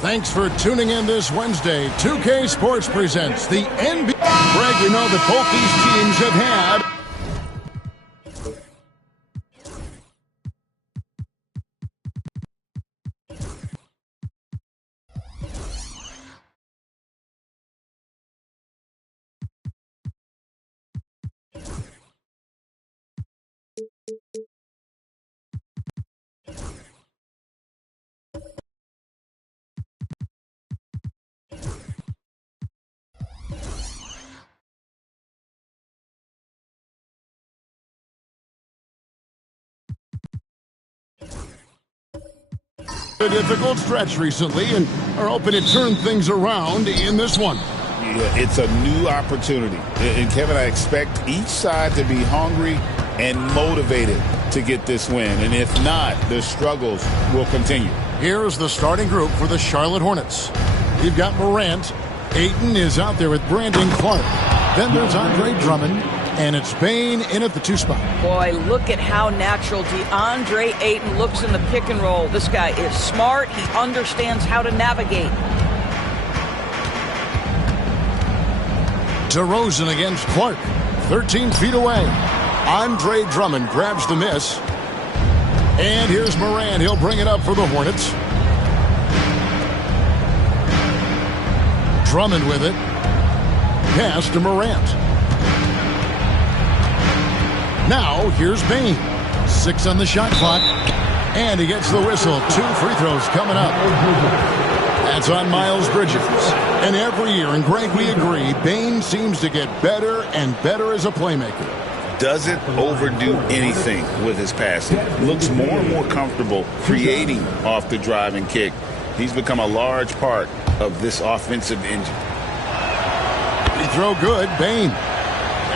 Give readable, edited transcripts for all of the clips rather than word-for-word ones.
Thanks for tuning in this Wednesday. 2K Sports presents the NBA. Greg, we know that both these teams have had a difficult stretch recently and are hoping to turn things around in this one. Yeah, it's a new opportunity. And Kevin, I expect each side to be hungry and motivated to get this win. And if not, the struggles will continue. Here's the starting group for the Charlotte Hornets. You've got Morant. Ayton is out there with Brandon Clark. Then there's Andre Drummond. And it's Bane in at the 2 spot. Boy, look at how natural DeAndre Ayton looks in the pick and roll. This guy is smart. He understands how to navigate. DeRozan against Clark. 13 feet away. Andre Drummond grabs the miss. And here's Morant. He'll bring it up for the Hornets. Drummond with it. Pass to Morant. Now, here's Bane. 6 on the shot clock. And he gets the whistle. 2 free throws coming up. That's on Miles Bridges. And every year, and Greg, we agree, Bane seems to get better and better as a playmaker. Doesn't overdo anything with his passing. Looks more and more comfortable creating off the drive and kick. He's become a large part of this offensive engine. He throw good, Bane.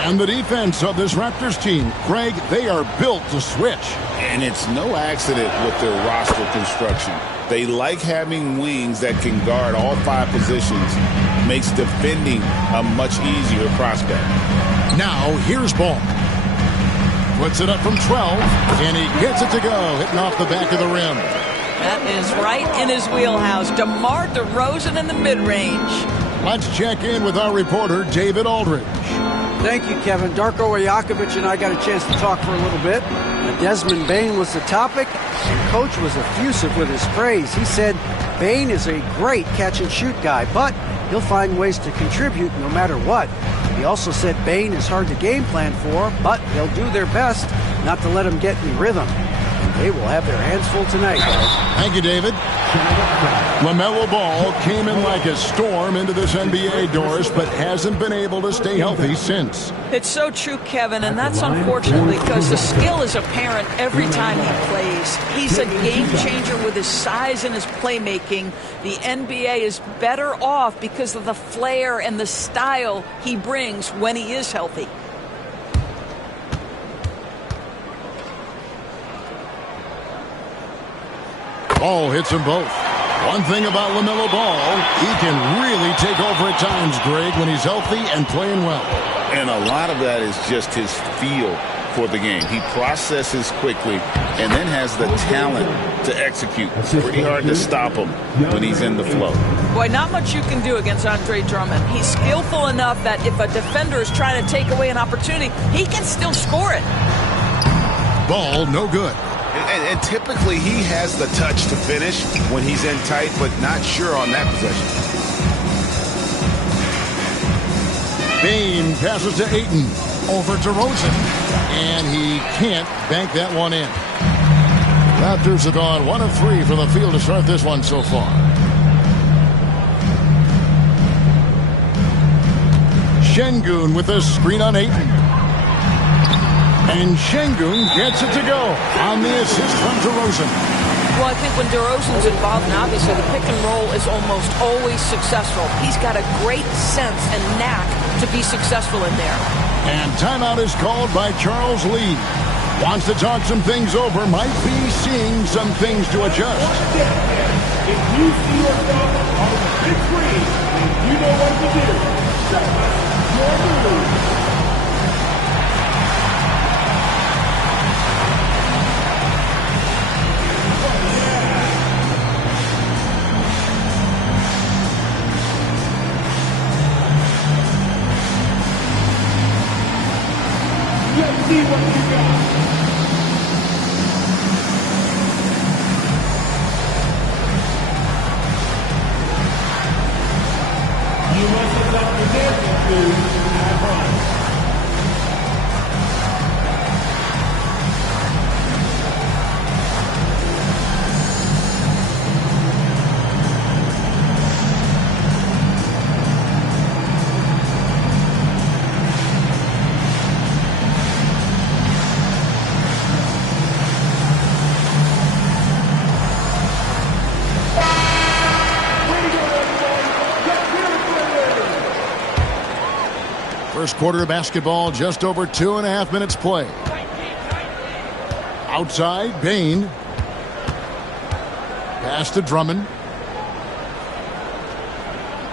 And the defense of this Raptors team, Greg, they are built to switch. And it's no accident with their roster construction. They like having wings that can guard all 5 positions. Makes defending a much easier prospect. Now, here's Ball. Puts it up from 12, and he gets it to go, hitting off the back of the rim. That is right in his wheelhouse. DeMar DeRozan in the mid-range. Let's check in with our reporter, David Aldridge. Thank you, Kevin. Darko Rajakovic and I got a chance to talk for a little bit. Desmond Bane was the topic, and Coach was effusive with his praise. He said Bane is a great catch-and-shoot guy, but he'll find ways to contribute no matter what. He also said Bane is hard to game plan for, but they'll do their best not to let him get in rhythm. And they will have their hands full tonight, guys. Thank you, David. LaMelo Ball came in like a storm into this NBA, Doris, but hasn't been able to stay healthy since. It's so true, Kevin, and that's unfortunate because the skill is apparent every time he plays. He's a game changer with his size and his playmaking. The NBA is better off because of the flair and the style he brings when he is healthy. Ball hits them both. One thing about LaMelo Ball, he can really take over at times, Greg, when he's healthy and playing well. And a lot of that is just his feel for the game. He processes quickly and then has the talent to execute. It's pretty hard to stop him when he's in the flow. Boy, not much you can do against Andre Drummond. He's skillful enough that if a defender is trying to take away an opportunity, he can still score it. Ball, no good. And typically he has the touch to finish when he's in tight, but not sure on that possession. Bane passes to Ayton. Over to Rosen. And he can't bank that one in. Raptors have gone 1 of 3 from the field to start this one so far. Şengün with a screen on Ayton. And Şengün gets it to go on the assist from DeRozan. Well, I think when DeRozan's involved, and obviously the pick and roll is almost always successful. He's got a great sense and knack to be successful in there. And timeout is called by Charles Lee. Wants to talk some things over, might be seeing some things to adjust. If you see yourself on the big screen, you know what to do. Your move. Let's see what you got. You must have left the dancing food at home. First quarter of basketball, just over 2.5 minutes play. Outside, Bane. Pass to Drummond.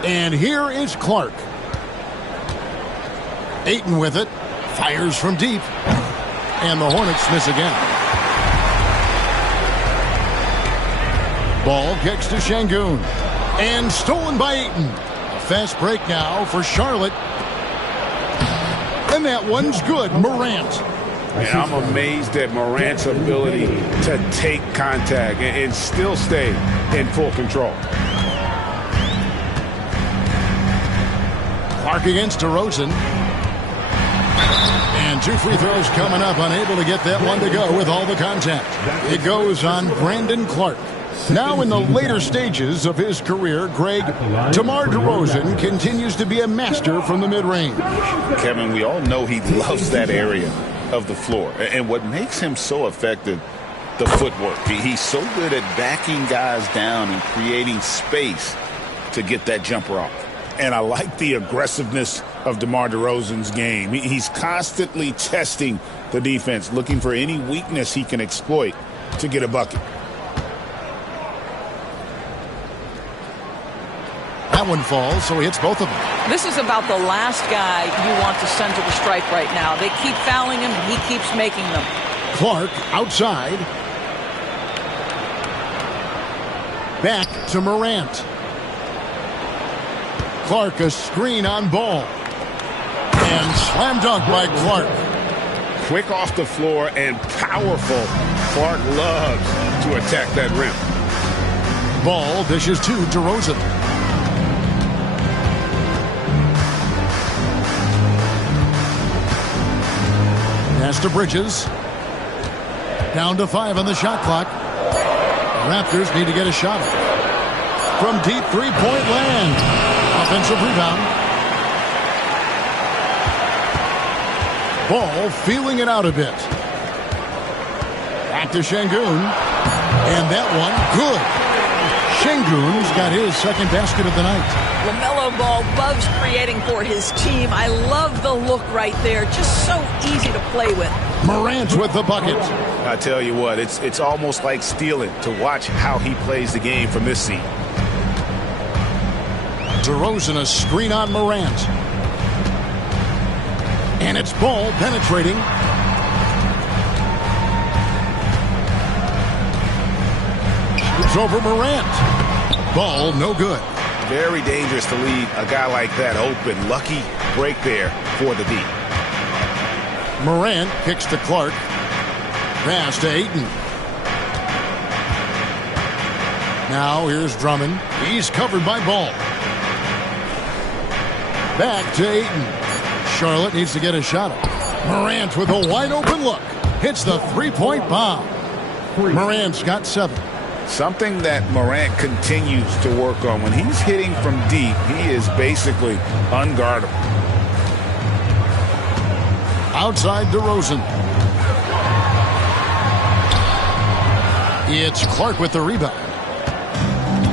And here is Clark. Ayton with it. Fires from deep. And the Hornets miss again. Ball kicks to Şengün. And stolen by Ayton. A fast break now for Charlotte. And that one's good. Morant. And I'm amazed at Morant's ability to take contact and still stay in full control. Clark against DeRozan. And 2 free throws coming up, unable to get that one to go with all the contact. It goes on Brandon Clark. Now in the later stages of his career, Greg, DeMar DeRozan continues to be a master from the mid-range. Kevin, we all know he loves that area of the floor. And what makes him so effective, the footwork. He's so good at backing guys down and creating space to get that jumper off. And I like the aggressiveness of DeMar DeRozan's game. He's constantly testing the defense, looking for any weakness he can exploit to get a bucket. That one falls, so he hits both of them. This is about the last guy you want to send to the stripe right now. They keep fouling him, and he keeps making them. Clark outside. Back to Morant. Clark a screen on Ball. And slam dunk by Clark. Quick off the floor and powerful. Clark loves to attack that rim. Ball dishes to DeRozan. Pass to Bridges. Down to 5 on the shot clock. The Raptors need to get a shot from deep three-point land. Offensive rebound. Ball feeling it out a bit. Back to Şengün. And that one, good. Şengün's got his second basket of the night. LaMelo Ball loves creating for his team. I love the look right there. Just so easy to play with. Morant with the bucket. I tell you what, it's almost like stealing to watch how he plays the game from this seat. DeRozan a screen on Morant. And it's Ball penetrating. It's over Morant. Ball no good. Very dangerous to leave a guy like that open. Lucky break there for the D. Morant kicks to Clark. Pass to Ayton. Now here's Drummond. He's covered by Ball. Back to Ayton. Charlotte needs to get a shot up. Morant with a wide open look. Hits the three-point bomb. Morant's got 7. Something that Morant continues to work on. When he's hitting from deep, he is basically unguardable. Outside DeRozan. It's Clark with the rebound.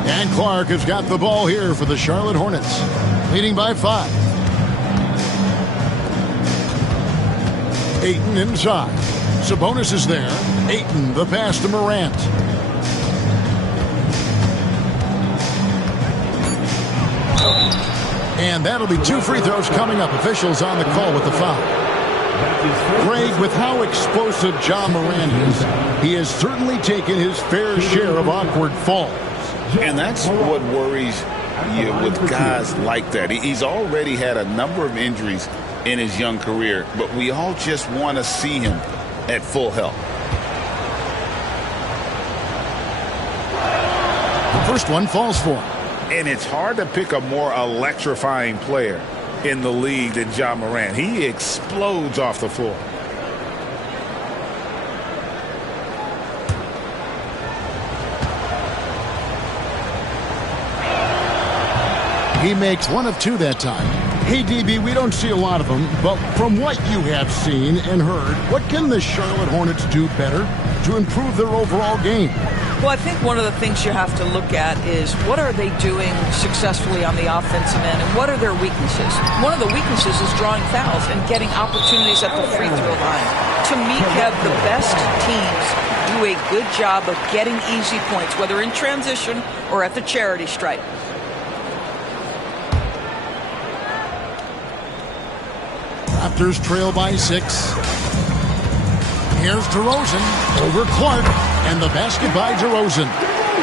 And Clark has got the ball here for the Charlotte Hornets. Leading by 5. Ayton inside. Sabonis is there. Ayton the pass to Morant. And that'll be 2 free throws coming up. Officials on the call with the foul. Greg, with how explosive Ja Morant is, he has certainly taken his fair share of awkward falls. And that's what worries you with guys like that. He's already had a number of injuries in his young career, but we all just want to see him at full health. The first one falls for him. And it's hard to pick a more electrifying player in the league than Ja Morant. He explodes off the floor. He makes 1 of 2 that time. Hey, DB, we don't see a lot of them, but from what you have seen and heard, what can the Charlotte Hornets do better to improve their overall game? Well, I think one of the things you have to look at is what are they doing successfully on the offensive end and what are their weaknesses? One of the weaknesses is drawing fouls and getting opportunities at the free throw line. To me, Kev, the best teams do a good job of getting easy points, whether in transition or at the charity stripe. Raptors trail by 6. Here's DeRozan over Clark, and the basket by DeRozan.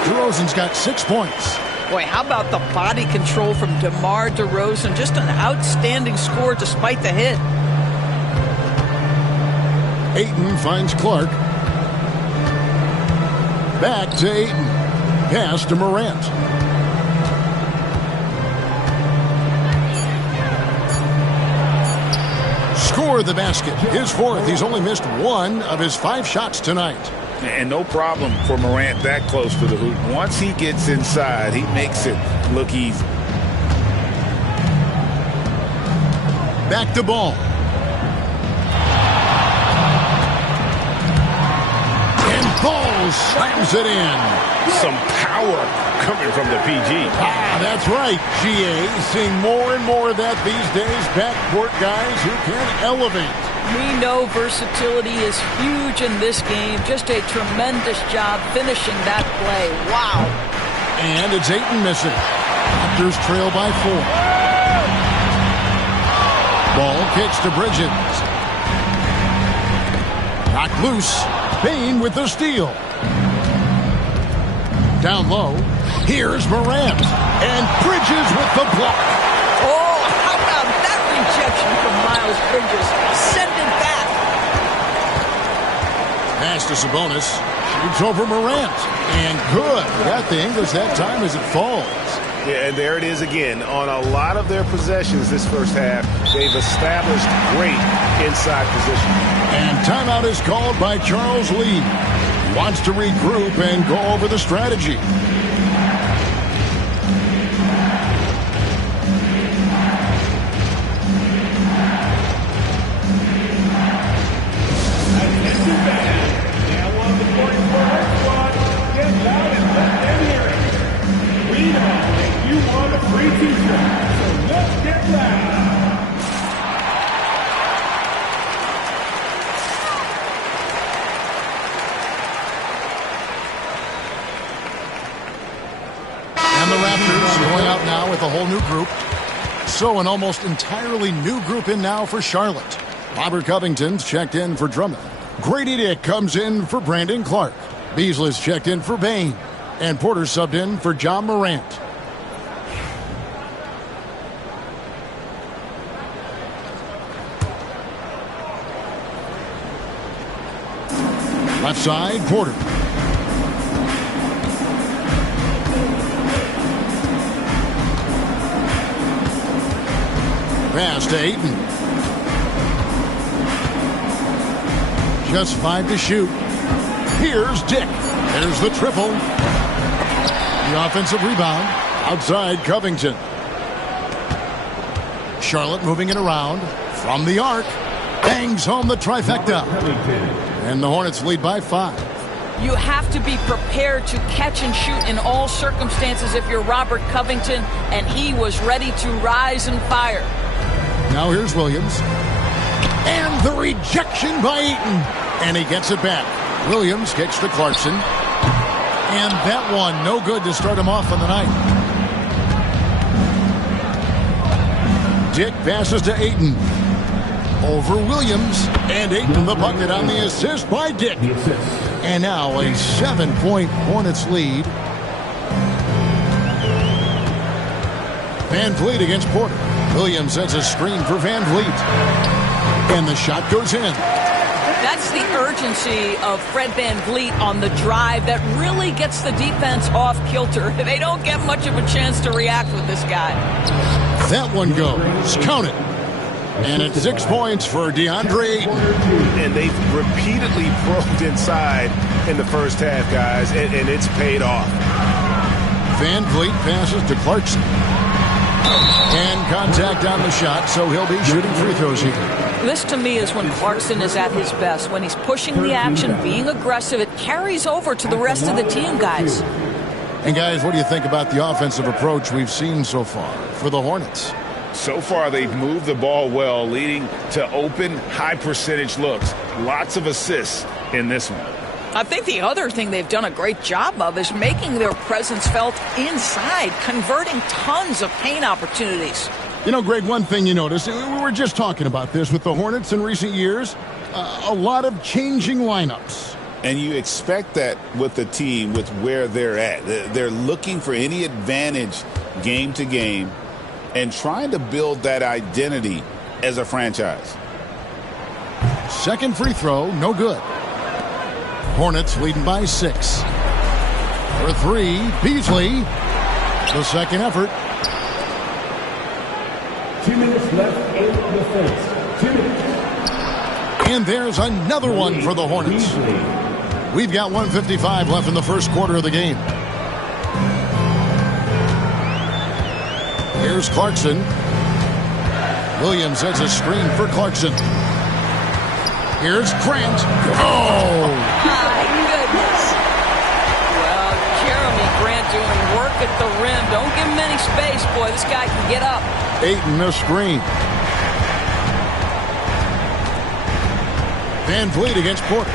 DeRozan's got 6 points. Boy, how about the body control from DeMar DeRozan? Just an outstanding score despite the hit. Ayton finds Clark. Back to Ayton. Pass to Morant. Score the basket. His fourth. He's only missed one of his 5 shots tonight. And no problem for Morant that close to the hoop. Once he gets inside, he makes it look easy. Back to Ball. And Ball slams it in. Some power coming from the PG. That's right, GA. Seeing more and more of that these days. Backcourt guys who can elevate. We know versatility is huge in this game. Just a tremendous job finishing that play. Wow. And it's Ayton missing. Raptors trail by 4. Ball kicks to Bridges. Knocked loose. Bane with the steal. Down low. Here's Morant. And Bridges with the block. Oh, how about that rejection from Miles Bridges? Send it back. Pass to Sabonis. Shoots over Morant. And good. Got the English that time as it falls. Yeah, and there it is again. On a lot of their possessions this first half, they've established great inside position. And timeout is called by Charles Lee. Wants to regroup and go over the strategy. Now on the court for our squad. Get loud and let them hear it. We know that you want a free t-shirt, so let's get loud. And the Raptors going out now with a whole new group. So an almost entirely new group in now for Charlotte. Robert Covington's checked in for Drummond. Grady Dick comes in for Brandon Clark. Beasley's checked in for Bane. And Porter subbed in for John Morant. Left side, Porter. Pass to Ayton. Just 5 to shoot. Here's Dick. There's the triple. The offensive rebound. Outside Covington. Charlotte moving it around. From the arc. Bangs home the trifecta. And the Hornets lead by 5. You have to be prepared to catch and shoot in all circumstances if you're Robert Covington, and he was ready to rise and fire. Now here's Williams. And the rejection by Ayton. And he gets it back. Williams kicks to Clarkson. And that one, no good to start him off on the night. Dick passes to Ayton. Over Williams. And Ayton the bucket on the assist by Dick. And now a 7-point Hornets lead. Van Vliet against Porter. Williams sets a screen for Van Vliet. And the shot goes in. That's the urgency of Fred Van Vliet on the drive that really gets the defense off kilter. They don't get much of a chance to react with this guy. That one goes. Count it. And it's 6 points for DeAndre Ayton. And they've repeatedly probed inside in the first half, guys, and it's paid off. Van Vliet passes to Clarkson. And contact on the shot, so he'll be shooting free throws here. This, to me, is when Clarkson is at his best. When he's pushing the action, being aggressive, it carries over to the rest of the team, guys. And, guys, what do you think about the offensive approach we've seen so far for the Hornets? So far, they've moved the ball well, leading to open, high-percentage looks. Lots of assists in this one. I think the other thing they've done a great job of is making their presence felt inside, converting tons of paint opportunities. You know, Greg, one thing you notice, we were just talking about this with the Hornets in recent years, a lot of changing lineups. And you expect that with the team, with where they're at. They're looking for any advantage game to game and trying to build that identity as a franchise. Second free throw, no good. Hornets leading by 6. For 3, Beasley. The second effort. 2 minutes left in the first. 2 minutes. And there's another one for the Hornets. We've got 1:55 left in the first quarter of the game. Here's Clarkson. Williams has a screen for Clarkson. Here's Grant. Oh! My goodness. Well, Jeremy Grant doing work at the rim. Don't give him any space, boy. This guy can get up. Ayton a screen. Van Vliet against Porter.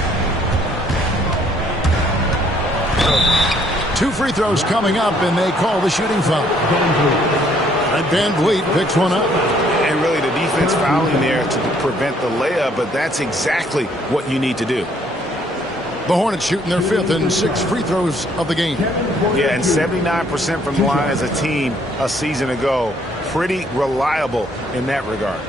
2 free throws coming up, and they call the shooting foul. And Van Vliet picks one up. And really the defense fouling there to prevent the layup, but that's exactly what you need to do. The Hornets shooting their 5th and 6th free throws of the game. Yeah, and 79% from the line as a team a season ago. Pretty reliable in that regard.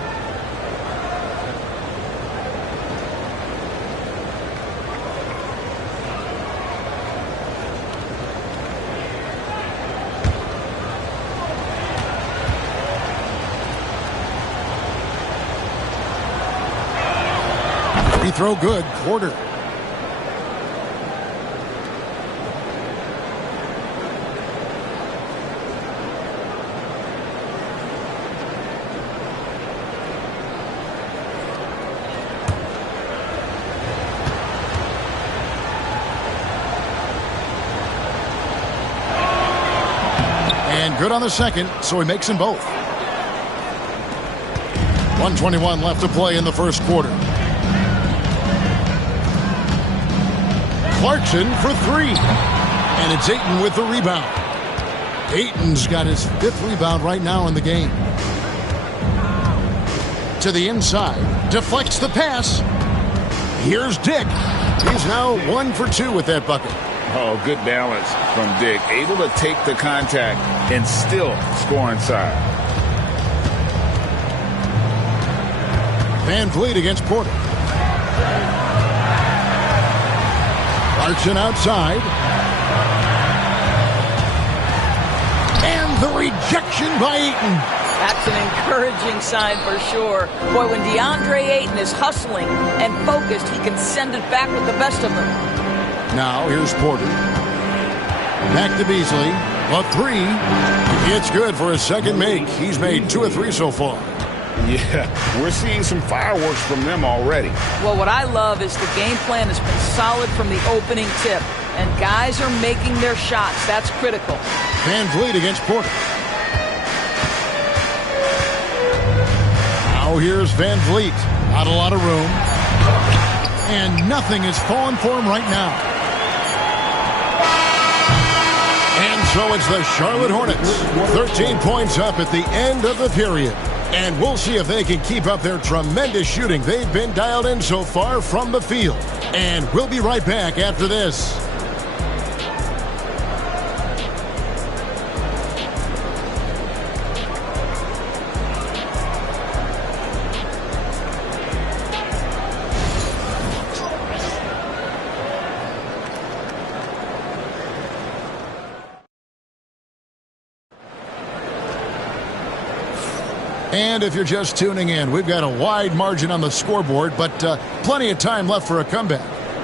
Free throw good, Porter. And good on the second, so he makes them both. 1:21 left to play in the first quarter. Clarkson for 3. And it's Ayton with the rebound. Ayton's got his 5th rebound right now in the game. To the inside. Deflects the pass. Here's Dick. He's now 1 for 2 with that bucket. Oh, good balance from Dick. Able to take the contact and still score inside. Van Vliet against Porter. Clarkson outside. And the rejection by Ayton. That's an encouraging sign for sure. Boy, when DeAndre Ayton is hustling and focused, he can send it back with the best of them. Now here's Porter. Back to Beasley. A 3. It's good for his second make. He's made 2 of 3 so far. Yeah, we're seeing some fireworks from them already. Well, what I love is the game plan has been solid from the opening tip. And guys are making their shots. That's critical. Van Vliet against Porter. Now here's Van Vliet. Not a lot of room. And nothing is falling for him right now. And so it's the Charlotte Hornets. 13 points up at the end of the period. And we'll see if they can keep up their tremendous shooting they've been dialed in so far from the field. And we'll be right back after this. And if you're just tuning in, we've got a wide margin on the scoreboard, but plenty of time left for a comeback.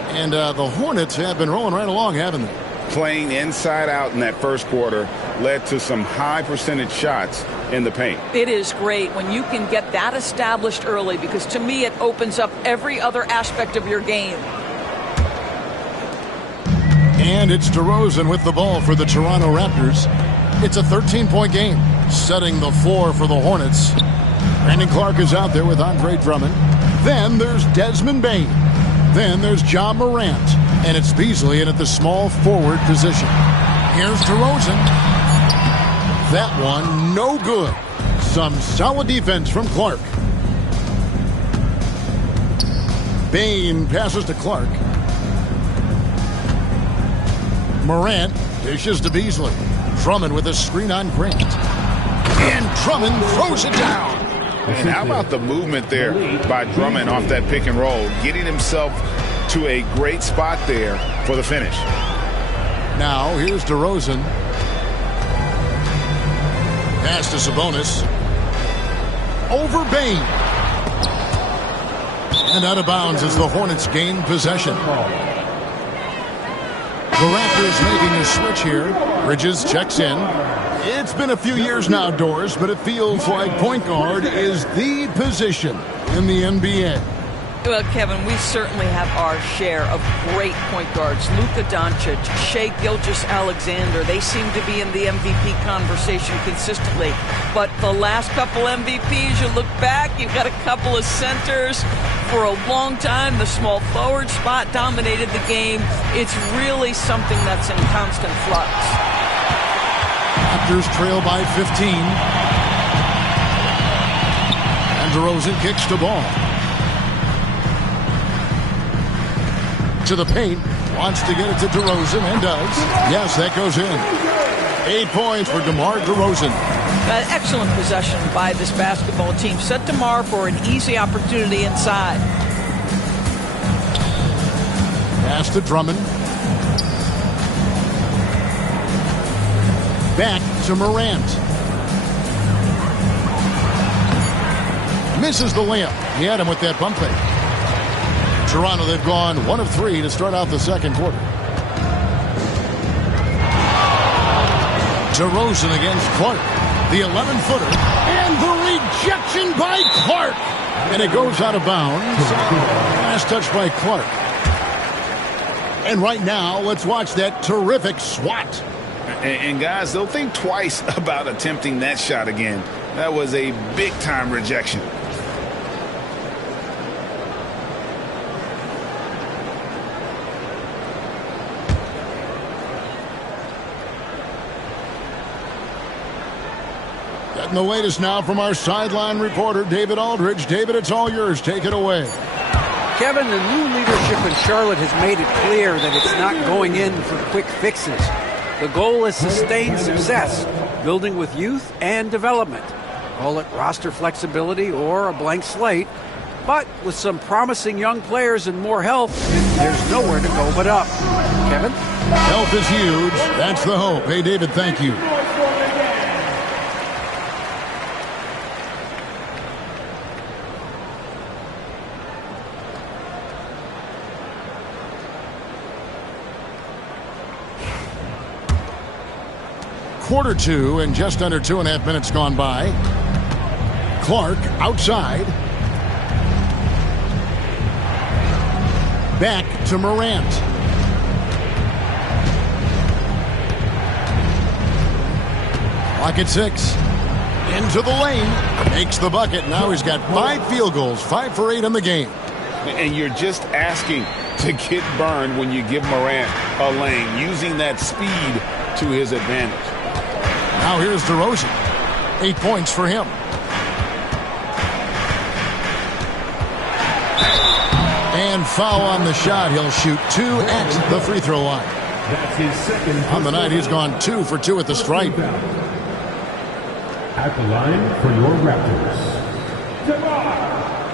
And the Hornets have been rolling right along, haven't they? Playing inside out in that first quarter led to some high percentage shots in the paint. It is great when you can get that established early, because to me it opens up every other aspect of your game. And it's DeRozan with the ball for the Toronto Raptors. It's a 13-point game, setting the floor for the Hornets. Brandon Clark is out there with Andre Drummond. Then there's Desmond Bane. Then there's Ja Morant. And it's Beasley in at the small forward position. Here's DeRozan. That one, no good. Some solid defense from Clark. Bane passes to Clark. Morant dishes to Beasley. Drummond with a screen on Grant. And Drummond throws it down. And how about the movement there by Drummond off that pick and roll, getting himself to a great spot there for the finish. Now here's DeRozan. Pass to Sabonis. Over Bane. And out of bounds as the Hornets gain possession. The Raptors making a switch here. Bridges checks in. It's been a few years now, Doris, but it feels like point guard is the position in the NBA. Well, Kevin, we certainly have our share of great point guards. Luka Doncic, Shai Gilgeous-Alexander, they seem to be in the MVP conversation consistently. But the last couple MVPs, you look back, you've got a couple of centers. For a long time, the small forward spot dominated the game. It's really something that's in constant flux. Raptors trail by 15. And DeRozan kicks the ball. To the paint. Wants to get it to DeRozan and does. Yes, that goes in. 8 points for DeMar DeRozan. An excellent possession by this basketball team. Set DeMar for an easy opportunity inside. Pass to Drummond. Back to Morant. Misses the layup. He had him with that bump fake. Toronto, they've gone 1 of 3 to start out the second quarter. DeRozan against Clark. The 11-footer. And the rejection by Clark. And it goes out of bounds. Last touch by Clark. And right now, let's watch that terrific swat. And guys, they'll think twice about attempting that shot again. That was a big-time rejection. Getting the latest now from our sideline reporter, David Aldridge. David, it's all yours. Take it away. Kevin, the new leadership in Charlotte has made it clear that it's not going in for quick fixes. The goal is sustained success, building with youth and development. Call it roster flexibility or a blank slate. But with some promising young players and more health, there's nowhere to go but up. Kevin? Health is huge. That's the hope. Hey, David, thank you. Quarter 2 and just under 2.5 minutes gone by. Clark outside. Back to Morant. Clock at 6. Into the lane. Makes the bucket. Now he's got 5 field goals. 5 for 8 in the game. And you're just asking to get burned when you give Morant a lane, using that speed to his advantage. Now here's DeRozan. 8 points for him. And foul on the shot. He'll shoot 2 at the free throw line. That's his second. On the night, he's gone 2 for 2 at the stripe. At the line for your Raptors, DeMar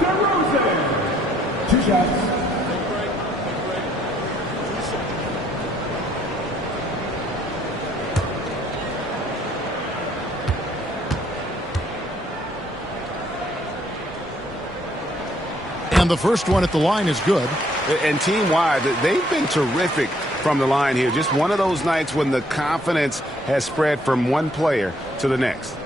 DeRozan. 2 shots. And the first one at the line is good. And team-wide, they've been terrific from the line here. Just one of those nights when the confidence has spread from one player to the next.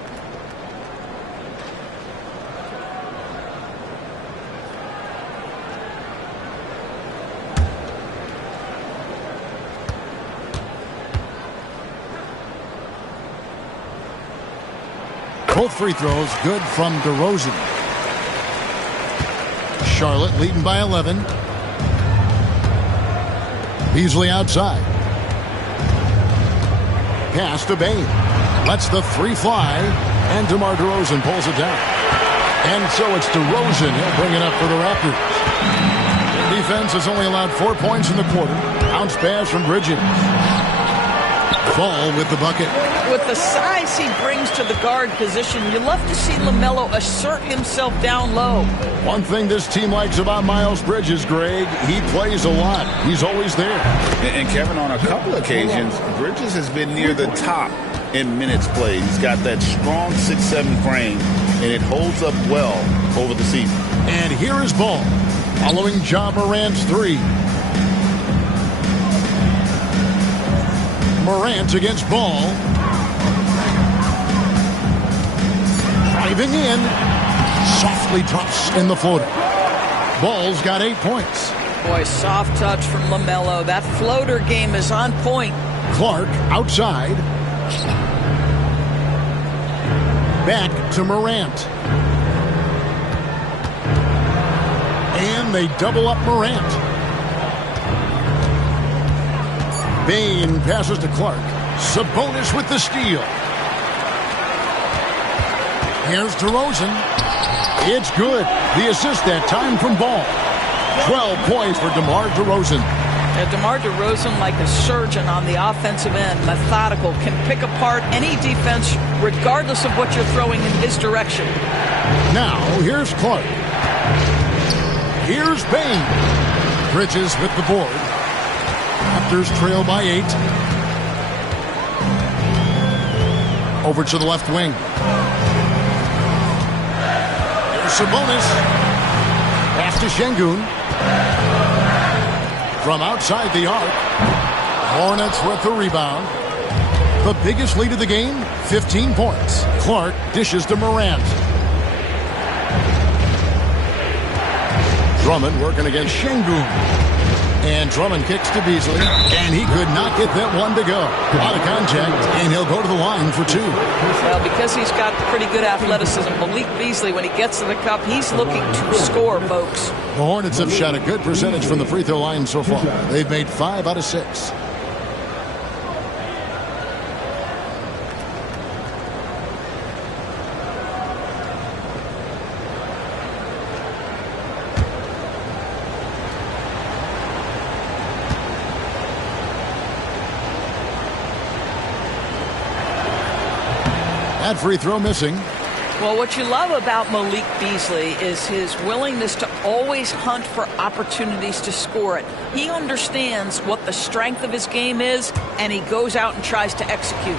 Both free throws good from DeRozan. Charlotte leading by 11. Beasley outside. Pass to Bane. Lets the 3 fly. And DeMar DeRozan pulls it down. And so it's DeRozan. He'll bring it up for the Raptors. Their defense has only allowed 4 points in the quarter. Bounce pass from Bridges. Ball with the bucket. With the size he brings to the guard position, you love to see LaMelo assert himself down low. One thing this team likes about Miles Bridges, Greg, he plays a lot. He's always there. And Kevin, on a couple occasions, Bridges has been near the top in minutes played. He's got that strong 6'7" frame, and it holds up well over the season. And here is Ball, following Ja Morant's three. Morant against Ball. Driving in. Softly drops in the floater. Ball's got 8 points. Boy, soft touch from LaMelo. That floater game is on point. Clark outside. Back to Morant. And they double up Morant. Bane passes to Clark. Sabonis with the steal. Here's DeRozan. It's good. The assist that time from Ball. 12 points for DeMar DeRozan. DeMar DeRozan, like a surgeon on the offensive end, methodical, can pick apart any defense regardless of what you're throwing in his direction. Now, here's Clark. Here's Bane. Bridges with the board. Raptors trail by 8. Over to the left wing. Here's Sabonis. Pass to Şengün. From outside the arc. Hornets with the rebound. The biggest lead of the game, 15 points. Clark dishes to Morant. Drummond working against Şengün. And Drummond kicks to Beasley. And he could not get that one to go. Out of contact, and he'll go to the line for 2. Well, because he's got pretty good athleticism, Malik Beasley, when he gets to the cup, he's looking to score, folks. The Hornets have shot a good percentage from the free throw line so far. They've made 5 out of 6. That free throw missing. Well, what you love about Malik Beasley is his willingness to always hunt for opportunities to score it. He understands what the strength of his game is, and he goes out and tries to execute.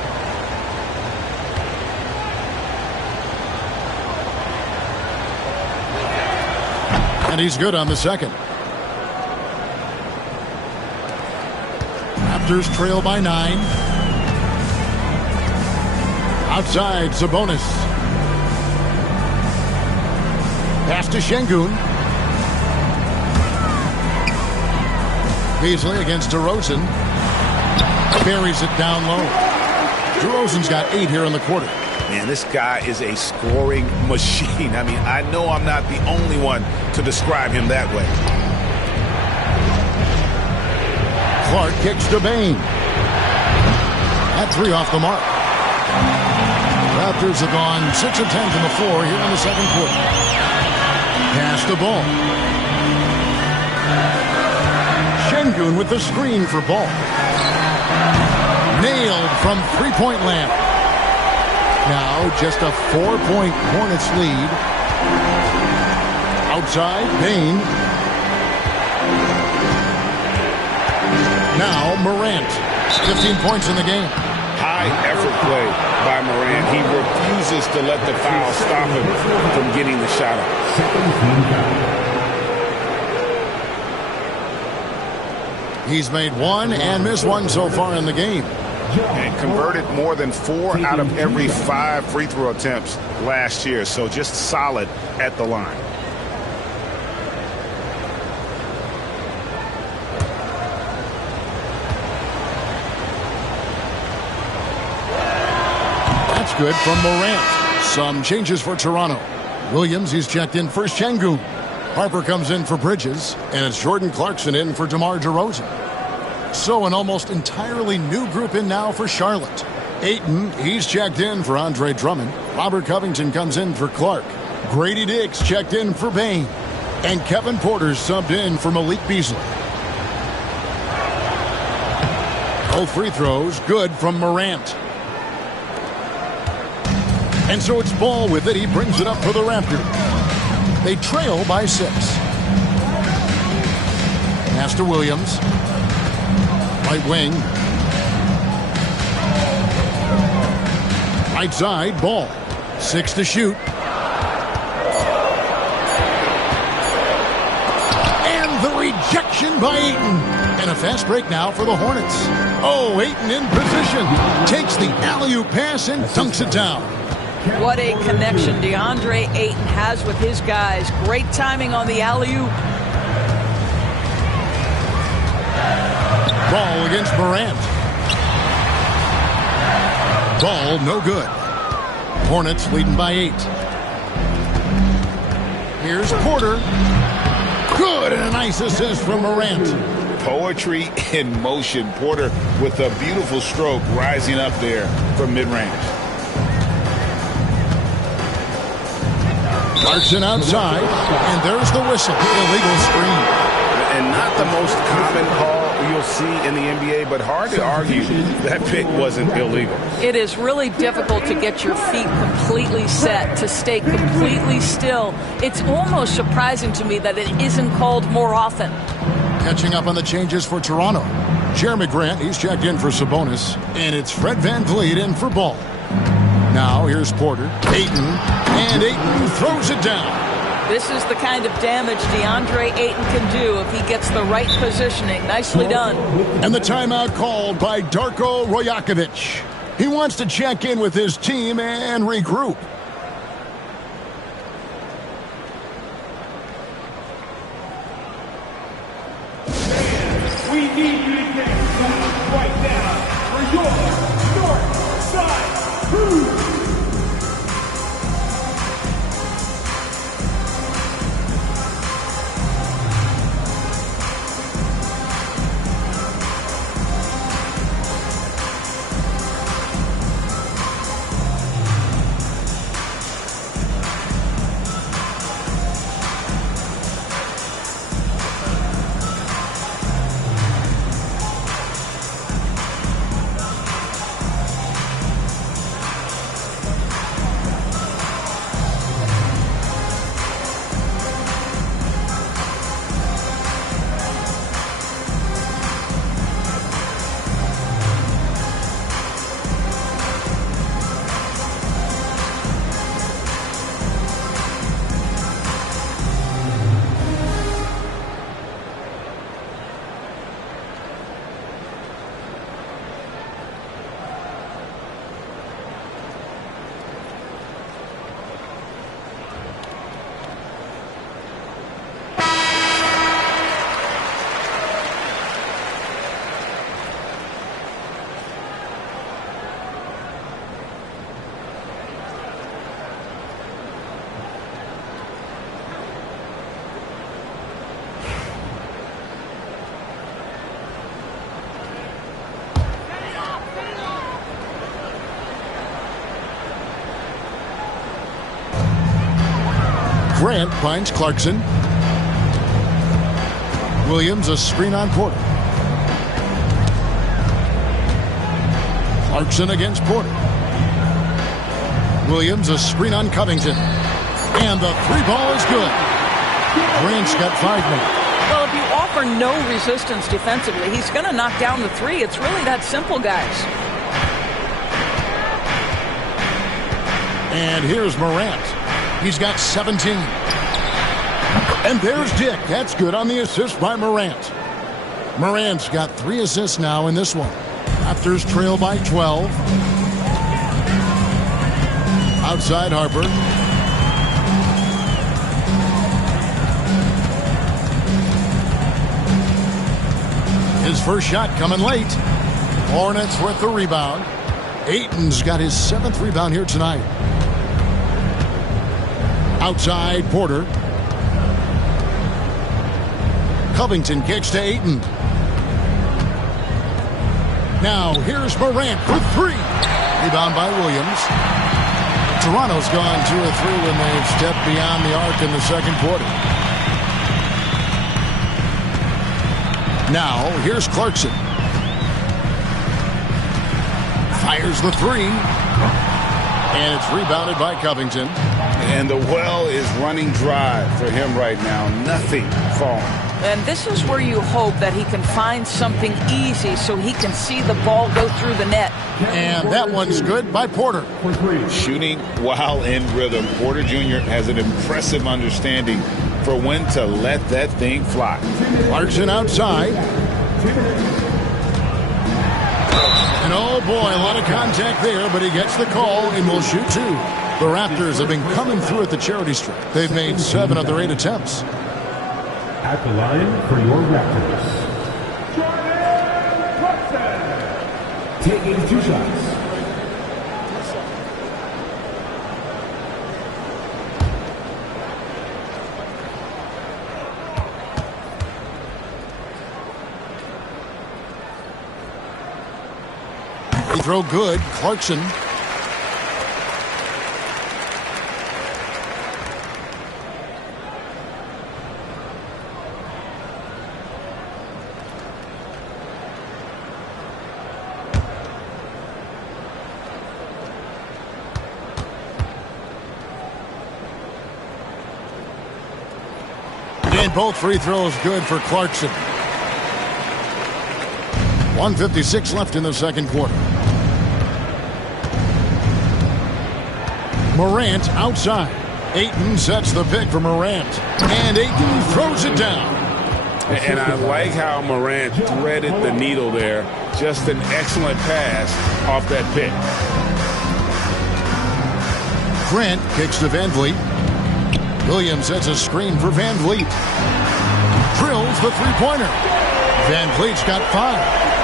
And he's good on the second. Raptors trail by 9. Outside, Sabonis. Pass to Şengün. Beasley against DeRozan. Buries it down low. DeRozan's got 8 here in the quarter. Man, this guy is a scoring machine. I mean, I know I'm not the only one to describe him that way. Clark kicks to Bane. That 3 off the mark. Raptors have gone 6 of 10 from the floor here in the second quarter. Pass the Ball. Şengün with the screen for Ball. Nailed from three-point land. Now just a 4-point Hornets lead. Outside, Bane. Now Morant. 15 points in the game. High effort play by Morant. He refuses to let the foul stop him from getting the shot up. He's made 1 and missed 1 so far in the game. And converted more than 4 out of every 5 free throw attempts last year. So just solid at the line. That's good from Morant. Some changes for Toronto. Williams, he's checked in for Şengün. Harper comes in for Bridges, and it's Jordan Clarkson in for DeMar DeRozan. So an almost entirely new group in now for Charlotte. Ayton, he's checked in for Andre Drummond. Robert Covington comes in for Clark. Grady Dick's checked in for Bane. And Kevin Porter's subbed in for Malik Beasley. Both free throws good from Morant. And so it's Ball with it. He brings it up for the Raptors. They trail by 6. Pass to Williams. Right wing. Right side, Ball. 6 to shoot. And the rejection by Ayton. And a fast break now for the Hornets. Oh, Ayton in position. Takes the alley-oop pass and dunks it down. What a connection DeAndre Ayton has with his guys. Great timing on the alley-oop. Ball against Morant. Ball no good. Hornets leading by 8. Here's Porter. Good, and a nice assist from Morant. Poetry in motion. Porter with a beautiful stroke rising up there from mid-range. Clarkson outside, and there's the whistle. Illegal screen. And not the most common call you'll see in the NBA, but hard to argue that pick wasn't illegal. It is really difficult to get your feet completely set, to stay completely still. It's almost surprising to me that it isn't called more often. Catching up on the changes for Toronto. Jeremy Grant, he's checked in for Sabonis, and it's Fred VanVleet in for Ball. Now here's Porter, Ayton, and Ayton throws it down. This is the kind of damage DeAndre Ayton can do if he gets the right positioning. Nicely done. And the timeout called by Darko Rajakovic. He wants to check in with his team and regroup. We need you to get excited right now for your North Side Crew. Grant finds Clarkson. Williams a screen on Porter. Clarkson against Porter. Williams a screen on Covington. And the 3-ball is good. Grant's got 5 now. Well, if you offer no resistance defensively, he's going to knock down the 3. It's really that simple, guys. And here's Morant. He's got 17. And there's Dick. That's good on the assist by Morant. Morant's got 3 assists now in this one. Raptors trail by 12. Outside Harper. His first shot coming late. Hornets with the rebound. Ayton's got his 7th rebound here tonight. Outside Porter. Covington kicks to Ayton. Now here's Morant for 3. Rebound by Williams. Toronto's gone 2 of 3 when they've stepped beyond the arc in the second quarter. Now here's Clarkson. Fires the three. And it's rebounded by Covington. And the well is running dry for him right now. Nothing falling. And this is where you hope that he can find something easy so he can see the ball go through the net. And that one's good by Porter. Shooting while in rhythm. Porter Jr. has an impressive understanding for when to let that thing fly. Clarkson outside. And oh boy, a lot of contact there, but he gets the call and will shoot two. The Raptors have been coming through at the charity stripe. They've made 7 of their 8 attempts. At the line for your Raptors, Jordan Clarkson, taking 2 shots. Free throw good. Clarkson. And both free throws good for Clarkson. 1:56 left in the second quarter. Morant outside. Ayton sets the pick for Morant. And Ayton throws it down. And I like how Morant threaded the needle there. Just an excellent pass off that pick. Grant kicks to Van Vliet. Williams sets a screen for Van Vliet. Drills the three-pointer. Van Vliet's got 5.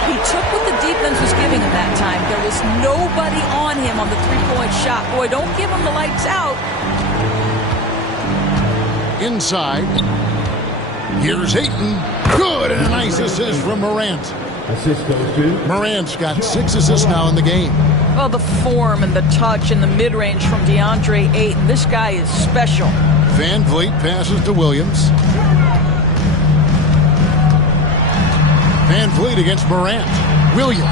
He took what the defense was giving him that time. There was nobody on him on the three-point shot. Boy, don't give him the lights out. Inside. Here's Ayton. Good, and a nice assist from Morant. Assist goes to Morant's got 6 assists now in the game. Well, the form and the touch and the mid-range from DeAndre Ayton. This guy is special. Van Vliet passes to Williams. Van Vliet against Morant. Williams.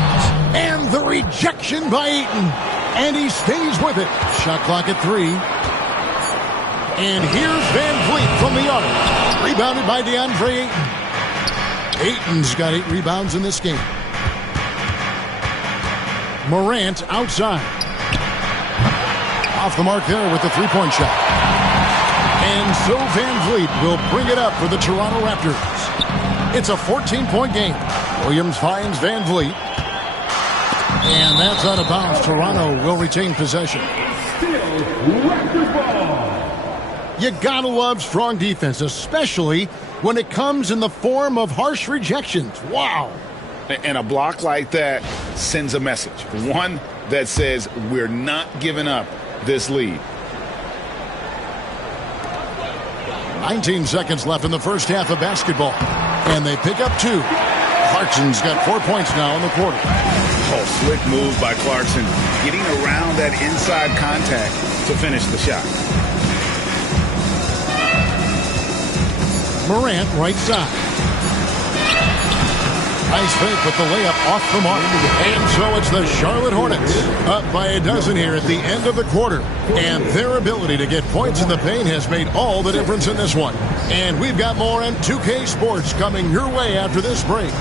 And the rejection by Ayton. And he stays with it. Shot clock at 3. And here's Van Vliet from the arc. Rebounded by DeAndre Ayton. Ayton's got 8 rebounds in this game. Morant outside. Off the mark there with the three-point shot. And so Van Vliet will bring it up for the Toronto Raptors. It's a 14-point game. Williams finds Van Vliet. And that's out of bounds. Toronto will retain possession. still Raptors ball. You gotta love strong defense, especially when it comes in the form of harsh rejections. Wow. And a block like that sends a message. One that says we're not giving up this lead. 19 seconds left in the first half of basketball. And they pick up 2. Clarkson's got 4 points now in the quarter. Oh, slick move by Clarkson. Getting around that inside contact to finish the shot. Morant right side. Nice fake with the layup off the mark. And so it's the Charlotte Hornets up by a dozen here at the end of the quarter. And their ability to get points in the paint has made all the difference in this one. And we've got more on 2K Sports coming your way after this break.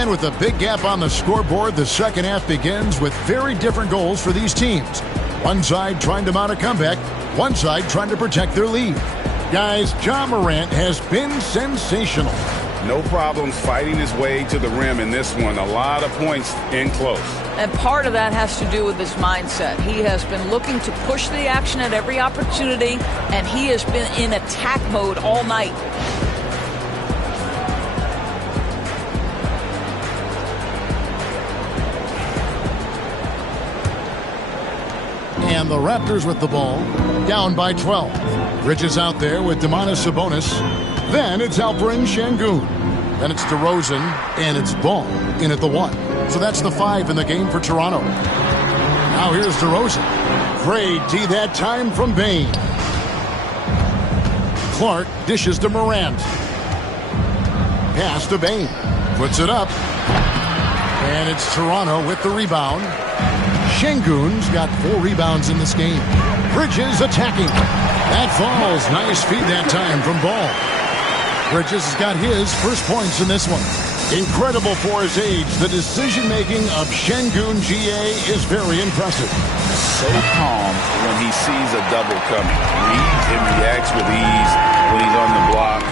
And with a big gap on the scoreboard, the second half begins with very different goals for these teams. One side trying to mount a comeback, one side trying to protect their lead. Guys, Ja Morant has been sensational. No problems fighting his way to the rim in this one. A lot of points in close. And part of that has to do with his mindset. He has been looking to push the action at every opportunity, and he has been in attack mode all night. And the Raptors with the ball, down by 12. Bridges out there with Domantas Sabonis. Then it's Alperen Sengun. Then it's DeRozan, and it's Ball in at the 1. So that's the 5 in the game for Toronto. Now here's DeRozan. Great D that time from Bane. Clark dishes to Morant. Pass to Bane. Puts it up. And it's Toronto with the rebound. Sengun's got 4 rebounds in this game. Bridges attacking. That falls. Nice feed that time from Ball. Bridges has got his first points in this one. Incredible for his age. The decision-making of Sengun GA is very impressive. So calm when he sees a double coming. Reads and reacts with ease when he's on the block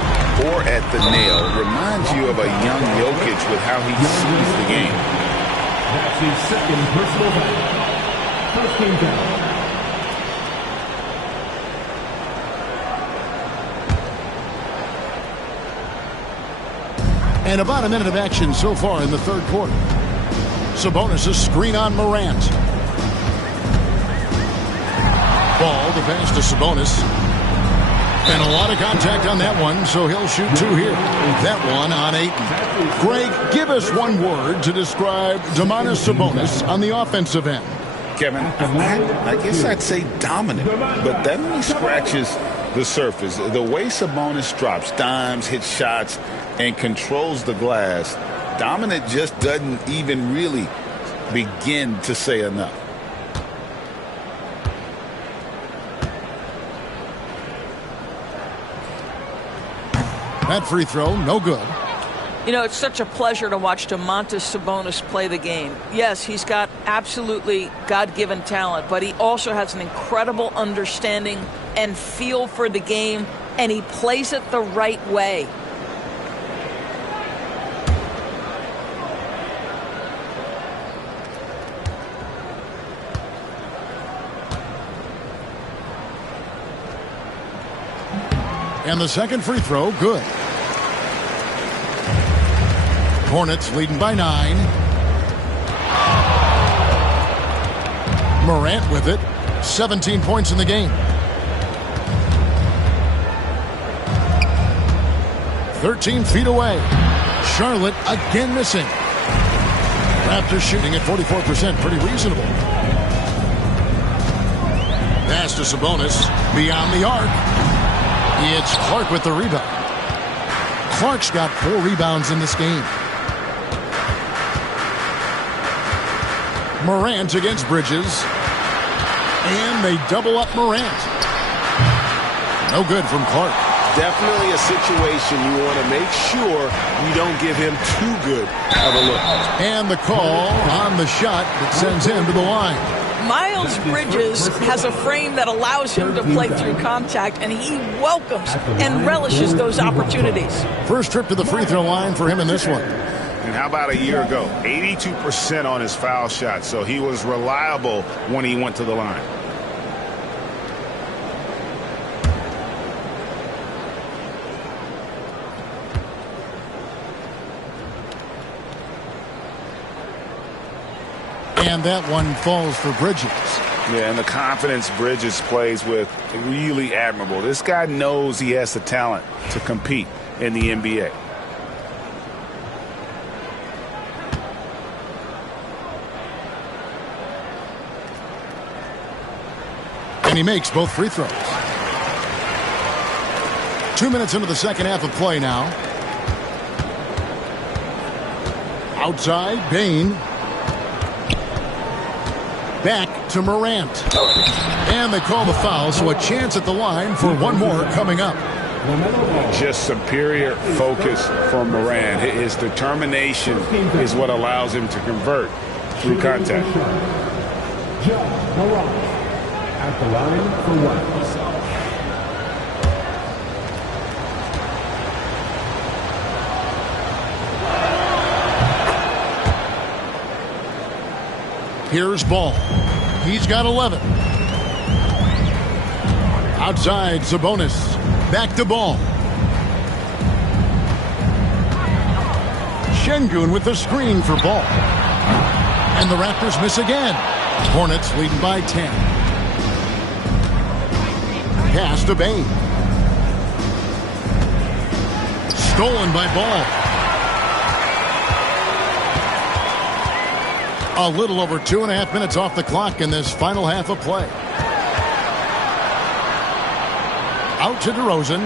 or at the nail. Reminds you of a young Jokic with how he sees the game. That's his second personal foul. First team foul. And about a minute of action so far in the third quarter. Sabonis' screen on Morant. Ball, the pass to Sabonis. And a lot of contact on that one, so he'll shoot 2 here. That one on Ayton. Greg, give us one word to describe Domantas Sabonis on the offensive end. Kevin, I guess I'd say dominant, but that only scratches the surface. The way Sabonis drops dimes, hits shots, and controls the glass, dominant just doesn't even really begin to say enough. That free throw, no good. You know, it's such a pleasure to watch Domantas Sabonis play the game. Yes, he's got absolutely God-given talent, but he also has an incredible understanding and feel for the game, and he plays it the right way. And the second free throw, good. Hornets leading by 9. Morant with it. 17 points in the game. 13 feet away. Charlotte again missing. Raptors shooting at 44%. Pretty reasonable. Pass to Sabonis. Beyond the arc. It's Clark with the rebound. Clark's got 4 rebounds in this game. Morant against Bridges. And they double up Morant. No good from Clark. Definitely a situation you want to make sure you don't give him too good of a look. And the call on the shot that sends him to the line. Miles Bridges has a frame that allows him to play through contact, and he welcomes and relishes those opportunities. First trip to the free throw line for him in this one. And how about a year ago? 82% on his foul shot, so he was reliable when he went to the line. And that one falls for Bridges. Yeah, and the confidence Bridges plays with, really admirable. This guy knows he has the talent to compete in the NBA. And he makes both free throws. 2 minutes into the second half of play now. Outside, Bane. Back to Morant. And they call the foul, so a chance at the line for one more coming up. Just superior focus from Moran. His determination is what allows him to convert through contact. Joe Moran at the line for one. Here's Ball. He's got 11. Outside, Sabonis. Back to Ball. Şengün with the screen for Ball. And the Raptors miss again. Hornets leading by 10. Pass to Bane. Stolen by Ball. A little over 2.5 minutes off the clock in this final half of play. Out to DeRozan.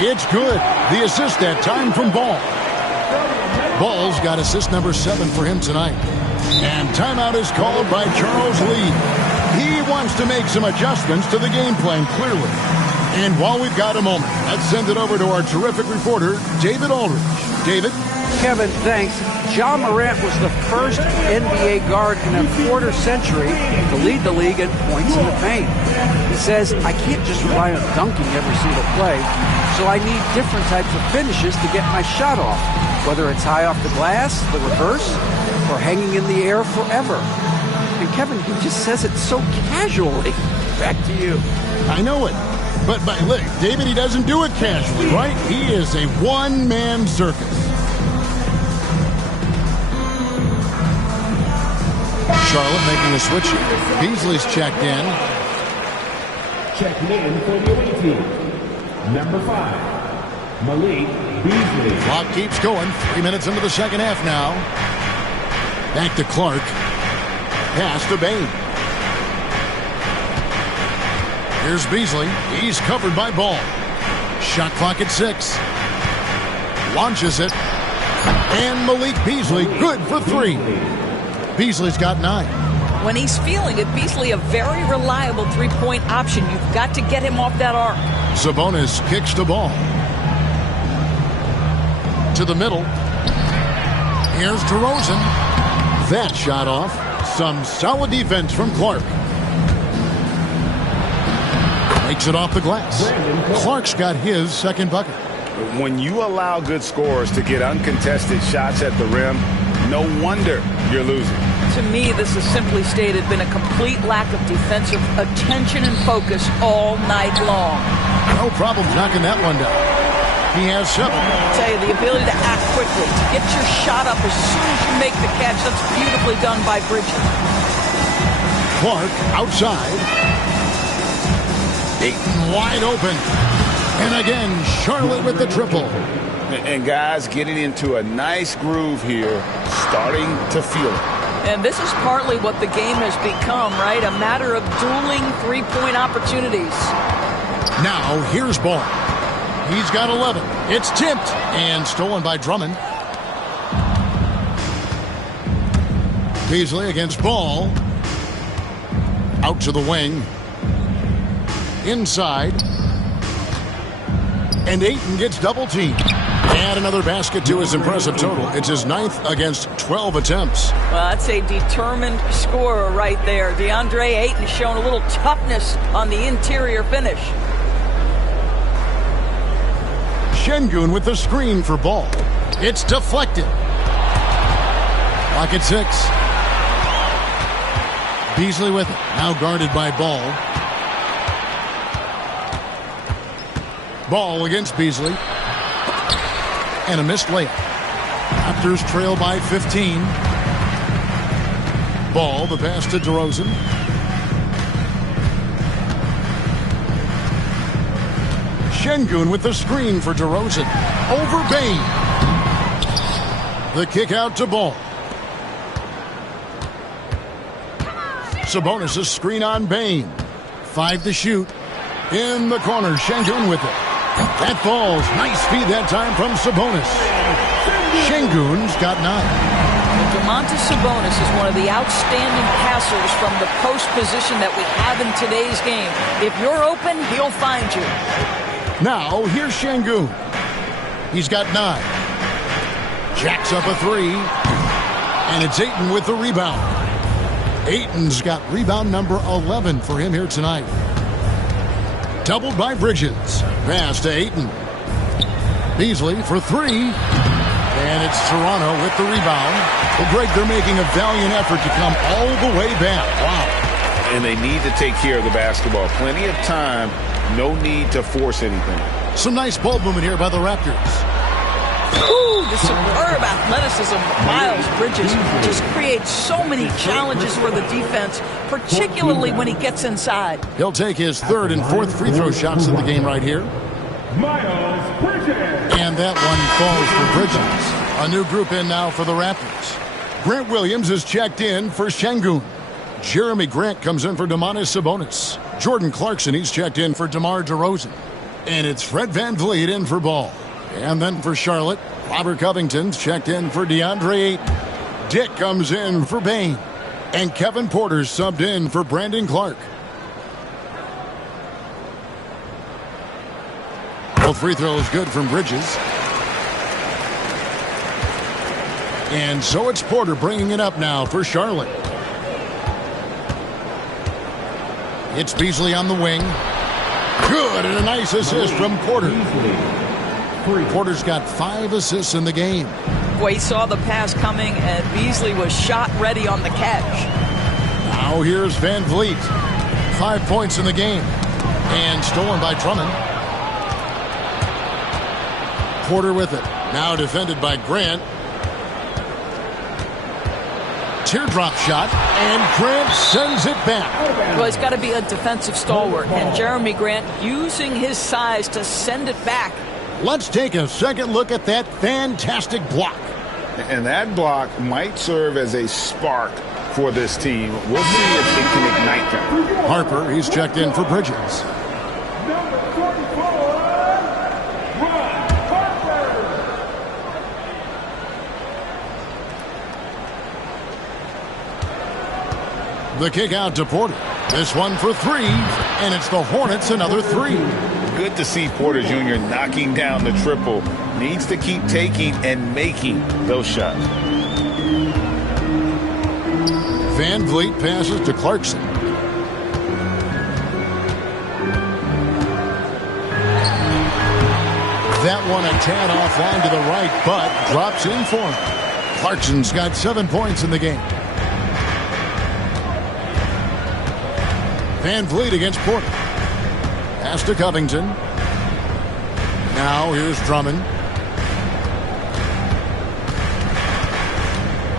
It's good. The assist that time from Ball. Ball's got assist number 7 for him tonight. And timeout is called by Charles Lee. He wants to make some adjustments to the game plan, clearly. And while we've got a moment, let's send it over to our terrific reporter, David Aldridge. David? Kevin, thanks. Ja Morant was the first NBA guard in a quarter century to lead the league in points in the paint. He says, I can't just rely on dunking every single play, so I need different types of finishes to get my shot off, whether it's high off the glass, the reverse, or hanging in the air forever. And Kevin, he just says it so casually. Back to you. I know it. But look, David, he doesn't do it casually, right? He is a one-man circus. Charlotte making a switch here. Beasley's checked in. Checking in for the away team. Number 5, Malik Beasley. Clock keeps going. 3 minutes into the second half now. Back to Clark. Pass to Bane. Here's Beasley. He's covered by Ball. Shot clock at 6. Launches it. And Malik Beasley good for 3. Beasley's got 9. When he's feeling it, Beasley a very reliable three-point option. You've got to get him off that arc. Sabonis kicks the ball. To the middle. Here's DeRozan. That shot off. Some solid defense from Clark. Makes it off the glass. Clark's got his second bucket. When you allow good scorers to get uncontested shots at the rim, no wonder you're losing. To me, this has simply stated been a complete lack of defensive attention and focus all night long. No problem knocking that one down. He has 7. I'll tell you, the ability to act quickly, to get your shot up as soon as you make the catch, that's beautifully done by Bridges. Clark outside. Ayton wide open. And again, Charlotte with the triple. And guys getting into a nice groove here, starting to feel it. And this is partly what the game has become, right? A matter of dueling three-point opportunities. Now, here's Ball. He's got 11. It's tipped and stolen by Drummond. Beasley against Ball. Out to the wing. Inside. And Ayton gets double-teamed. And another basket to his impressive total. It's his 9th against 12 attempts. Well, that's a determined scorer right there. DeAndre Ayton showing a little toughness on the interior finish. Şengün with the screen for Ball. It's deflected. Clock at 6. Beasley with it. Now guarded by Ball. Ball against Beasley. And a missed layup. Raptors trail by 15. Ball, the pass to DeRozan. Şengün with the screen for DeRozan. Over Bane. The kick out to Ball. Sabonis' screen on Bane. 5 to shoot. In the corner, Şengün with it. That falls. Nice feed that time from Sabonis. Şengün's got 9. Domantas Sabonis is one of the outstanding passers from the post position that we have in today's game. If you're open, he'll find you. Now, here's Şengün. He's got 9. Jacks up a 3. And it's Ayton with the rebound. Ayton's got rebound number 11 for him here tonight. Doubled by Bridges. Pass to Ayton. Beasley for 3. And it's Toronto with the rebound. Well, Greg, they're making a valiant effort to come all the way back. Wow. And they need to take care of the basketball. Plenty of time. No need to force anything. Some nice ball movement here by the Raptors. Ooh, the superb athleticism of Miles Bridges just creates so many challenges for the defense, particularly when he gets inside. He'll take his 3rd and 4th free throw shots in the game right here. Miles Bridges. And that one falls for Bridges. A new group in now for the Raptors. Grant Williams is checked in for Şengün. Jeremy Grant comes in for Domantas Sabonis. Jordan Clarkson, he's checked in for DeMar DeRozan. And it's Fred VanVleet in for Ball. And then for Charlotte, Robert Covington's checked in for DeAndre Ayton. Dick comes in for Bane. And Kevin Porter's subbed in for Brandon Clark. Both free throws good from Bridges. And so it's Porter bringing it up now for Charlotte. It's Beasley on the wing. Good, and a nice assist from Porter. Porter's got 5 assists in the game. Boy, he saw the pass coming, and Beasley was shot ready on the catch. Now here's VanVleet. 5 points in the game. And stolen by Drummond. Porter with it. Now defended by Grant. Teardrop shot, and Grant sends it back. Well, he's got to be a defensive stalwart, and Jeremy Grant using his size to send it back. Let's take a second look at that fantastic block. And that block might serve as a spark for this team. We'll see if they can ignite them. Harper, he's checked in for Bridges. Number 44, Ron Harper. The kick out to Porter. This one for 3, and it's the Hornets another 3. Good to see Porter Jr. knocking down the triple. Needs to keep taking and making those shots. VanVleet passes to Clarkson. That one a tad offline to the right, but drops in for him. Clarkson's got 7 points in the game. VanVleet against Porter. Pass to Covington. Now here's Drummond.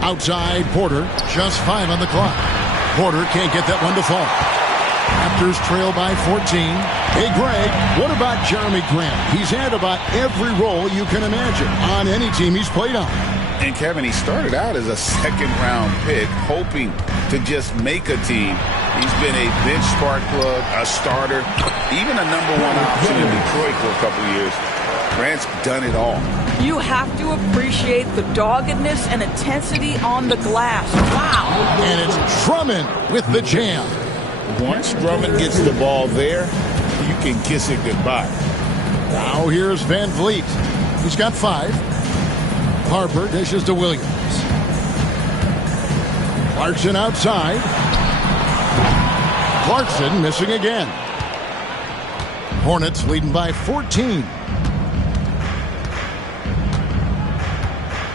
Outside Porter. Just 5 on the clock. Porter can't get that one to fall. Raptors trail by 14. Hey, Greg, what about Jeremy Grant? He's had about every role you can imagine on any team he's played on. And Kevin, he started out as a second-round pick, hoping to just make a team. He's been a bench spark plug, a starter, even a number 1 option in Detroit for a couple of years. Grant's done it all. You have to appreciate the doggedness and intensity on the glass. Wow. And it's Drummond with the jam. Once Drummond gets the ball there, you can kiss it goodbye. Now here's VanVleet. He's got 5. Harper dishes to Williams. Clarkson outside. Clarkson missing again. Hornets leading by 14.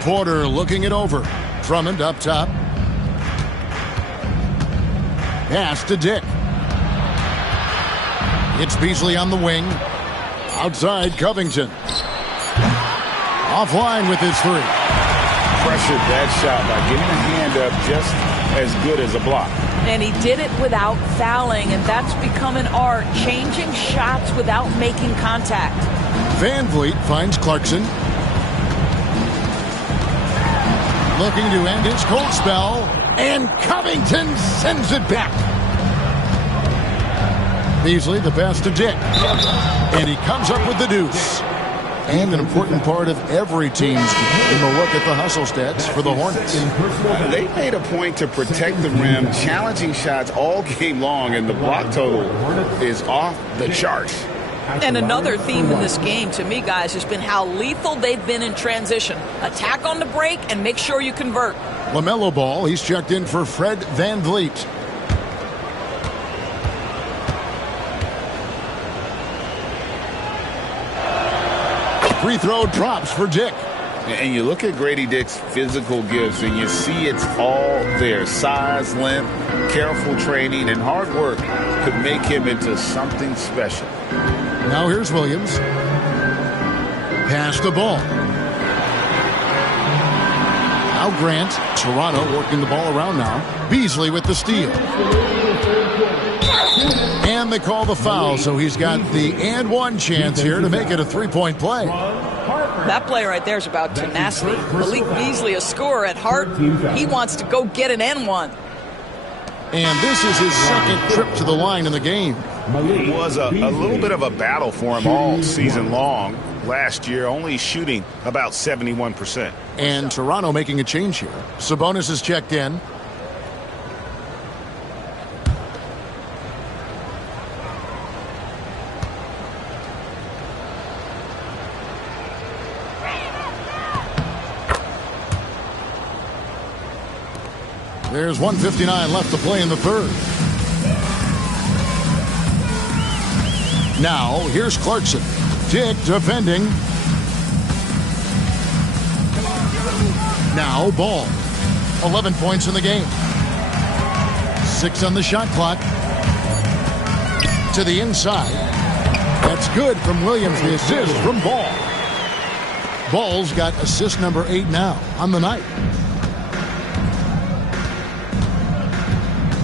Porter looking it over. Drummond up top. Pass to Dick. It's Beasley on the wing. Outside Covington. Offline with his 3. Pressured that shot by getting a hand up just as good as a block. And he did it without fouling, and that's become an art, changing shots without making contact. VanVleet finds Clarkson. Looking to end his cold spell, and Covington sends it back. Beasley, the pass to Dick. And he comes up with the deuce. and an important part of every team's game. And a look at the hustle stats for the Hornets. They made a point to protect the rim, challenging shots all game long, and the block total is off the charts. And another theme in this game, to me, guys, has been how lethal they've been in transition. Attack on the break and make sure you convert. LaMelo Ball, he's checked in for Fred VanVleet. Free throw drops for Dick. And you look at Grady Dick's physical gifts, and you see it's all there. Size, length, careful training, and hard work could make him into something special. Now here's Williams. Pass the ball. Now Grant. Toronto working the ball around now. Beasley with the steal. And they call the foul, so he's got the and one chance here to make it a three-point play. That play right there is about tenacity. Malik Beasley, a scorer at heart, he wants to go get an N1. And this is his second trip to the line in the game. It was a little bit of a battle for him all season long. Last year, only shooting about 71%. And Toronto making a change here. Sabonis is checked in. There's 1:59 left to play in the third. Now, here's Clarkson. Dick defending. Now, Ball. 11 points in the game. 6 on the shot clock. To the inside. That's good from Williams. The assist from Ball. Ball's got assist number 8 now on the night.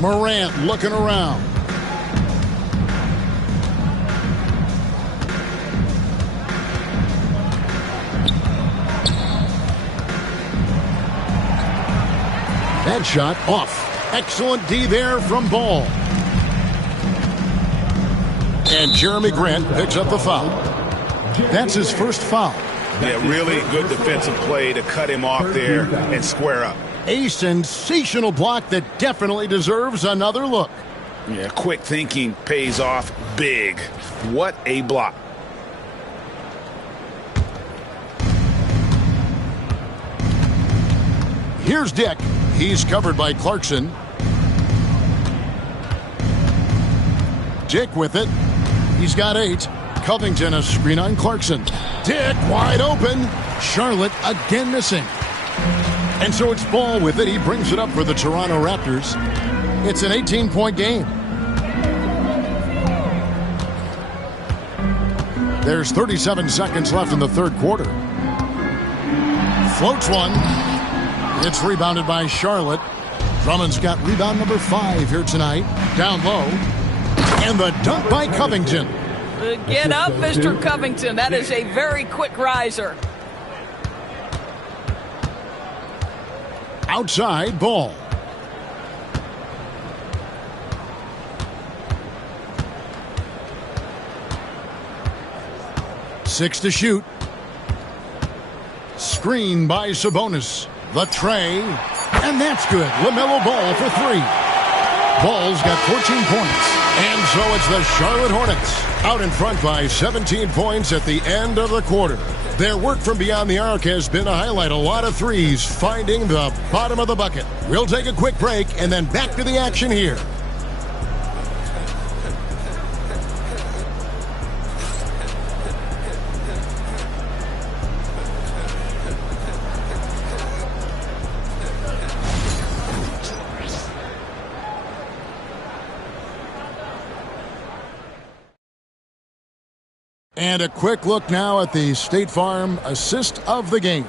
Morant looking around. That shot off. Excellent D there from Ball. And Jeremy Grant picks up the foul. That's his first foul. Yeah, really good defensive play to cut him off there and square up. A sensational block that definitely deserves another look. Yeah, quick thinking pays off big. What a block. Here's Dick. He's covered by Clarkson. Dick with it. He's got 8. Covington a screen on Clarkson. Dick wide open. Charlotte again missing. And so it's Ball with it. He brings it up for the Toronto Raptors. It's an 18-point game. There's 37 seconds left in the third quarter. Floats one. It's rebounded by Charlotte. Drummond's got rebound number 5 here tonight. Down low. And the dunk by Covington. Get up, Mr. Covington. That is a very quick riser. Outside, Ball. Six to shoot. Screen by Sabonis. The tray. And that's good. LaMelo Ball for 3. Ball's got 14 points. And so it's the Charlotte Hornets out in front by 17 points at the end of the quarter. Their work from beyond the arc has been to highlight a lot of threes, finding the bottom of the bucket. We'll take a quick break and then back to the action here. And a quick look now at the State Farm assist of the game.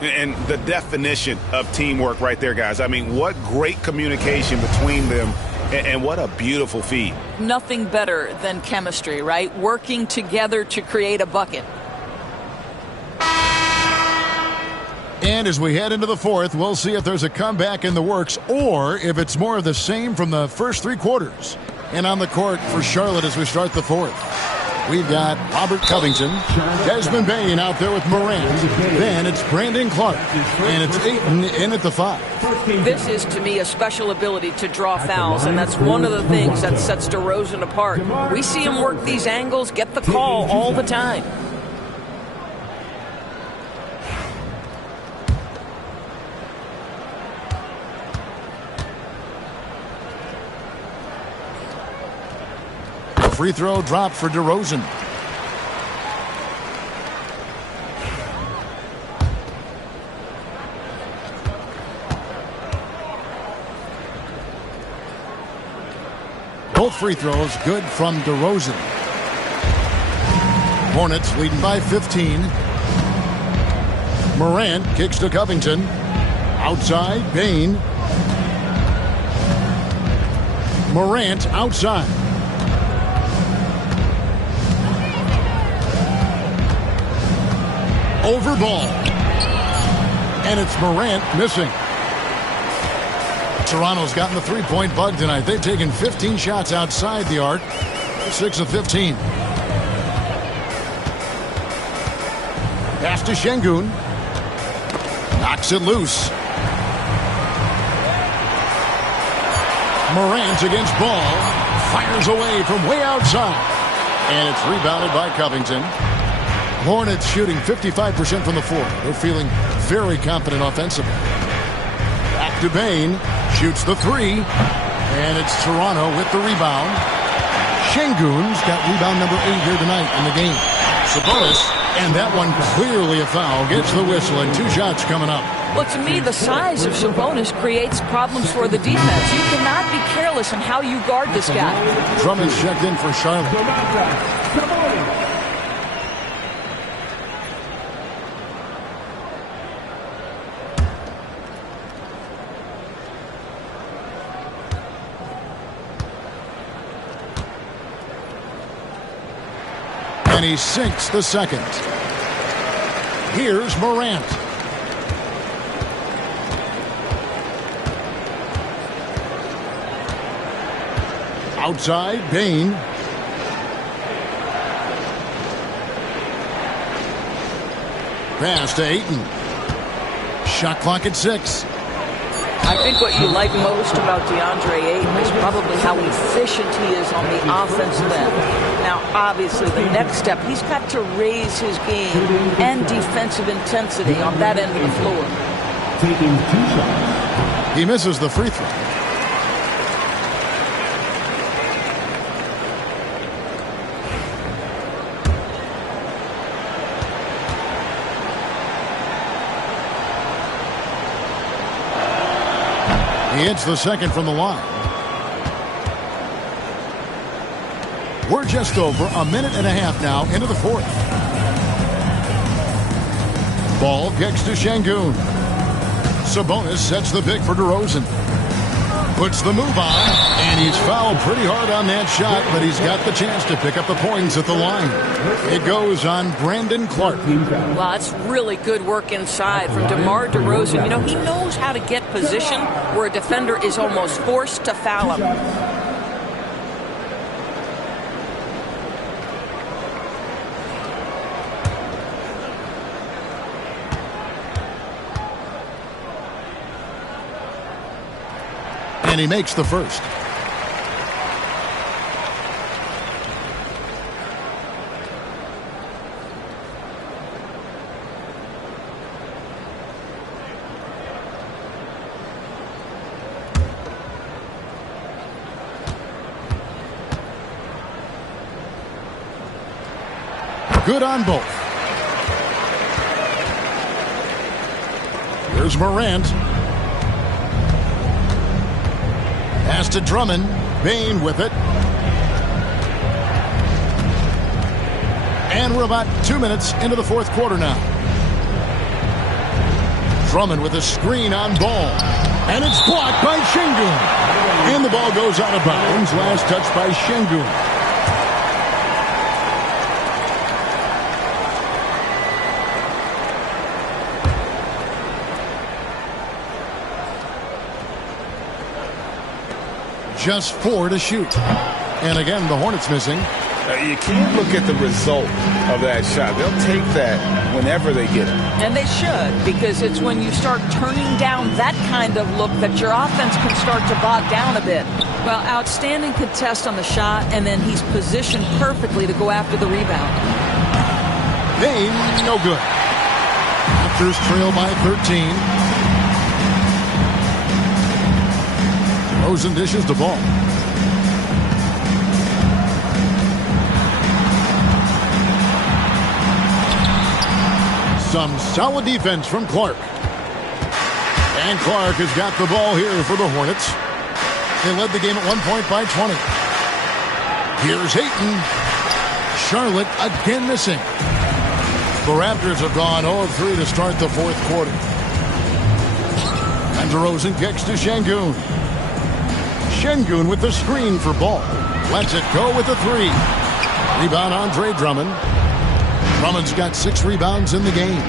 And the definition of teamwork right there, guys. I mean, what great communication between them, and what a beautiful feed. Nothing better than chemistry, right? Working together to create a bucket. And as we head into the fourth, we'll see if there's a comeback in the works or if it's more of the same from the first 3 quarters. And on the court for Charlotte as we start the fourth. We've got Robert Covington, Desmond Bain out there with Morant. Then it's Brandon Clark, and it's Ayton in at the 5. This is, to me, a special ability to draw fouls, and that's one of the things that sets DeRozan apart. We see him work these angles, get the call all the time. Free throw drop for DeRozan. Both free throws good from DeRozan. Hornets leading by 15. Morant kicks to Covington. Outside, Bain. Morant outside. Over ball. And it's Morant missing. Toronto's gotten the three-point bug tonight. They've taken 15 shots outside the arc. 6 of 15. Pass to Şengün. Knocks it loose. Morant against Ball. Fires away from way outside. And it's rebounded by Covington. Hornets shooting 55% from the floor. They're feeling very confident offensively. Back to Bain. Shoots the 3. And it's Toronto with the rebound. Şengün's got rebound number 8 here tonight in the game. Sabonis, and that one clearly a foul. Gets the whistle and 2 shots coming up. Well, to me, the size of Sabonis creates problems for the defense. You cannot be careless in how you guard this guy. Drummond's checked in for Charlotte. And he sinks the second. Here's Morant. Outside, Bain. Pass to Ayton. Shot clock at 6. I think what you like most about DeAndre Ayton is probably how efficient he is on the offensive end. Now, obviously, the next step, he's got to raise his game and defensive intensity on that end of the floor. Taking 2 shots. He misses the free throw. He hits the second from the line. We're just over a minute and a half now into the fourth. Ball kicks to Şengün. Sabonis sets the pick for DeRozan. Puts the move on, and he's fouled pretty hard on that shot, but he's got the chance to pick up the points at the line. It goes on Brandon Clark. Well, that's really good work inside from DeMar DeRozan. You know, he knows how to get position where a defender is almost forced to foul him. And he makes the first. Good on both. Here's Morant. Pass to Drummond. Bain with it. And we're about 2 minutes into the fourth quarter now. Drummond with a screen on Ball. And it's blocked by Şengün. And the ball goes out of bounds. Last touch by Şengün. Just 4 to shoot. And again, the Hornets missing You can't look at the result of that shot. They'll take that whenever they get it. And they should, because it's when you start turning down that kind of look that your offense can start to bog down a bit. Well, outstanding contest on the shot, and then he's positioned perfectly to go after the rebound. Bane, no good. Raptors trail by 13. Rosen dishes the ball. Some solid defense from Clark. And Clark has got the ball here for the Hornets. They led the game at 1 point by 20. Here's Ayton. Charlotte again missing. The Raptors have gone 0-3 to start the fourth quarter. And DeRozan kicks to Şengün. Şengün with the screen for Ball. Lets it go with the three. Rebound Andre Drummond. Drummond's got 6 rebounds in the game.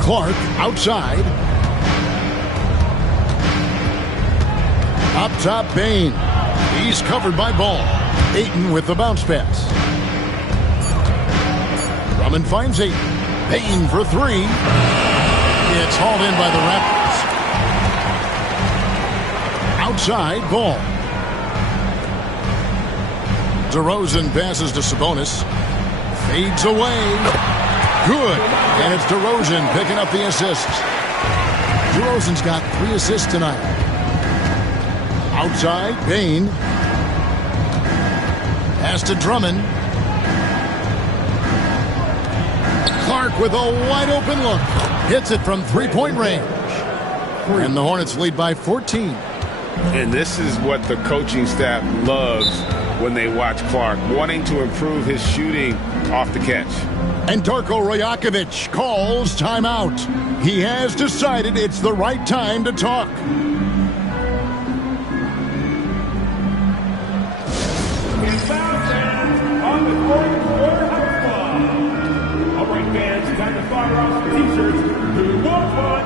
Clark outside. Up top, Bane. He's covered by Ball. Ayton with the bounce pass. Drummond finds Ayton. Bane for 3. It's hauled in by the Raptors. Outside, Ball. DeRozan passes to Sabonis. Fades away. Good. And it's DeRozan picking up the assists. DeRozan's got 3 assists tonight. Outside, Bane. Pass to Drummond. Clark with a wide open look. Hits it from 3-point range. And the Hornets lead by 14. And this is what the coaching staff loves when they watch Clark, wanting to improve his shooting off the catch. And Darko Rajakovic calls timeout. He has decided it's the right time to talk. Inbound fans on the fourth quarter house club. All right, fans, time to fire off your t-shirts. Who wants one?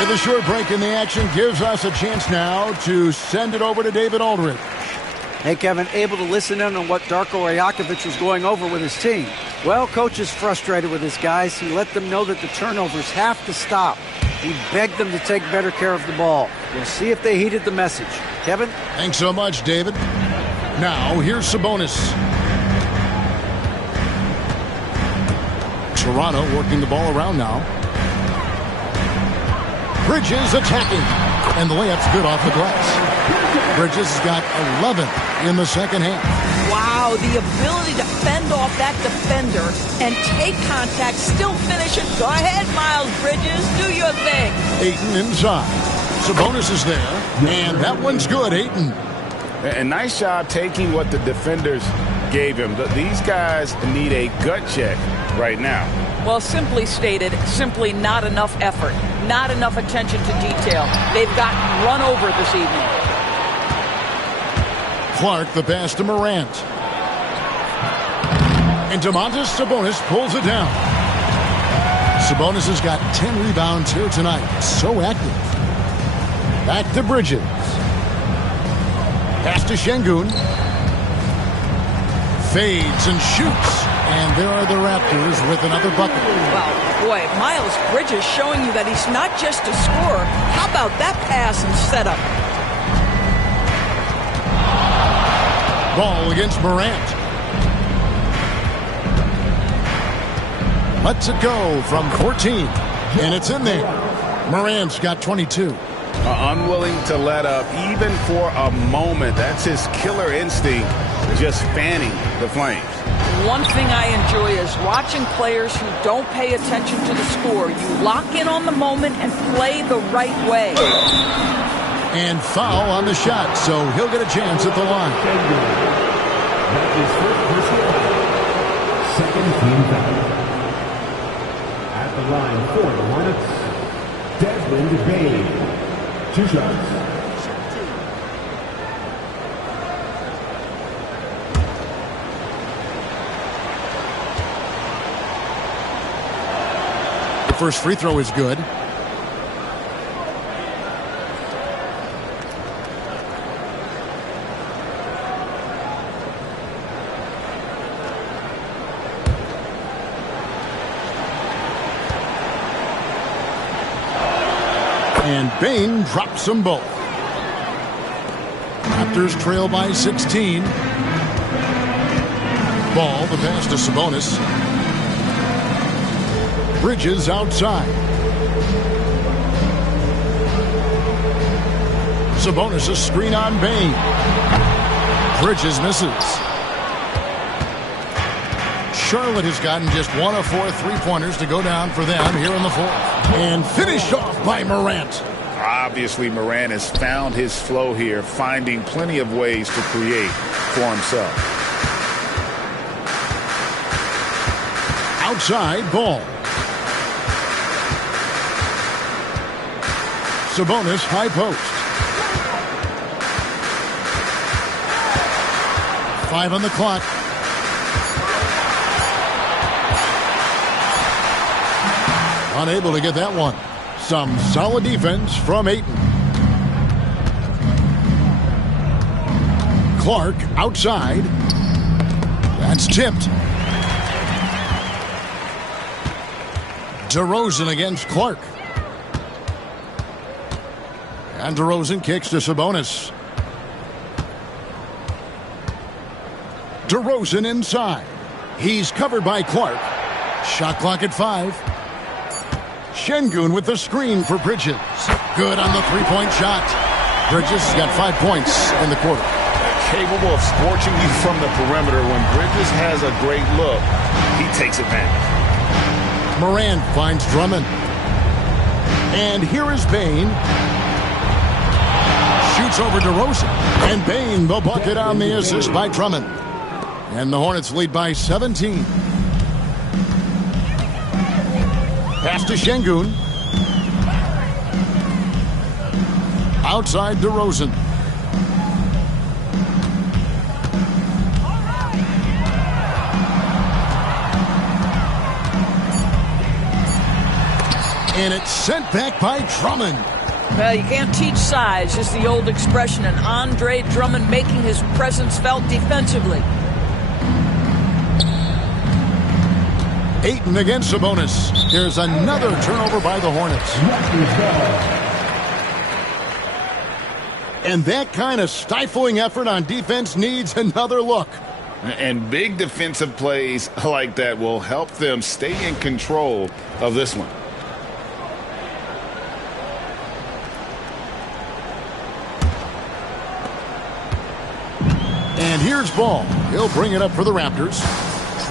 The short break in the action gives us a chance now to send it over to David Aldridge. Hey, Kevin, able to listen in on what Darko Rajakovic was going over with his team. Well, coach is frustrated with his guys. He let them know that the turnovers have to stop. He begged them to take better care of the ball. We'll see if they heeded the message. Kevin? Thanks so much, David. Now, here's Sabonis. Toronto working the ball around now. Bridges attacking. And the layup's good off the glass. Bridges has got 11 in the second half. Wow, the ability to fend off that defender and take contact, still finish it. Go ahead, Miles Bridges. Do your thing. Ayton inside. Sabonis is there. And that one's good, Ayton. And nice job taking what the defenders gave him. These guys need a gut check right now. Well, simply stated, simply not enough effort, not enough attention to detail. They've gotten run over this evening. Clark, the pass to Morant. And Domantas Sabonis pulls it down. Sabonis has got 10 rebounds here tonight. So active. Back to Bridges. Pass to Şengün. Fades and shoots. And there are the Raptors with another bucket. Wow, boy, Miles Bridges showing you that he's not just a scorer. How about that pass and setup? Ball against Morant. Lets it go from 14. And it's in there. Morant's got 22. Unwilling to let up even for a moment. That's his killer instinct, just fanning the flames. One thing I enjoy is watching players who don't pay attention to the score. You lock in on the moment and play the right way. And foul on the shot, so he'll get a chance at the line. That's his first personal foul. Second team foul. At the line for the Hornets, Desmond Bane. 2 shots. The first free throw is good. And Bane drops them both. Raptors trail by 16. Ball, the pass to Sabonis. Bridges outside. Sabonis a screen on Bane. Bridges misses. Charlotte has gotten just 1 of 4 3-pointers to go down for them here in the fourth. And finished off by Morant. Obviously, Morant has found his flow here, finding plenty of ways to create for himself. Outside ball. Sabonis high post. 5 on the clock. Unable to get that one. Some solid defense from Ayton. Clark outside. That's tipped. DeRozan against Clark. And DeRozan kicks to Sabonis. DeRozan inside. He's covered by Clark. Shot clock at 5. Şengün with the screen for Bridges. Good on the three-point shot. Bridges got 5 points in the quarter. Capable of scorching you from the perimeter. When Bridges has a great look, he takes advantage. Morant finds Drummond. And here is Bane. Shoots over DeRozan. And Bane the bucket on the assist by Drummond. And the Hornets lead by 17. Pass to Şengün. Outside DeRozan. And it's sent back by Drummond. Well, you can't teach size, just the old expression, and Andre Drummond making his presence felt defensively. Ayton against Sabonis. There's another turnover by the Hornets. And that kind of stifling effort on defense needs another look. And big defensive plays like that will help them stay in control of this one. And here's Ball. He'll bring it up for the Raptors.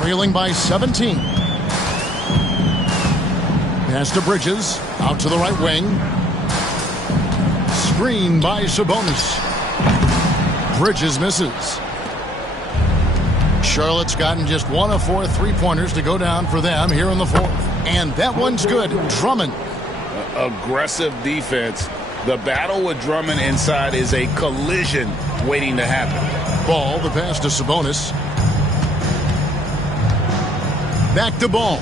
Trailing by 17. Pass to Bridges. Out to the right wing. Screen by Sabonis. Bridges misses. Charlotte's gotten just 1 of 4 3-pointers to go down for them here in the fourth. And that one's good. Drummond. Aggressive defense. The battle with Drummond inside is a collision waiting to happen. Ball, the pass to Sabonis. Back to Ball.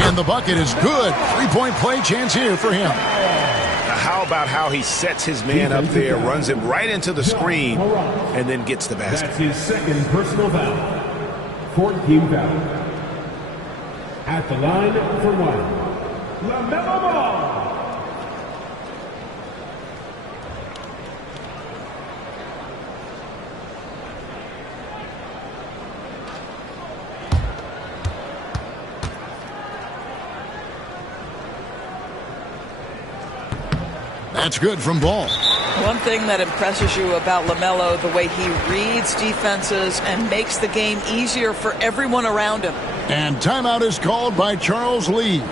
And the bucket is good. 3-point play chance here for him. Now how about how he sets his man up there, runs him right into the screen, and then gets the basket. That's his second personal foul. 14 foul. At the line for 1, LaMelo Ball. That's good from Ball. One thing that impresses you about LaMelo, the way he reads defenses and makes the game easier for everyone around him. And timeout is called by Charles Lee.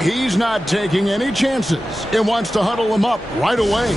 He's not taking any chances and wants to huddle him up right away.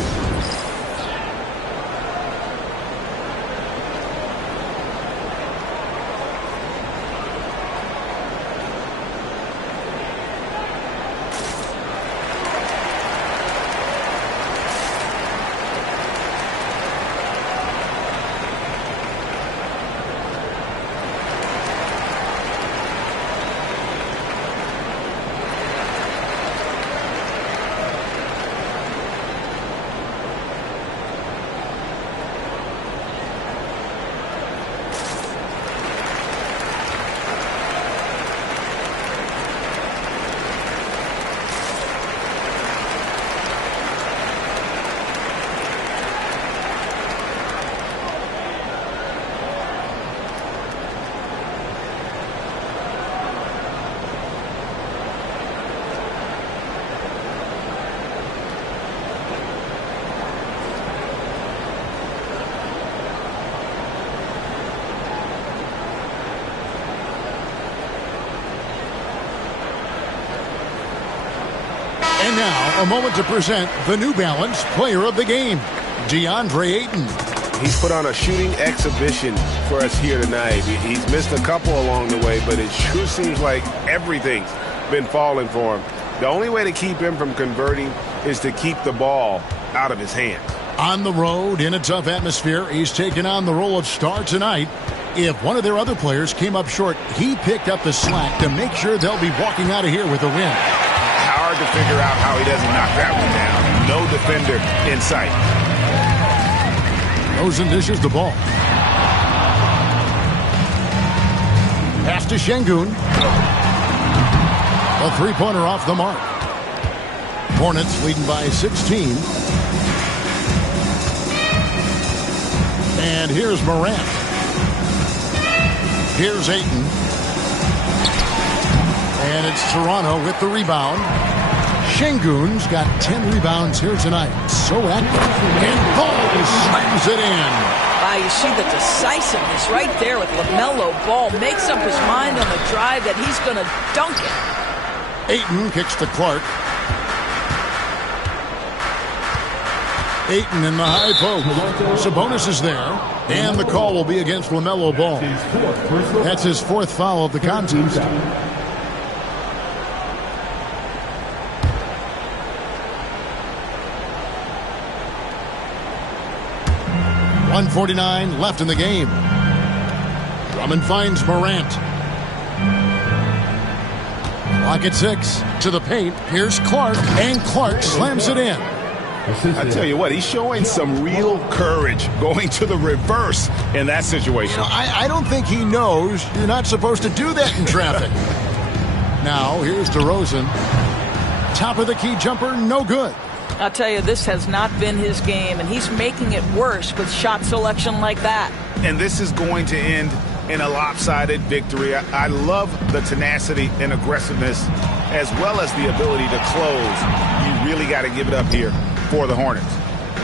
And now, a moment to present the New Balance Player of the Game, DeAndre Ayton. He's put on a shooting exhibition for us here tonight. He's missed a couple along the way, but it sure seems like everything's been falling for him. The only way to keep him from converting is to keep the ball out of his hands. On the road, in a tough atmosphere, he's taken on the role of star tonight. If one of their other players came up short, he picked up the slack to make sure they'll be walking out of here with a win. Hard to figure out how he doesn't knock that one down. No defender in sight. Rosen dishes the ball. Pass to Şengün. A three-pointer off the mark. Hornets leading by 16. And here's Morant. Here's Ayton. And it's Toronto with the rebound. Şengün's got 10 rebounds here tonight. So active. And Ball slams it in. Wow, you see the decisiveness right there with LaMelo Ball. Makes up his mind on the drive that he's going to dunk it. Ayton kicks to Clark. Ayton in the high post. Sabonis is there. And the call will be against LaMelo Ball. That's his fourth foul of the contest. 1:49 left in the game. Drummond finds Morant. Clock at 6. To the paint. Here's Clark. And Clark slams it in. I tell you what, he's showing some real courage going to the reverse in that situation. You know, I don't think he knows you're not supposed to do that in traffic. Now, here's DeRozan. Top of the key jumper, no good. I'll tell you, this has not been his game, and he's making it worse with shot selection like that. And this is going to end in a lopsided victory. I love the tenacity and aggressiveness as well as the ability to close. You really got to give it up here for the Hornets.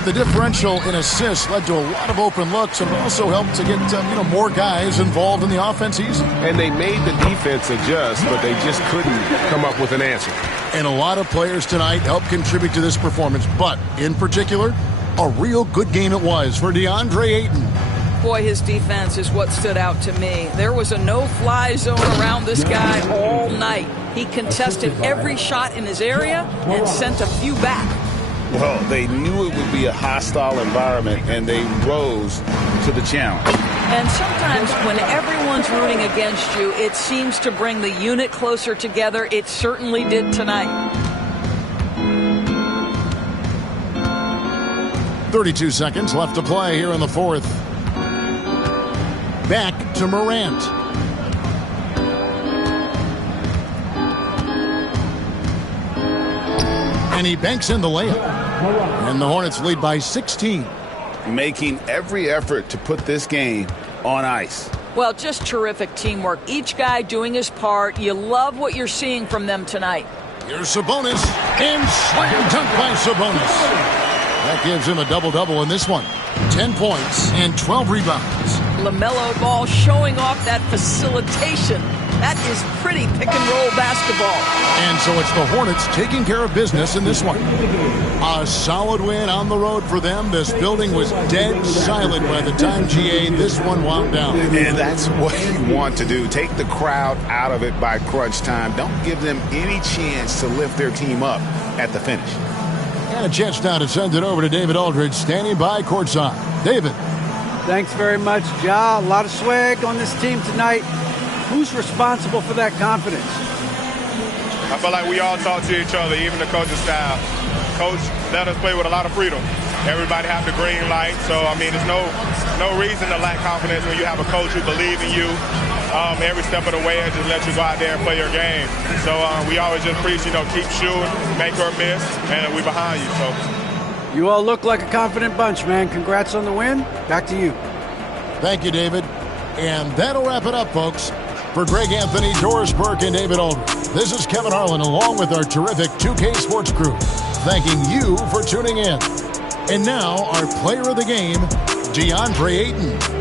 The differential in assists led to a lot of open looks and also helped to get more guys involved in the offense easily. And they made the defense adjust, but they just couldn't come up with an answer. And a lot of players tonight helped contribute to this performance, but in particular, a real good game it was for DeAndre Ayton. Boy, his defense is what stood out to me. There was a no-fly zone around this guy all night. He contested every shot in his area and sent a few back. Well, they knew it would be a hostile environment, and they rose to the challenge. And sometimes when everyone's rooting against you, it seems to bring the unit closer together. It certainly did tonight. 32 seconds left to play here in the fourth. Back to Morant. And he banks in the layup. And the Hornets lead by 16. Making every effort to put this game on ice. Well, just terrific teamwork. Each guy doing his part. You love what you're seeing from them tonight. Here's Sabonis. And slam dunk by Sabonis. That gives him a double-double in this one. 10 points and 12 rebounds. LaMelo Ball showing off that facilitation That is pretty pick-and-roll basketball. And so it's the Hornets taking care of business in this one. A solid win on the road for them. This building was dead silent by the time, GA, this one wound down. And that's what you want to do. Take the crowd out of it by crunch time. Don't give them any chance to lift their team up at the finish. And a chance now to send it over to David Aldridge, standing by courtside. David. Thanks very much, Ja. A lot of swag on this team tonight. Who's responsible for that confidence? I feel like we all talk to each other, even the coaching staff. Coach let us play with a lot of freedom. Everybody have the green light, so I mean, there's no reason to lack confidence when you have a coach who believes in you every step of the way and just let you go out there and play your game. So we always just preach, keep shooting, make or miss, and we behind you. So you all look like a confident bunch, man. Congrats on the win. Back to you. Thank you, David. And that'll wrap it up, folks. For Greg Anthony, Doris Burke, and David Aldridge, this is Kevin Harlan along with our terrific 2K Sports crew, thanking you for tuning in. And now, our player of the game, DeAndre Ayton.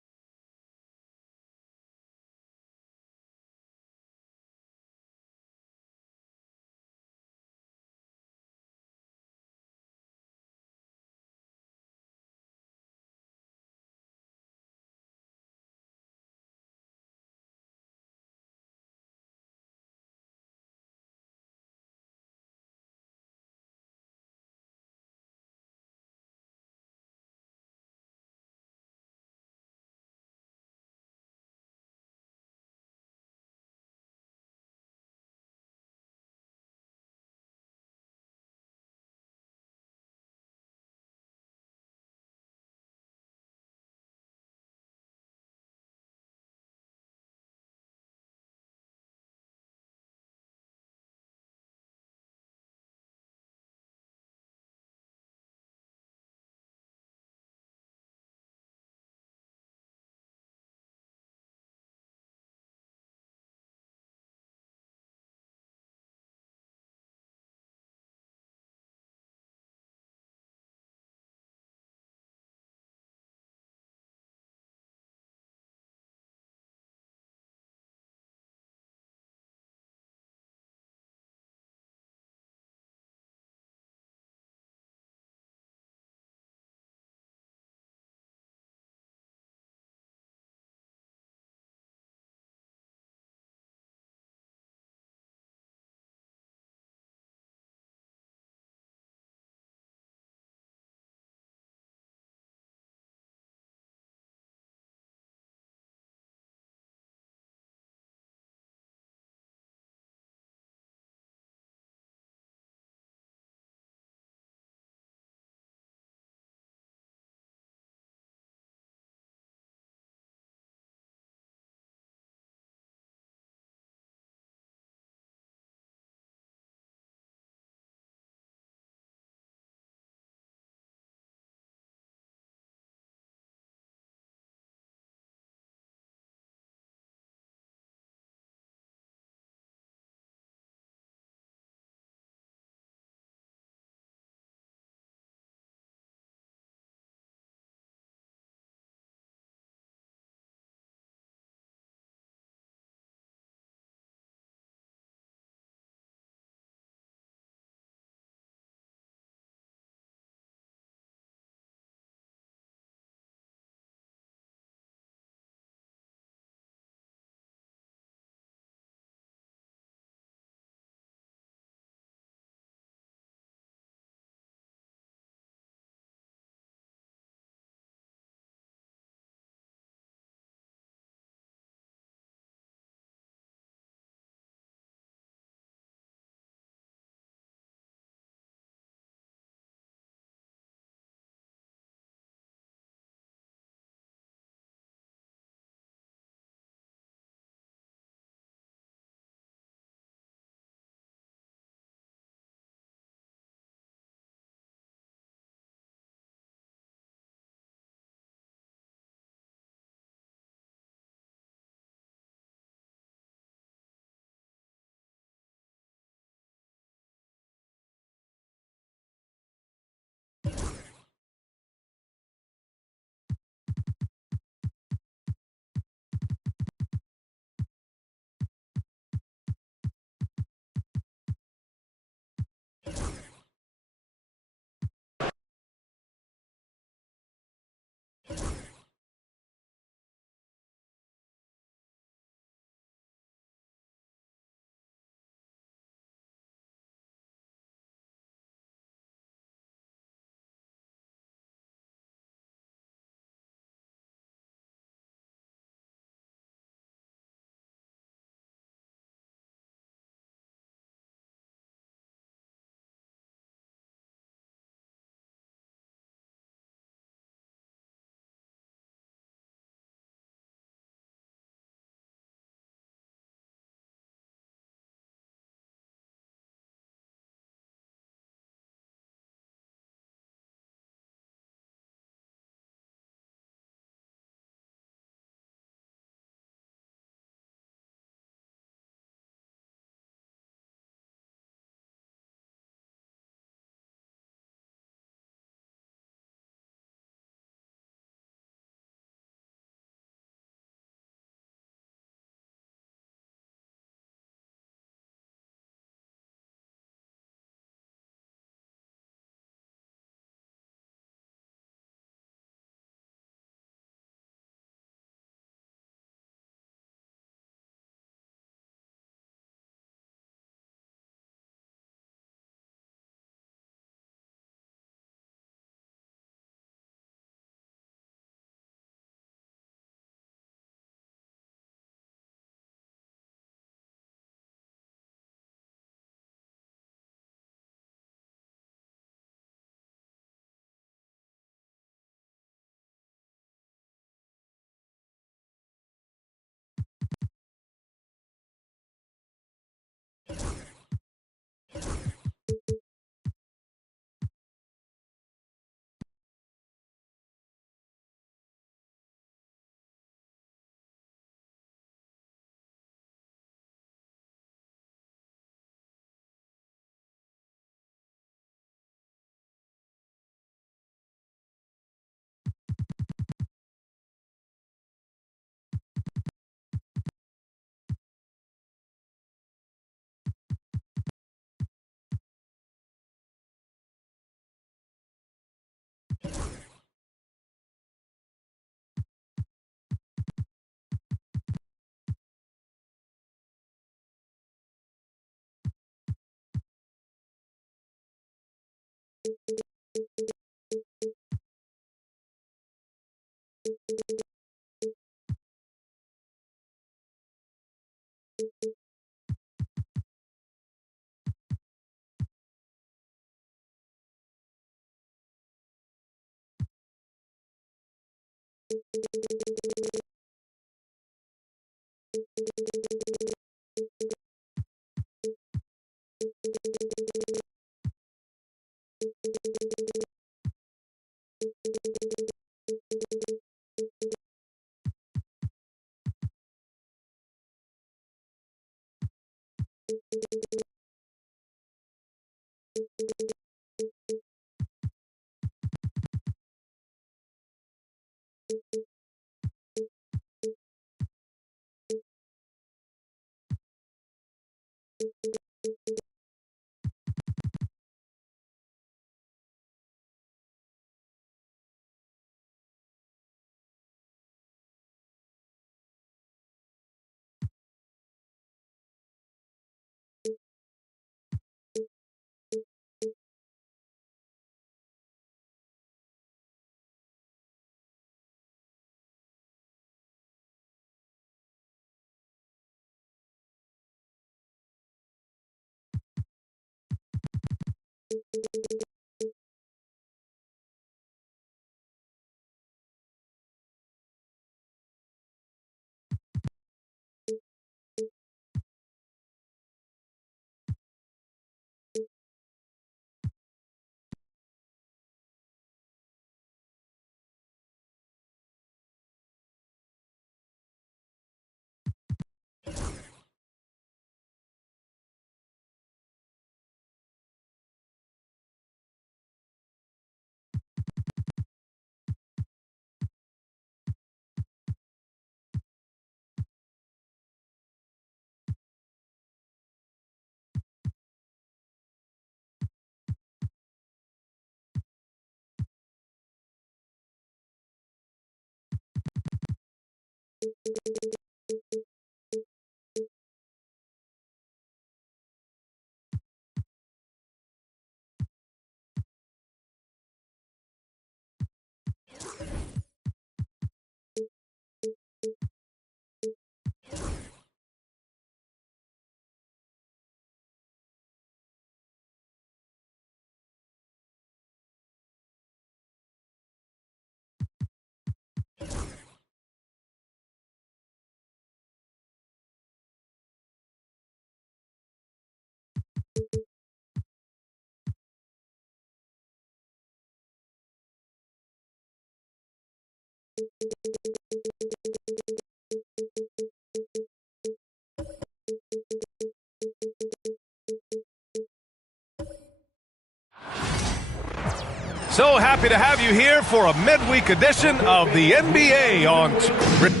So happy to have you here for a midweek edition of the NBA on...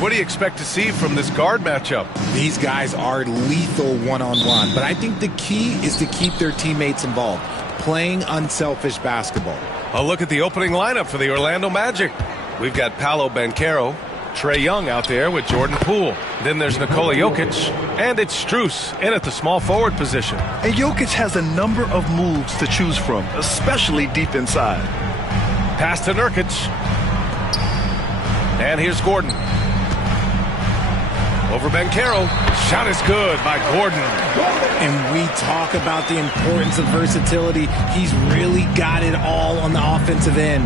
What do you expect to see from this guard matchup? These guys are lethal one-on-one, but I think the key is to keep their teammates involved, playing unselfish basketball. A look at the opening lineup for the Orlando Magic. We've got Paolo Banchero, Trae Young out there with Jordan Poole. Then there's Nikola Jokic, and it's Strus in at the small forward position. And Jokic has a number of moves to choose from, especially deep inside. Pass to Nurkic. And here's Gordon. Over Banchero. Shot is good by Gordon. And we talk about the importance of versatility. He's really got it all on the offensive end.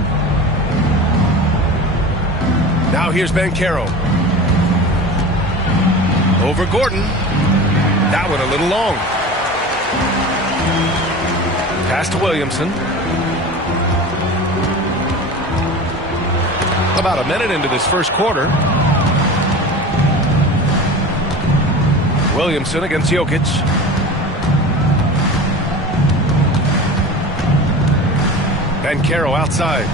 Now here's Banchero. Over Gordon. That one a little long. Pass to Williamson. About a minute into this first quarter. Williamson against Jokic. Banchero outside.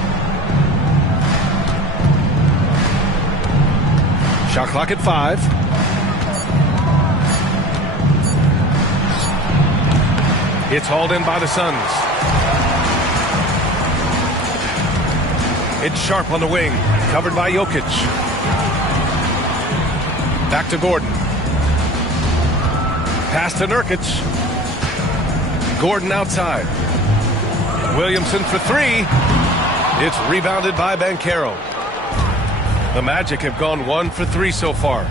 Shot clock at 5. It's hauled in by the Suns. It's Sharp on the wing, covered by Jokic. Back to Gordon. Pass to Nurkic. Gordon outside. Williamson for 3. It's rebounded by Banchero. The Magic have gone 1 for 3 so far.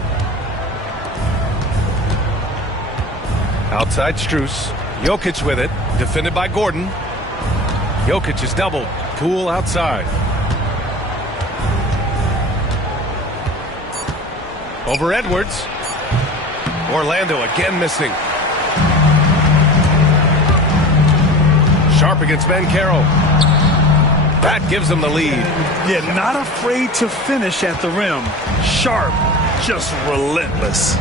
Outside Strus. Jokic with it. Defended by Gordon. Jokic is doubled. Poole outside. Over Edwards. Orlando again missing. Sharp against Banchero. That gives them the lead. Yeah, not afraid to finish at the rim. Sharp, just relentless.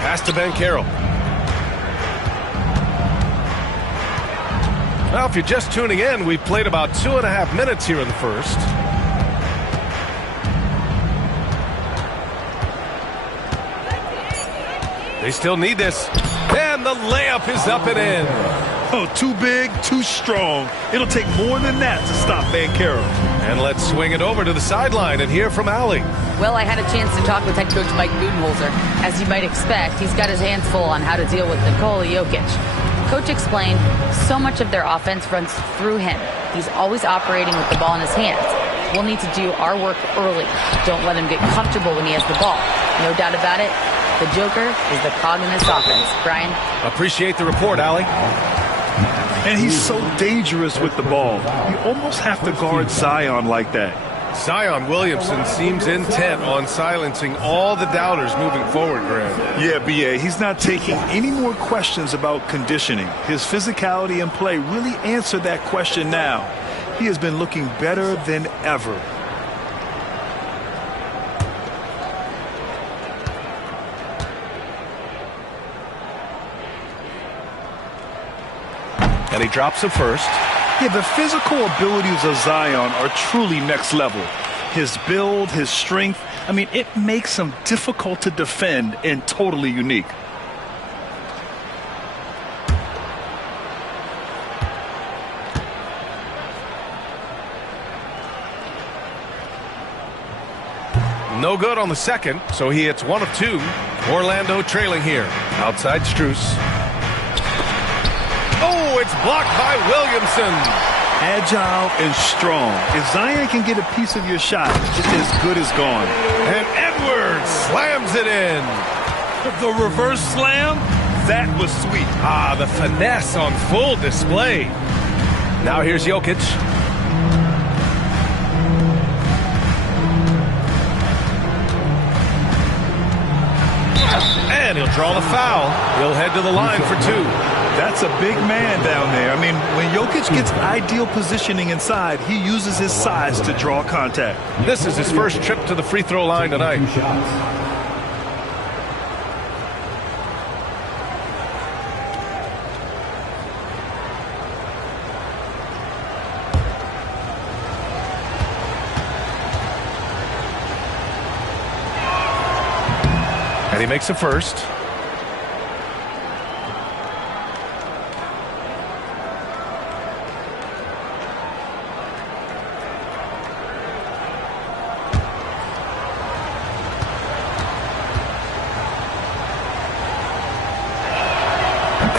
Pass to Banchero. Well, if you're just tuning in, we've played about 2.5 minutes here in the first. They still need this. And the layup is up and in. Oh, too big, too strong. It'll take more than that to stop Banchero. And let's swing it over to the sideline and hear from Allie. Well, I had a chance to talk with head coach Mike Budenholzer. As you might expect, he's got his hands full on how to deal with Nikola Jokic. Coach explained so much of their offense runs through him. He's always operating with the ball in his hands. We'll need to do our work early. Don't let him get comfortable when he has the ball. No doubt about it, the Joker is the cog in this offense. Brian? Appreciate the report, Allie. And he's so dangerous with the ball. You almost have to guard Zion like that. Zion Williamson seems intent on silencing all the doubters moving forward, Graham. Yeah, B.A., he's not taking any more questions about conditioning. His physicality and play really answer that question now. He has been looking better than ever. And he drops it first. Yeah, the physical abilities of Zion are truly next level. His build, his strength, I mean, it makes him difficult to defend and totally unique. No good on the second, so he hits 1 of 2. Orlando trailing here. Outside Strus. Oh, it's blocked by Williamson. Agile and strong. If Zion can get a piece of your shot, it's as good as gone. And Edwards slams it in. The reverse slam, that was sweet. Ah, the finesse on full display. Now here's Jokic. And he'll draw the foul. He'll head to the line for 2. That's a big man down there. I mean, when Jokic gets ideal positioning inside, he uses his size to draw contact. This is his first trip to the free throw line tonight. And he makes a first.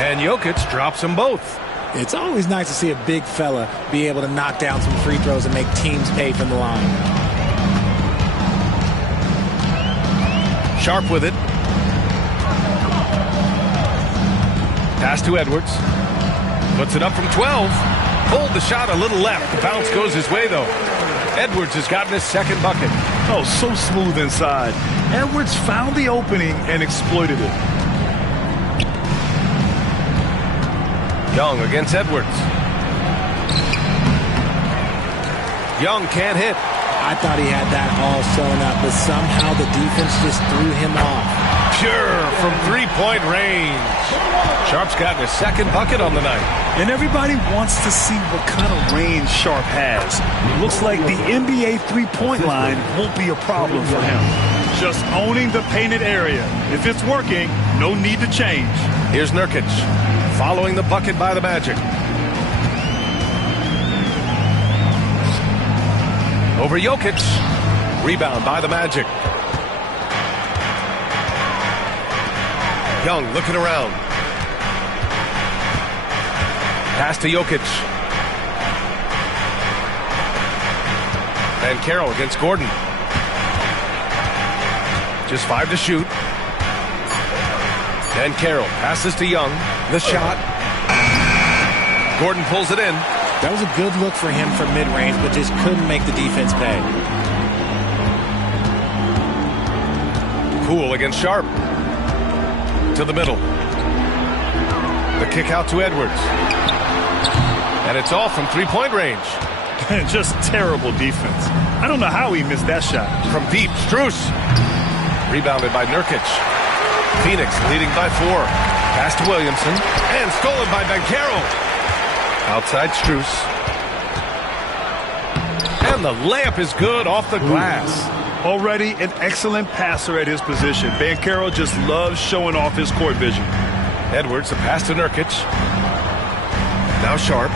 And Jokic drops them both. It's always nice to see a big fella be able to knock down some free throws and make teams pay from the line. Sharp with it. Pass to Edwards. Puts it up from 12. Pulled the shot a little left. The bounce goes his way, though. Edwards has gotten his second bucket. Oh, so smooth inside. Edwards found the opening and exploited it. Young against Edwards. Young can't hit. I thought he had that all sewn up, but somehow the defense just threw him off. Pure from three-point range. Sharp's gotten his second bucket on the night. And everybody wants to see what kind of range Sharp has. It looks like the NBA three-point line won't be a problem for him. Just owning the painted area. If it's working, no need to change. Here's Nurkic, following the bucket by the Magic. Over Jokic. Rebound by the Magic. Young looking around. Pass to Jokic. Banchero against Gordon. Just 5 to shoot. Banchero passes to Young. The shot. Gordon pulls it in. That was a good look for him from mid-range, but just couldn't make the defense pay. Poole against Sharp. To the middle. The kick out to Edwards. And it's all from three-point range. Just terrible defense. I don't know how he missed that shot. From deep, Strus. Rebounded by Nurkic. Phoenix leading by 4. Pass to Williamson. And stolen by Banchero. Outside Strus. And the layup is good off the glass. Already an excellent passer at his position. Banchero just loves showing off his court vision. Edwards, a pass to Nurkic. Now Sharp.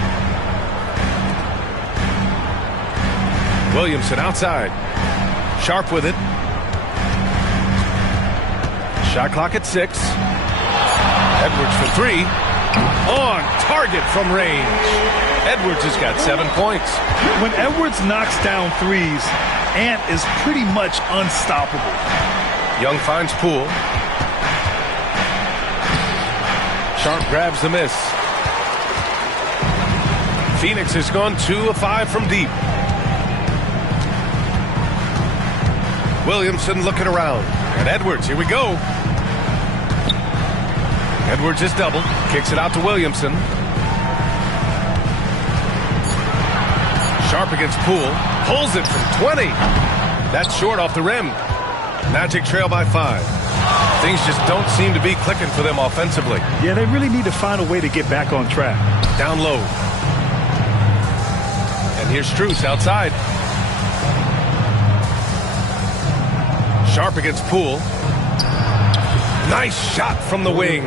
Williamson outside. Sharp with it. Shot clock at 6. Edwards for 3. On target from range. Edwards has got 7 points. When Edwards knocks down threes, Ant is pretty much unstoppable. Young finds Poole. Sharp grabs the miss. Phoenix has gone 2 of 5 from deep. Williamson looking around. And Edwards, here we go. Edwards is doubled. Kicks it out to Williamson. Sharp against Poole. Pulls it from 20. That's short off the rim. Magic trail by 5. Things just don't seem to be clicking for them offensively. Yeah, they really need to find a way to get back on track. Down low. And here's Strus outside. Sharp against Poole. Nice shot from the wing.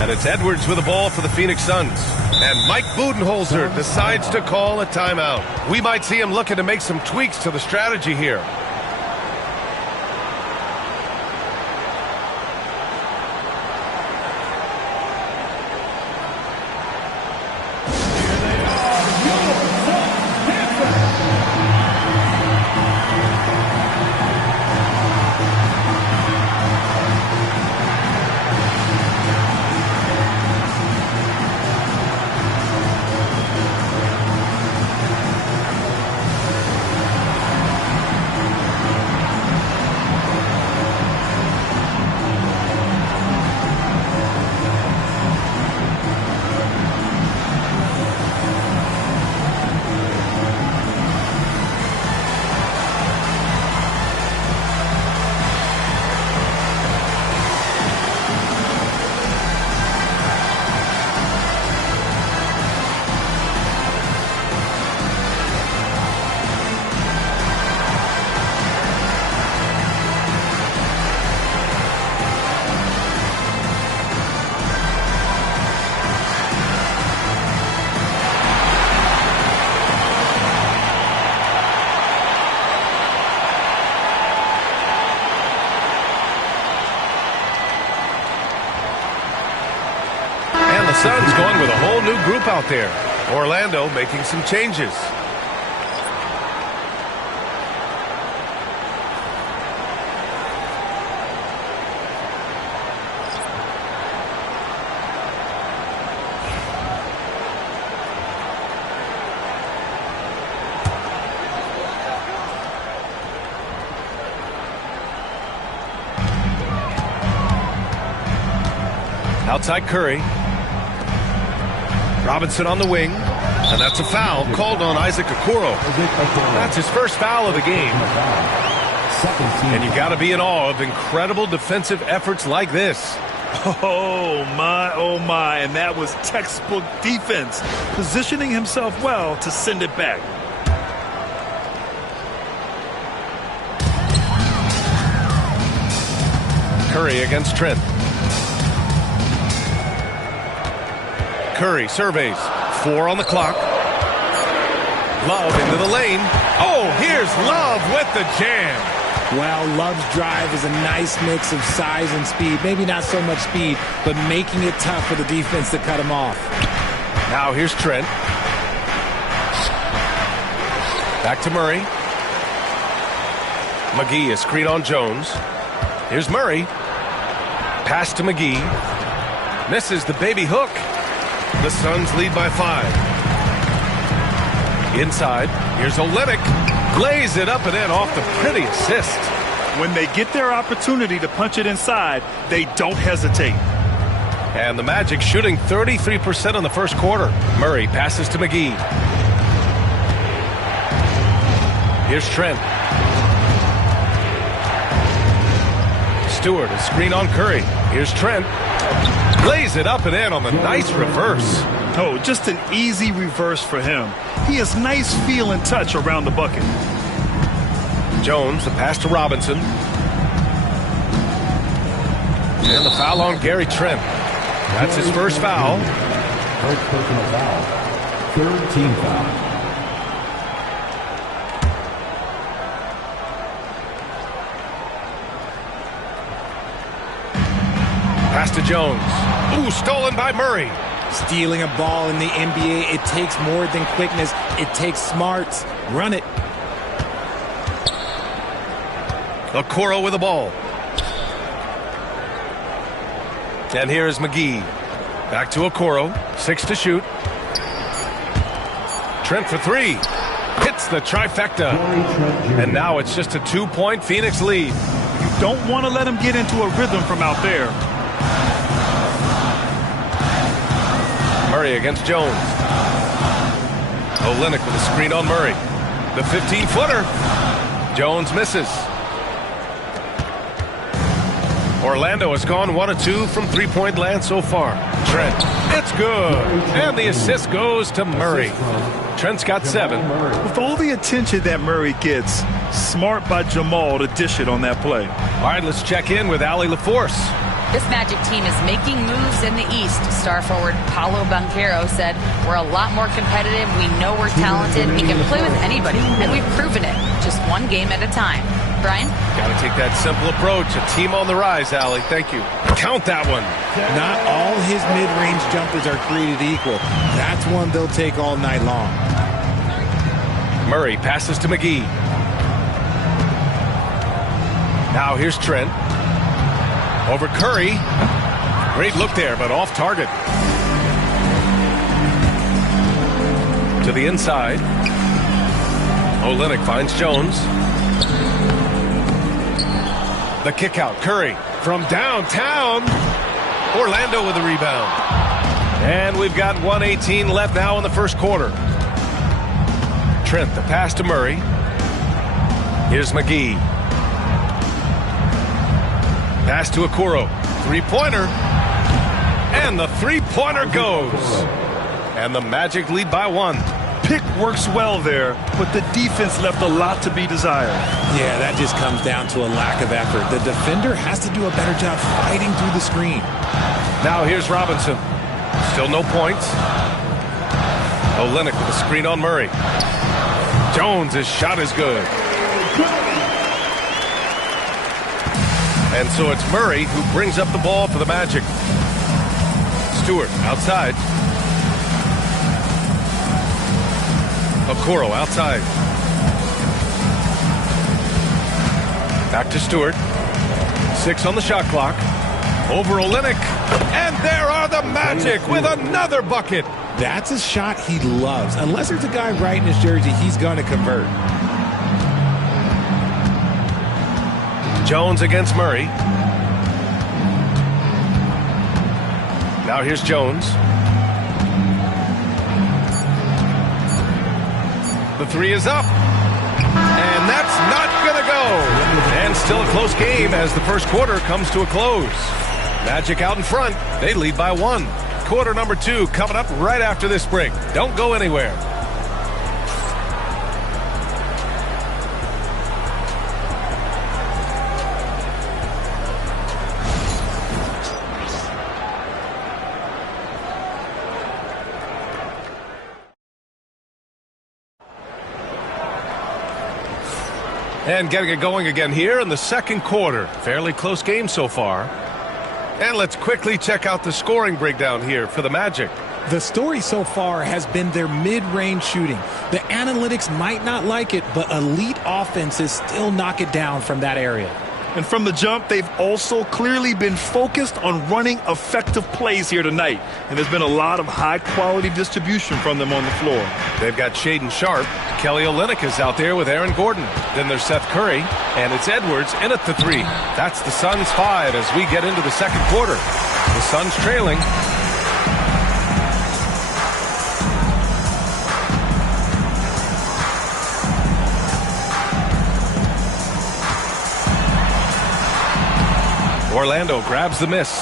And it's Edwards with the ball for the Phoenix Suns. And Mike Budenholzer decides to call a timeout. We might see him looking to make some tweaks to the strategy here. Suns going with a whole new group out there. Orlando making some changes. Outside Curry. Robinson on the wing, and that's a foul called on Isaac Okoro. That's his first foul of the game. And you've got to be in awe of incredible defensive efforts like this. Oh my, and that was textbook defense, positioning himself well to send it back. Curry against Trent. Curry surveys. 4 on the clock. Love into the lane. Oh, here's Love with the jam. Well, Love's drive is a nice mix of size and speed. Maybe not so much speed, but making it tough for the defense to cut him off. Now here's Trent. Back to Murray. McGee is screen on Jones. Here's Murray. Pass to McGee. Misses the baby hook. The Suns lead by 5. Inside. Here's Olynyk. Lays it up and in off the pretty assist. When they get their opportunity to punch it inside, they don't hesitate. And the Magic shooting 33% in the first quarter. Murray passes to McGee. Here's Trent. Stewart is screen on Curry. Here's Trent. Lays it up and in on the nice reverse. Oh, just an easy reverse for him. He has nice feel and touch around the bucket. Jones, the pass to Robinson. And the foul on Gary Trent. That's his first foul. First personal foul. Third team foul. Pass to Jones. Ooh, stolen by Murray. Stealing a ball in the NBA, it takes more than quickness. It takes smarts. Run it. Okoro with the ball. And here is McGee. Back to Okoro. 6 to shoot. Trent for 3. Hits the trifecta. And now it's just a 2-point Phoenix lead. You don't want to let him get into a rhythm from out there. Murray against Jones. Olynyk with a screen on Murray. The 15-footer. Jones misses. Orlando has gone 1 of 2 from three-point land so far. Trent, it's good. And the assist goes to Murray. Trent's got 7. With all the attention that Murray gets, smart by Jamal to dish it on that play. All right, let's check in with Allie LaForce. This Magic team is making moves in the East. Star forward Paolo Banchero said, "We're a lot more competitive. We know we're talented. We can play with anybody, and we've proven it. Just one game at a time." Brian? Got to take that simple approach. A team on the rise, Allie. Thank you. Count that one. Not all his mid-range jumpers are created equal. That's one they'll take all night long. Murray passes to McGee. Now here's Trent. Over Curry. Great look there, but off target. To the inside. Olynyk finds Jones. The kick out. Curry from downtown. Orlando with the rebound. And we've got 1:18 left now in the first quarter. Trent, the pass to Murray. Here's McGee. Pass to Okoro. Three-pointer. And the three-pointer goes. And the Magic lead by 1. Pick works well there, but the defense left a lot to be desired. Yeah, that just comes down to a lack of effort. The defender has to do a better job fighting through the screen. Now here's Robinson. Still no points. Olynyk with a screen on Murray. Jones' shot is good. And so it's Murray who brings up the ball for the Magic. Stewart outside. Okoro outside. Back to Stewart. 6 on the shot clock. Over Olynyk. And there are the Magic with another bucket. That's a shot he loves. Unless there's a guy right in his jersey, he's going to convert. Jones against Murray. Now here's Jones. The 3 is up. And that's not going to go. And still a close game as the first quarter comes to a close. Magic out in front. They lead by 1. Quarter number 2 coming up right after this break. Don't go anywhere. And getting it going again here in the second quarter. Fairly close game so far. And let's quickly check out the scoring breakdown here for the Magic. The story so far has been their mid-range shooting. The analytics might not like it, but elite offenses still knock it down from that area. And from the jump, they've also clearly been focused on running effective plays here tonight. And there's been a lot of high-quality distribution from them on the floor. They've got Shaedon Sharpe. Kelly Olynyk is out there with Aaron Gordon. Then there's Seth Curry. And it's Edwards in at the 3. That's the Suns' 5 as we get into the second quarter. The Suns trailing. Orlando grabs the miss.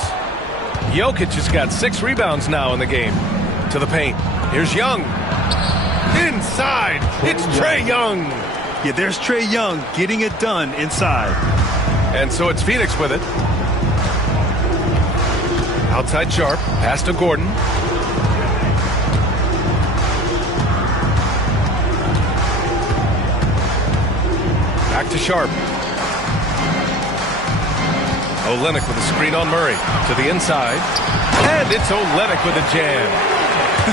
Jokic has got 6 rebounds now in the game. To the paint. Here's Young. Inside. It's Trae Young. Yeah, there's Trae Young getting it done inside. And so it's Phoenix with it. Outside Sharpe. Pass to Gordon. Back to Sharpe. Olynyk with a screen on Murray. To the inside. And it's Olynyk with a jam.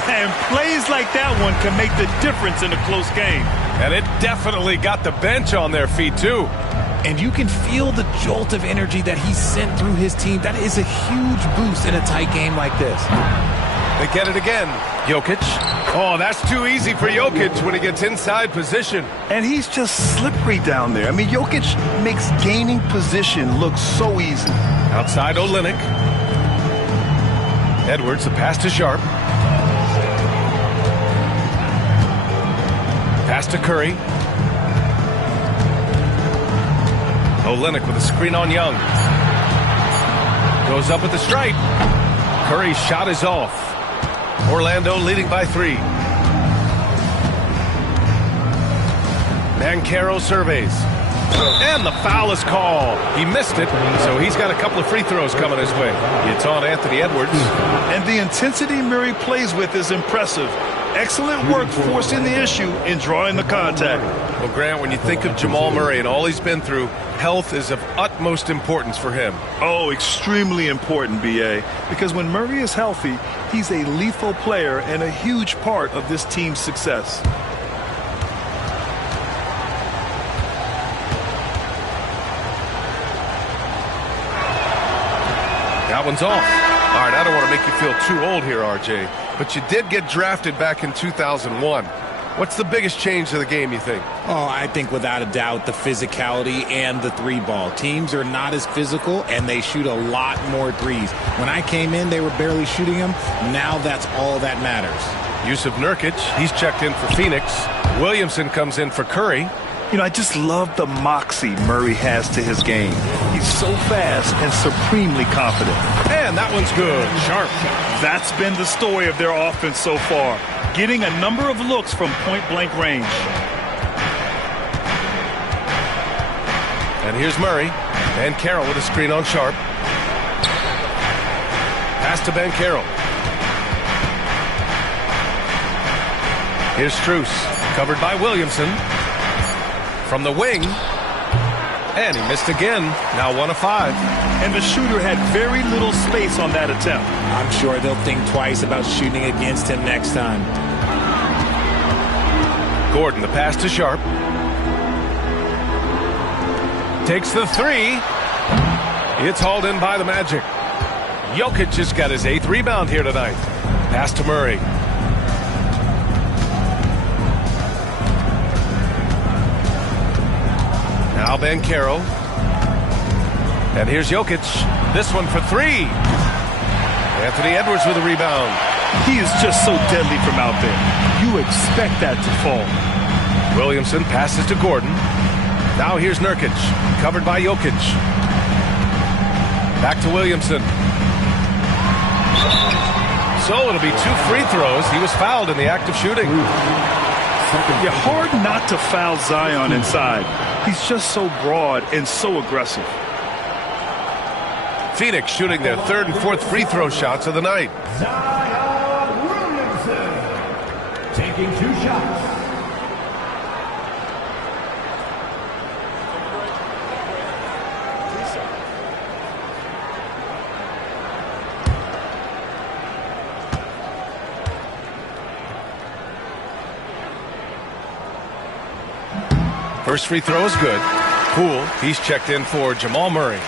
And plays like that one can make the difference in a close game. And it definitely got the bench on their feet, too. And you can feel the jolt of energy that he sent through his team. That is a huge boost in a tight game like this. They get it again. Jokic. Oh, that's too easy for Jokic when he gets inside position. And he's just slippery down there. I mean, Jokic makes gaining position look so easy. Outside Olynyk. Edwards, a pass to Sharpe. Pass to Curry. Olynyk with a screen on Young. Goes up with the stripe. Curry's shot is off. Orlando leading by 3. Banchero surveys. And the foul is called. He missed it, so he's got a couple of free throws coming his way. It's on Anthony Edwards. And the intensity Murray plays with is impressive. Excellent work forcing the issue and drawing the contact. Well, Grant, when you think of Jamal Murray and all he's been through, health is of utmost importance for him. Oh, extremely important, B.A., because when Murray is healthy, he's a lethal player and a huge part of this team's success. That one's off. All right, I don't want to make you feel too old here, RJ, but you did get drafted back in 2001. What's the biggest change to the game, you think? Oh, I think without a doubt the physicality and the 3-ball. Teams are not as physical, and they shoot a lot more threes. When I came in, they were barely shooting them. Now that's all that matters. Yusuf Nurkic, he's checked in for Phoenix. Williamson comes in for Curry. You know, I just love the moxie Murray has to his game. He's so fast and supremely confident. And that one's good. Sharpe. That's been the story of their offense so far. Getting a number of looks from point-blank range. And here's Murray. Banchero with a screen on Sharpe. Pass to Banchero. Here's Strus. Covered by Williamson. From the wing. And he missed again. Now 1 of 5. And the shooter had very little space on that attempt. I'm sure they'll think twice about shooting against him next time. Gordon, the pass to Sharpe. Takes the 3. It's hauled in by the Magic. Jokic just got his 8th rebound here tonight. Pass to Murray. Now Banchero. And here's Jokic. This one for 3. Anthony Edwards with a rebound. He is just so deadly from out there. You expect that to fall. Williamson passes to Gordon. Now here's Nurkic. Covered by Jokic. Back to Williamson. So it'll be 2 free throws. He was fouled in the act of shooting. You're hard not to foul Zion inside. He's just so broad and so aggressive. Phoenix shooting their 3rd and 4th free throw shots of the night. Zion Williamson taking 2 shots. First free throw is good. Poole, he's checked in for Jamal Murray.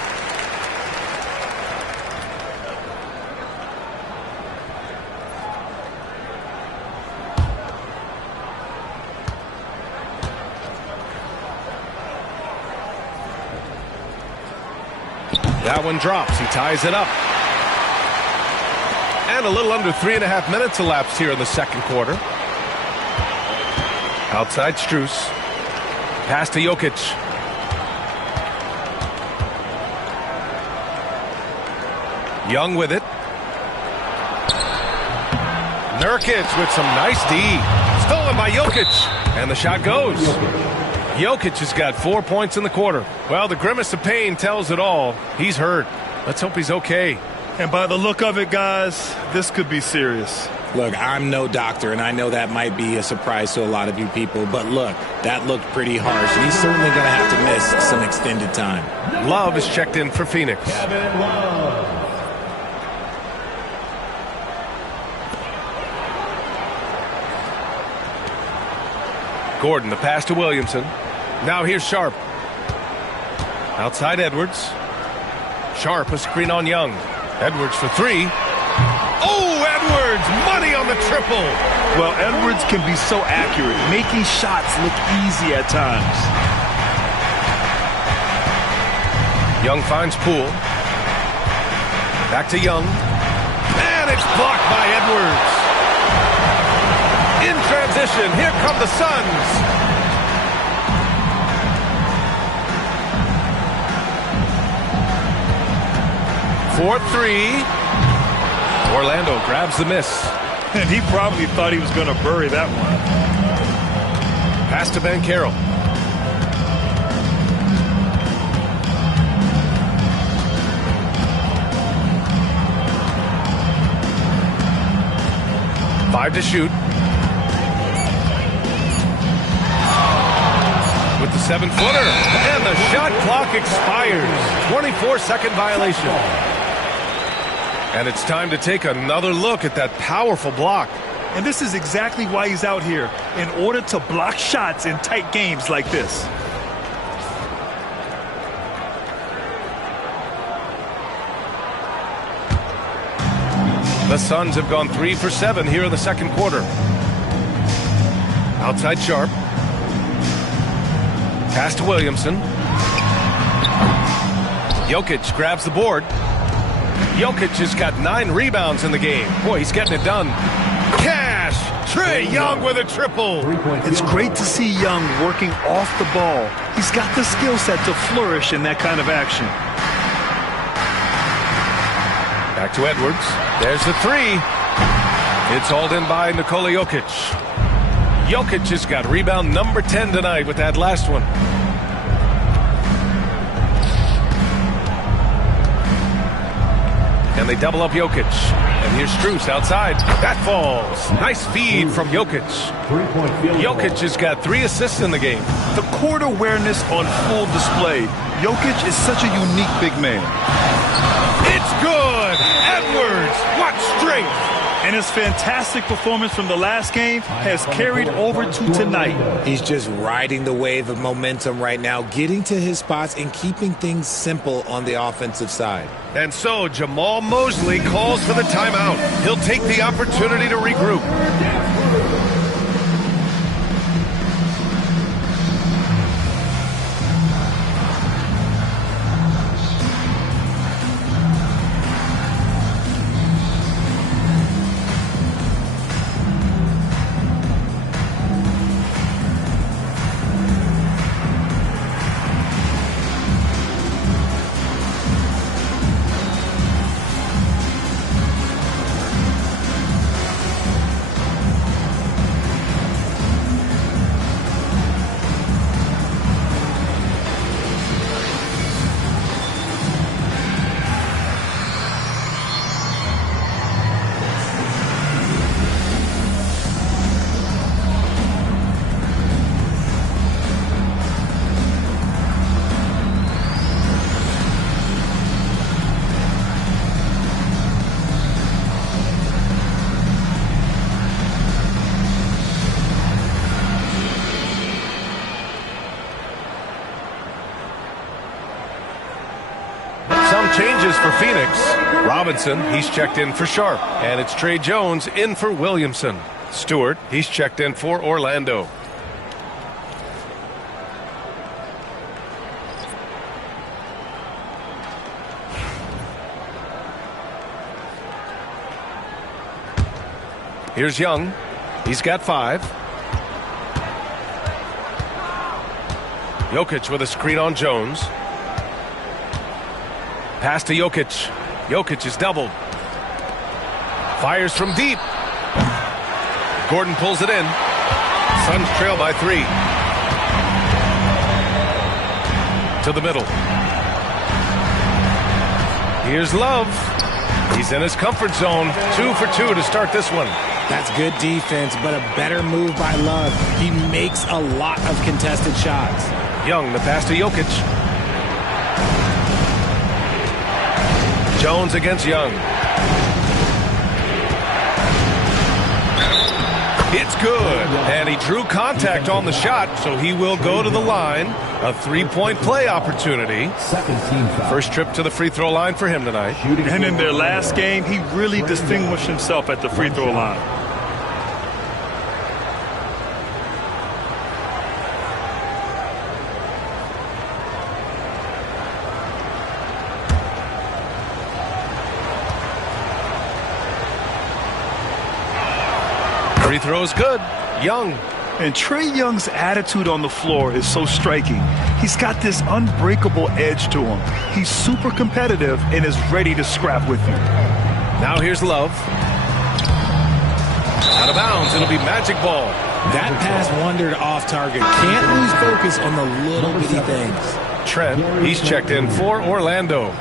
That one drops. He ties it up. And a little under 3.5 minutes elapsed here in the second quarter. Outside Strus. Pass to Jokic. Young with it. Nurkic with some nice D. Stolen by Jokic. And the shot goes. Jokic has got 4 points in the quarter. Well, the grimace of pain tells it all. He's hurt. Let's hope he's okay. And by the look of it, guys, this could be serious. Look, I'm no doctor, and I know that might be a surprise to a lot of you people, but look, that looked pretty harsh. He's certainly going to have to miss some extended time. Love is checked in for Phoenix. Kevin Love. Gordon, the pass to Williamson. Now here's Sharp. Outside Edwards. Sharp, a screen on Young. Edwards for three. Oh, Edwards! Money on the triple! Well, Edwards can be so accurate, making shots look easy at times. Young finds Poole. Back to Young. And it's blocked by Edwards. In transition, here come the Suns. For three. Orlando grabs the miss. And he probably thought he was going to bury that one. Pass to Banchero. Five to shoot. With the 7-footer. And the shot clock expires. 24-second violation. And it's time to take another look at that powerful block. And this is exactly why he's out here, in order to block shots in tight games like this. The Suns have gone 3 for 7 here in the second quarter. Outside Sharp. Pass to Williamson. Jokic grabs the board. Jokic has got 9 rebounds in the game. Boy, he's getting it done. Cash! Trae Young with a triple. It's great to see Young working off the ball. He's got the skill set to flourish in that kind of action. Back to Edwards. There's the three. It's hauled in by Nikola Jokic. Jokic has got rebound number 10 tonight with that last one. And they double up Jokic. And here's Strus outside. That falls. Nice feed from Jokic. Jokic has got 3 assists in the game. The court awareness on full display. Jokic is such a unique big man. It's good. Edwards. What strength. And his fantastic performance from the last game has carried over to tonight. He's just riding the wave of momentum right now, getting to his spots and keeping things simple on the offensive side. And so Jamal Mosley calls for the timeout. He'll take the opportunity to regroup. changes for Phoenix. Robinson, he's checked in for Sharp. And it's Trey Jones in for Williamson. Stewart, he's checked in for Orlando. Here's Young. He's got 5. Jokic with a screen on Jones. Pass to Jokic. Jokic is doubled. Fires from deep. Gordon pulls it in. Suns trail by 3. To the middle. Here's Love. He's in his comfort zone. 2 for 2 to start this one. That's good defense, but a better move by Love. He makes a lot of contested shots. Young, the pass to Jokic. Jones against Young. It's good. And he drew contact on the shot, so he will go to the line. A 3-point play opportunity. First trip to the free throw line for him tonight. And in their last game, he really distinguished himself at the free throw line. Free throw's good. Young. And Trey Young's attitude on the floor is so striking. He's got this unbreakable edge to him. He's super competitive and is ready to scrap with you. Now here's Love. Out of bounds. It'll be magic ball. That pass wandered off target. Can't lose focus on the little bitty things. Trent, he's checked in for Orlando.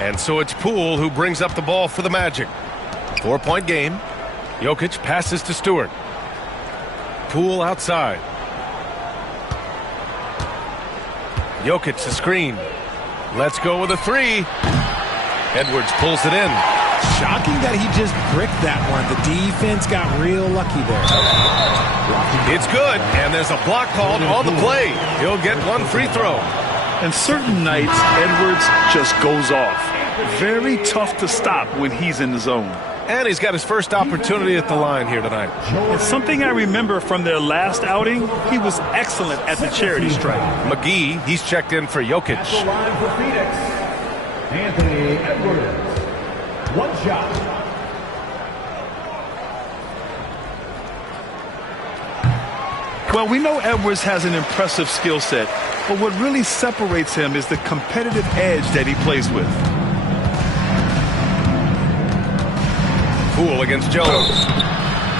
And so it's Poole who brings up the ball for the Magic. 4-point game. Jokic passes to Stewart. Poole outside. Jokic the screen. Let's go with a 3. Edwards pulls it in. Shocking that he just bricked that one. The defense got real lucky there. It's good, and there's a block called on the play. He'll get 1 free throw. And certain nights, Edwards just goes off. Very tough to stop when he's in the zone. And he's got his first opportunity at the line here tonight. It's something I remember from their last outing. He was excellent at the charity stripe. McGee, he's checked in for Jokic. At the line for Phoenix, Anthony Edwards. 1 shot. Well, we know Edwards has an impressive skill set, but what really separates him is the competitive edge that he plays with. Poole against Jones.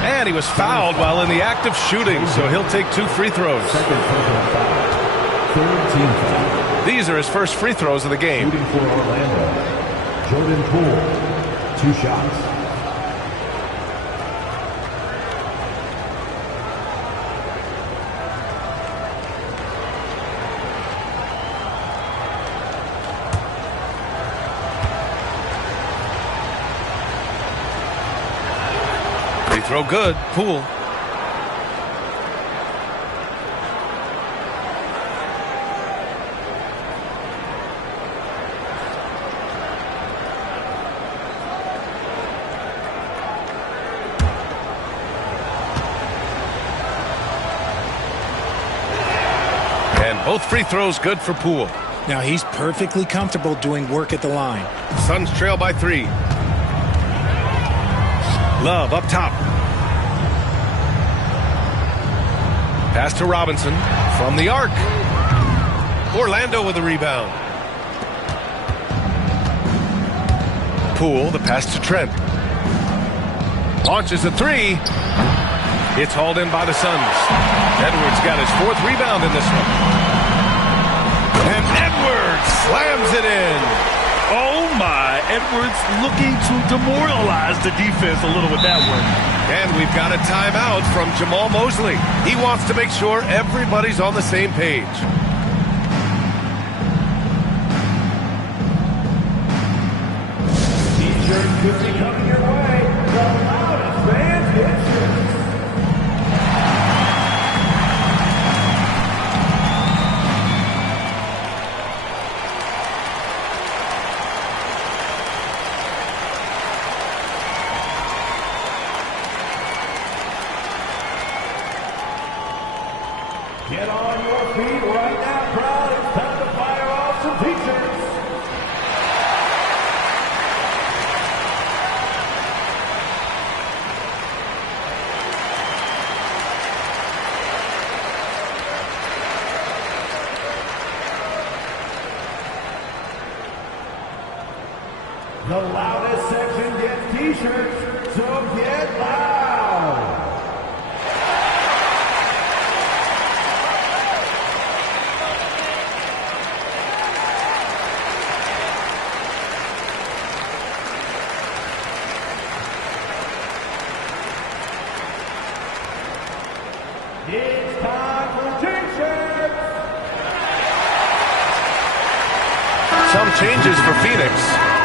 And he was fouled while in the act of shooting, so he'll take 2 free throws. These are his first free throws of the game. Shooting for Orlando, Jordan Poole, 2 shots. Throw good. Poole. And both free throws good for Poole. Now he's perfectly comfortable doing work at the line. Suns trail by 3. Love up top. Pass to Robinson from the arc. Orlando with a rebound. Poole, the pass to Trent. Launches a 3. It's hauled in by the Suns. Edwards got his 4th rebound in this one. And Edwards slams it in. Oh my, Edwards looking to demoralize the defense a little with that one. And we've got a timeout from Jamal Mosley. He wants to make sure everybody's on the same page. T-shirt could be coming your way. The loudest fans get feet right now, crowd. It's time to fire off some T-shirts. The loudest section gets T-shirts, so get loud! It's time for T-shirts! Some changes for Phoenix.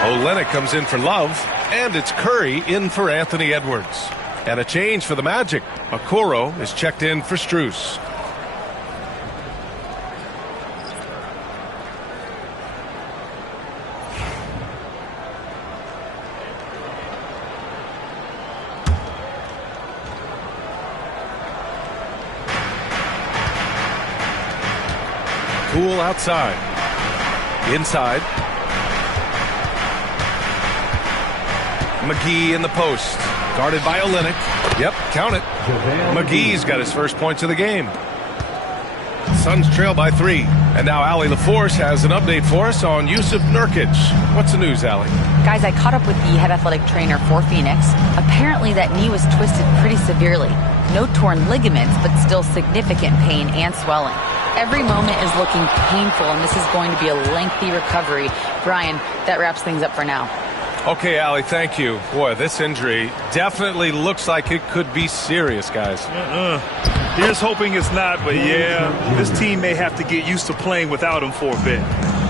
Olynyk comes in for Love, and it's Curry in for Anthony Edwards. And a change for the Magic. Okoro is checked in for Strus. Poole outside. Inside. McGee in the post. Guarded by Olynyk. Yep, count it. McGee's got his first points of the game. Suns trail by 3. And now Allie LaForce has an update for us on Jusuf Nurkic. What's the news, Allie? Guys, I caught up with the head athletic trainer for Phoenix. Apparently that knee was twisted pretty severely. No torn ligaments, but still significant pain and swelling. Every moment is looking painful, and this is going to be a lengthy recovery. Brian, that wraps things up for now. Okay, Allie, thank you. Boy, this injury definitely looks like it could be serious, guys. Here's hoping it's not, but yeah, this team may have to get used to playing without him for a bit.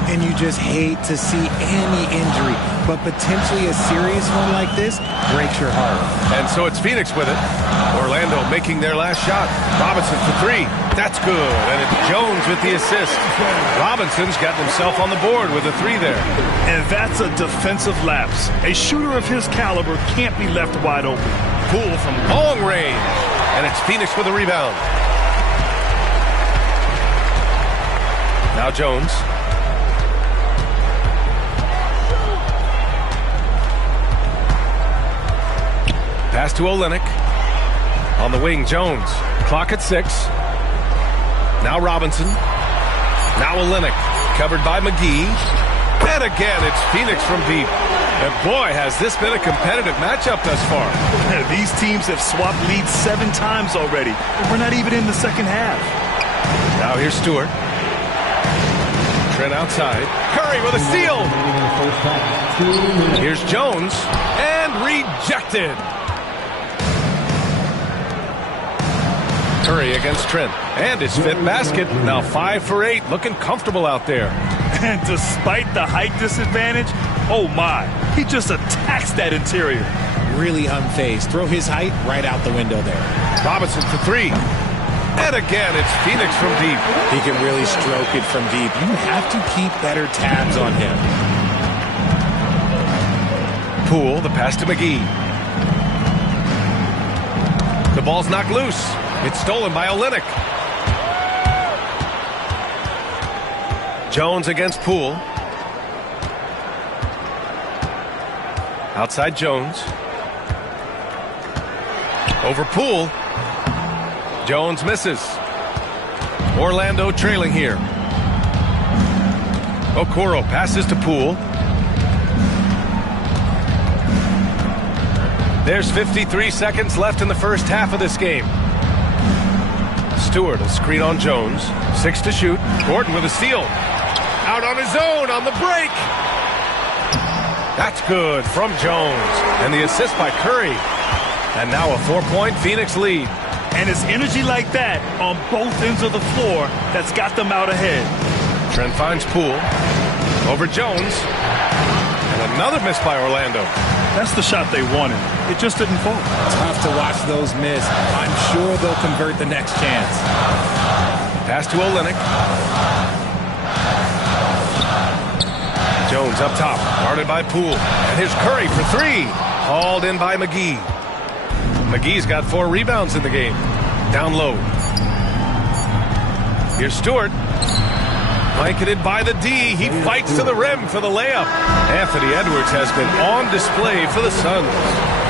And you just hate to see any injury, but potentially a serious one like this breaks your heart. And so it's Phoenix with it. Orlando making their last shot. Robinson for 3. That's good. And it's Jones with the assist. Robinson's gotten himself on the board with a 3 there. And that's a defensive lapse. A shooter of his caliber can't be left wide open. Poole from long range. And it's Phoenix with a rebound. Now Jones. Pass to Olynyk. On the wing, Jones. Clock at 6. Now Robinson. Now Olynyk. Covered by McGee. And again, it's Phoenix from deep. And boy, has this been a competitive matchup thus far. These teams have swapped leads 7 times already. We're not even in the second half. Now here's Stewart. Trent outside. Curry with a steal. Here's Jones. And rejected. Curry against Trent. And his 5th basket. Now 5 for 8. Looking comfortable out there. And despite the height disadvantage, oh my, he just attacks that interior. Really unfazed. Throw his height right out the window there. Robinson for 3. And again, it's Phoenix from deep. He can really stroke it from deep. You have to keep better tabs on him. Poole, the pass to McGee. The ball's knocked loose. It's stolen by Olynyk. Jones against Poole. Outside Jones. Over Poole. Jones misses. Orlando trailing here. Okoro passes to Poole. There's 53 seconds left in the first half of this game. Stewart will screen on Jones. 6 to shoot. Gordon with a steal. Out on his own on the break. That's good from Jones. And the assist by Curry. And now a 4-point Phoenix lead. And it's energy like that on both ends of the floor that's got them out ahead. Trent finds Poole. Over Jones. And another miss by Orlando. That's the shot they wanted. It just didn't fall. Tough to watch those miss. I'm sure they'll convert the next chance. Pass to Olynyk. Jones up top. Guarded by Poole. And here's Curry for 3. Hauled in by McGee. McGee's got 4 rebounds in the game. Down low. Here's Stewart. Blanketed by the D. He fights to the rim for the layup. Anthony Edwards has been on display for the Suns.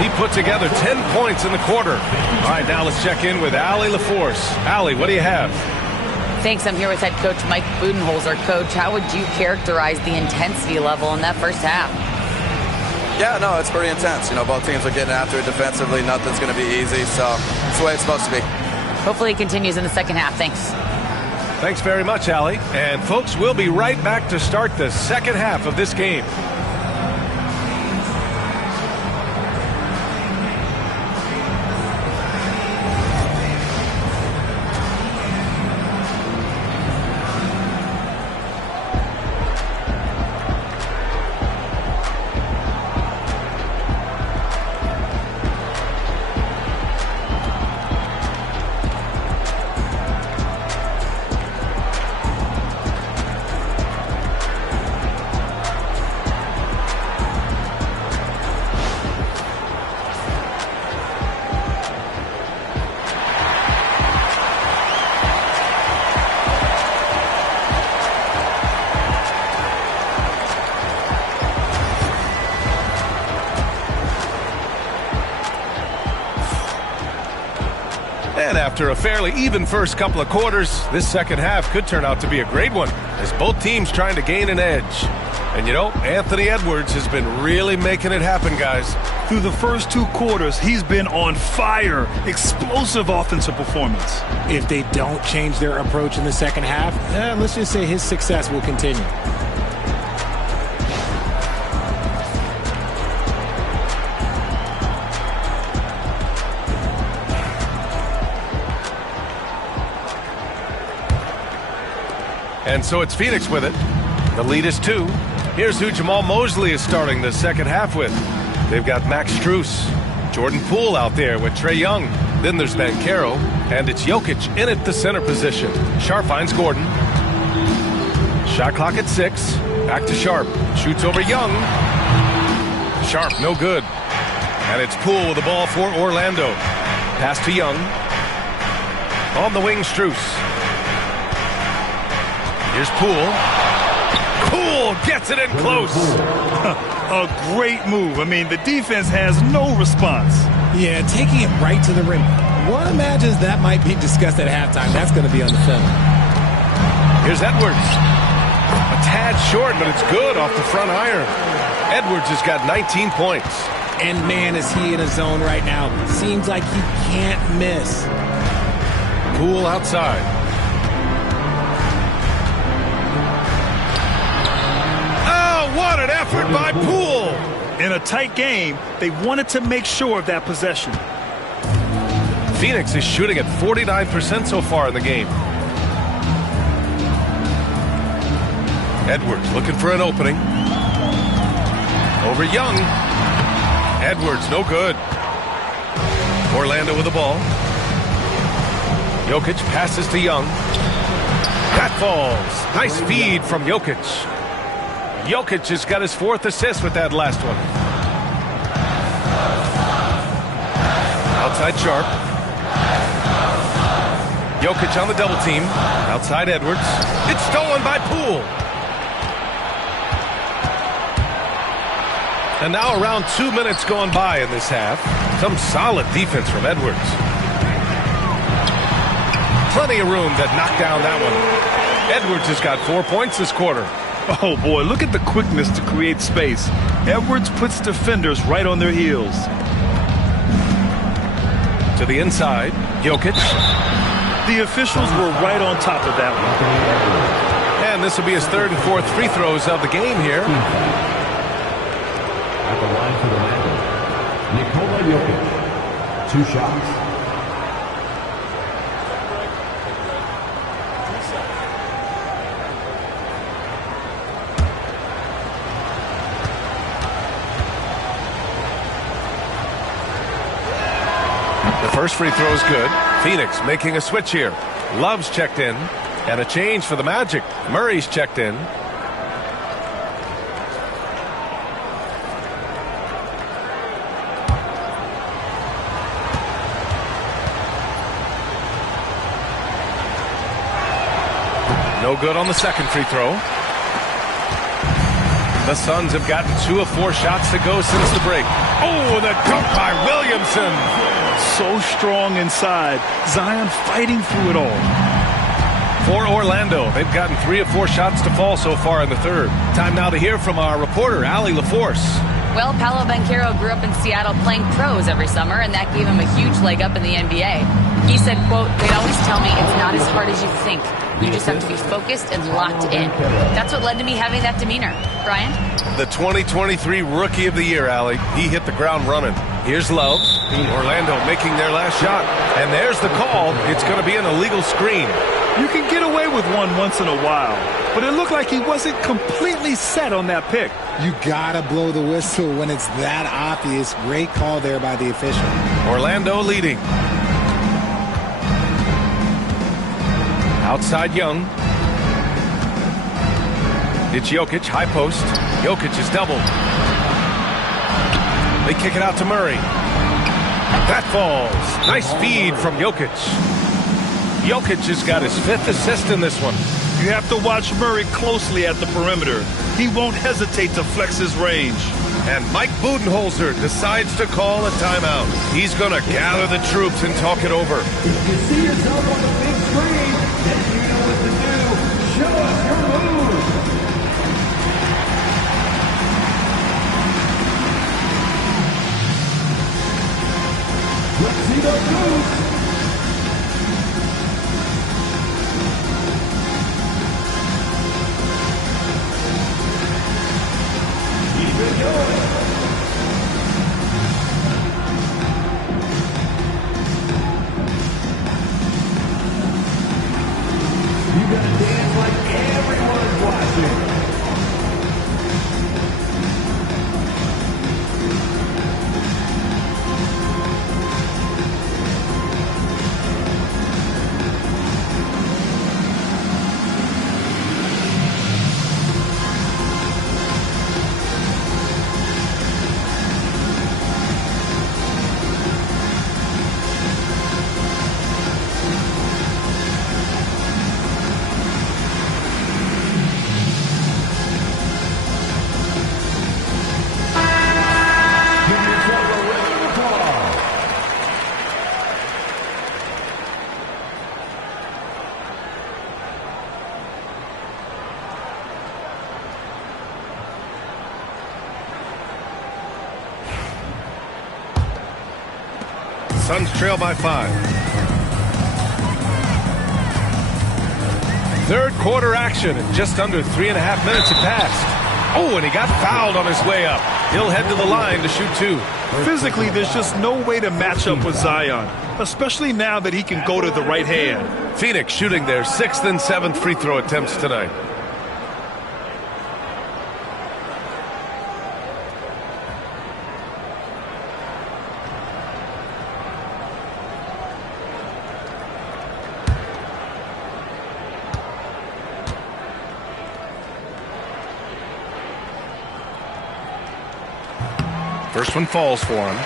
He put together 10 points in the quarter. All right, now let's check in with Allie LaForce. Allie, what do you have? Thanks. I'm here with head coach Mike Budenholzer. Coach, how would you characterize the intensity level in that first half? Yeah, no, it's pretty intense. You know, both teams are getting after it defensively. Nothing's going to be easy, so it's the way it's supposed to be. Hopefully it continues in the second half. Thanks. Thanks very much, Allie. And folks, we'll be right back to start the second half of this game. And after a fairly even first couple of quarters, this second half could turn out to be a great one, as both teams trying to gain an edge. And you know, Anthony Edwards has been really making it happen, guys. Through the first 2 quarters, he's been on fire. Explosive offensive performance. If they don't change their approach in the second half, let's just say his success will continue. And so it's Phoenix with it. The lead is 2. Here's who Jamal Mosley is starting the second half with. They've got Max Strus, Jordan Poole out there with Trae Young. Then there's Banchero, and it's Jokic in at the center position. Sharp finds Gordon. Shot clock at 6. Back to Sharp. Shoots over Young. Sharp, no good. And it's Poole with the ball for Orlando. Pass to Young. On the wing, Strus. Here's Poole. Poole gets it in close. A great move. I mean, the defense has no response. Yeah, taking it right to the rim. One imagines that might be discussed at halftime. That's going to be on the film. Here's Edwards. A tad short, but it's good off the front iron. Edwards has got 19 points. And man, is he in a zone right now. Seems like he can't miss. Poole outside. What an effort by Poole! In a tight game, they wanted to make sure of that possession. Phoenix is shooting at 49% so far in the game. Edwards looking for an opening. Over Young. Edwards, no good. Orlando with the ball. Jokic passes to Young. That falls. Nice feed from Jokic. Jokic has got his 4th assist with that last one. Outside Sharp. Jokic on the double team. Outside Edwards. It's stolen by Poole. And now around 2 minutes gone by in this half. Some solid defense from Edwards. Plenty of room that knocked down that one. Edwards has got 4 points this quarter. Oh, boy, look at the quickness to create space. Edwards puts defenders right on their heels. To the inside, Jokic. The officials were right on top of that one. And this will be his 3rd and 4th free throws of the game here. At the line for the Magic, Nikola Jokic. 2 shots. First free throw is good. Phoenix making a switch here. Love's checked in. And a change for the Magic. Murray's checked in. No good on the second free throw. The Suns have gotten 2 of 4 shots to go since the break. Oh, the dunk by Williamson. So strong inside. Zion fighting through it all. For Orlando, they've gotten 3 of 4 shots to fall so far in the third. Time now to hear from our reporter, Allie LaForce. Well, Paolo Banchero grew up in Seattle playing pros every summer, and that gave him a huge leg up in the NBA. He said, quote, "They'd always tell me it's not as hard as you think. You just have to be focused and locked in." That's what led to me having that demeanor. Brian? The 2023 Rookie of the Year, Allie. He hit the ground running. Here's Love. Orlando making their last shot. And there's the call. It's going to be an illegal screen. You can get away with one once in a while, but it looked like he wasn't completely set on that pick. You gotta blow the whistle when it's that obvious. Great call there by the official. Orlando leading. Outside Young. It's Jokic, high post. Jokic is doubled. They kick it out to Murray. That falls. Nice feed from Jokic. Jokic has got his 5th assist in this one. You have to watch Murray closely at the perimeter. He won't hesitate to flex his range. And Mike Budenholzer decides to call a timeout. He's going to gather the troops and talk it over. If you see yourself on the big screen, then you know what to do. Show us your move. Let's see those moves. Keep it going. You gotta dance like everyone's watching. Suns trail by 5. Third quarter action, and just under 3.5 minutes have passed. Oh, and he got fouled on his way up. He'll head to the line to shoot 2. Physically, there's just no way to match up with Zion, especially now that he can go to the right hand. Phoenix shooting their 6th and 7th free throw attempts tonight. First one falls for him.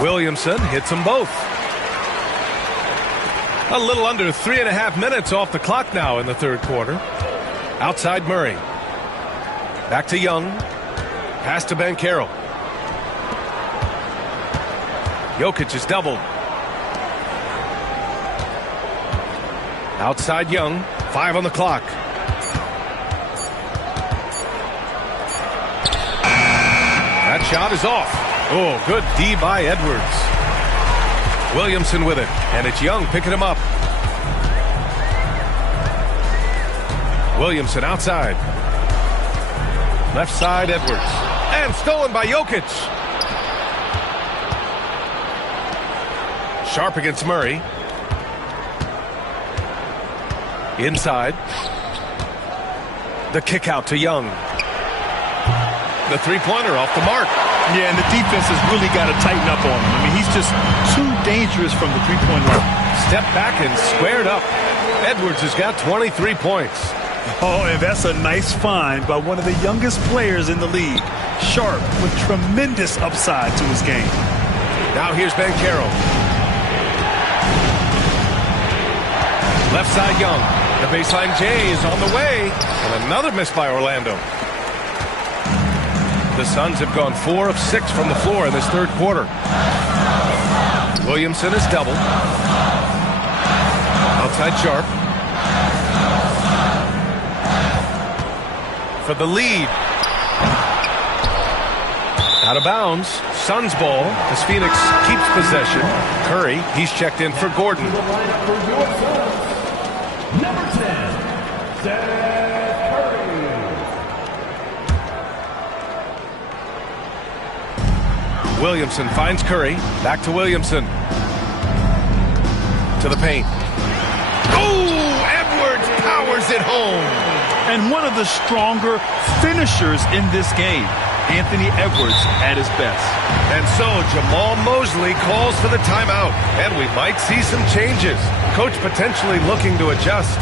Williamson hits them both. A little under 3.5 minutes off the clock now in the third quarter. Outside Murray. Back to Young. Pass to Banchero. Jokic is doubled. Outside Young. 5 on the clock. That shot is off. Oh, good D by Edwards. Williamson with it. And it's Young picking him up. Williamson outside. Left side, Edwards. And stolen by Jokic. Sharp against Murray. Inside. The kick out to Young. The three-pointer off the mark. Yeah, and the defense has really got to tighten up on him. I mean, he's just too dangerous from the three-point line. Step back and squared up. Edwards has got 23 points. Oh, and that's a nice find by one of the youngest players in the league. Sharp with tremendous upside to his game. Now here's Banchero. Left side Young. The baseline J is on the way. And another miss by Orlando. The Suns have gone 4 of 6 from the floor in this third quarter. Williamson is doubled. Outside Sharp. For the lead. Out of bounds. Suns ball as Phoenix keeps possession. Curry, he's checked in for Gordon. Number 10, Seth Curry. Williamson finds Curry. Back to Williamson. To the paint. Oh, Edwards powers it home. And one of the stronger finishers in this game, Anthony Edwards at his best. And so Jamal Mosley calls for the timeout, and we might see some changes. Coach potentially looking to adjust.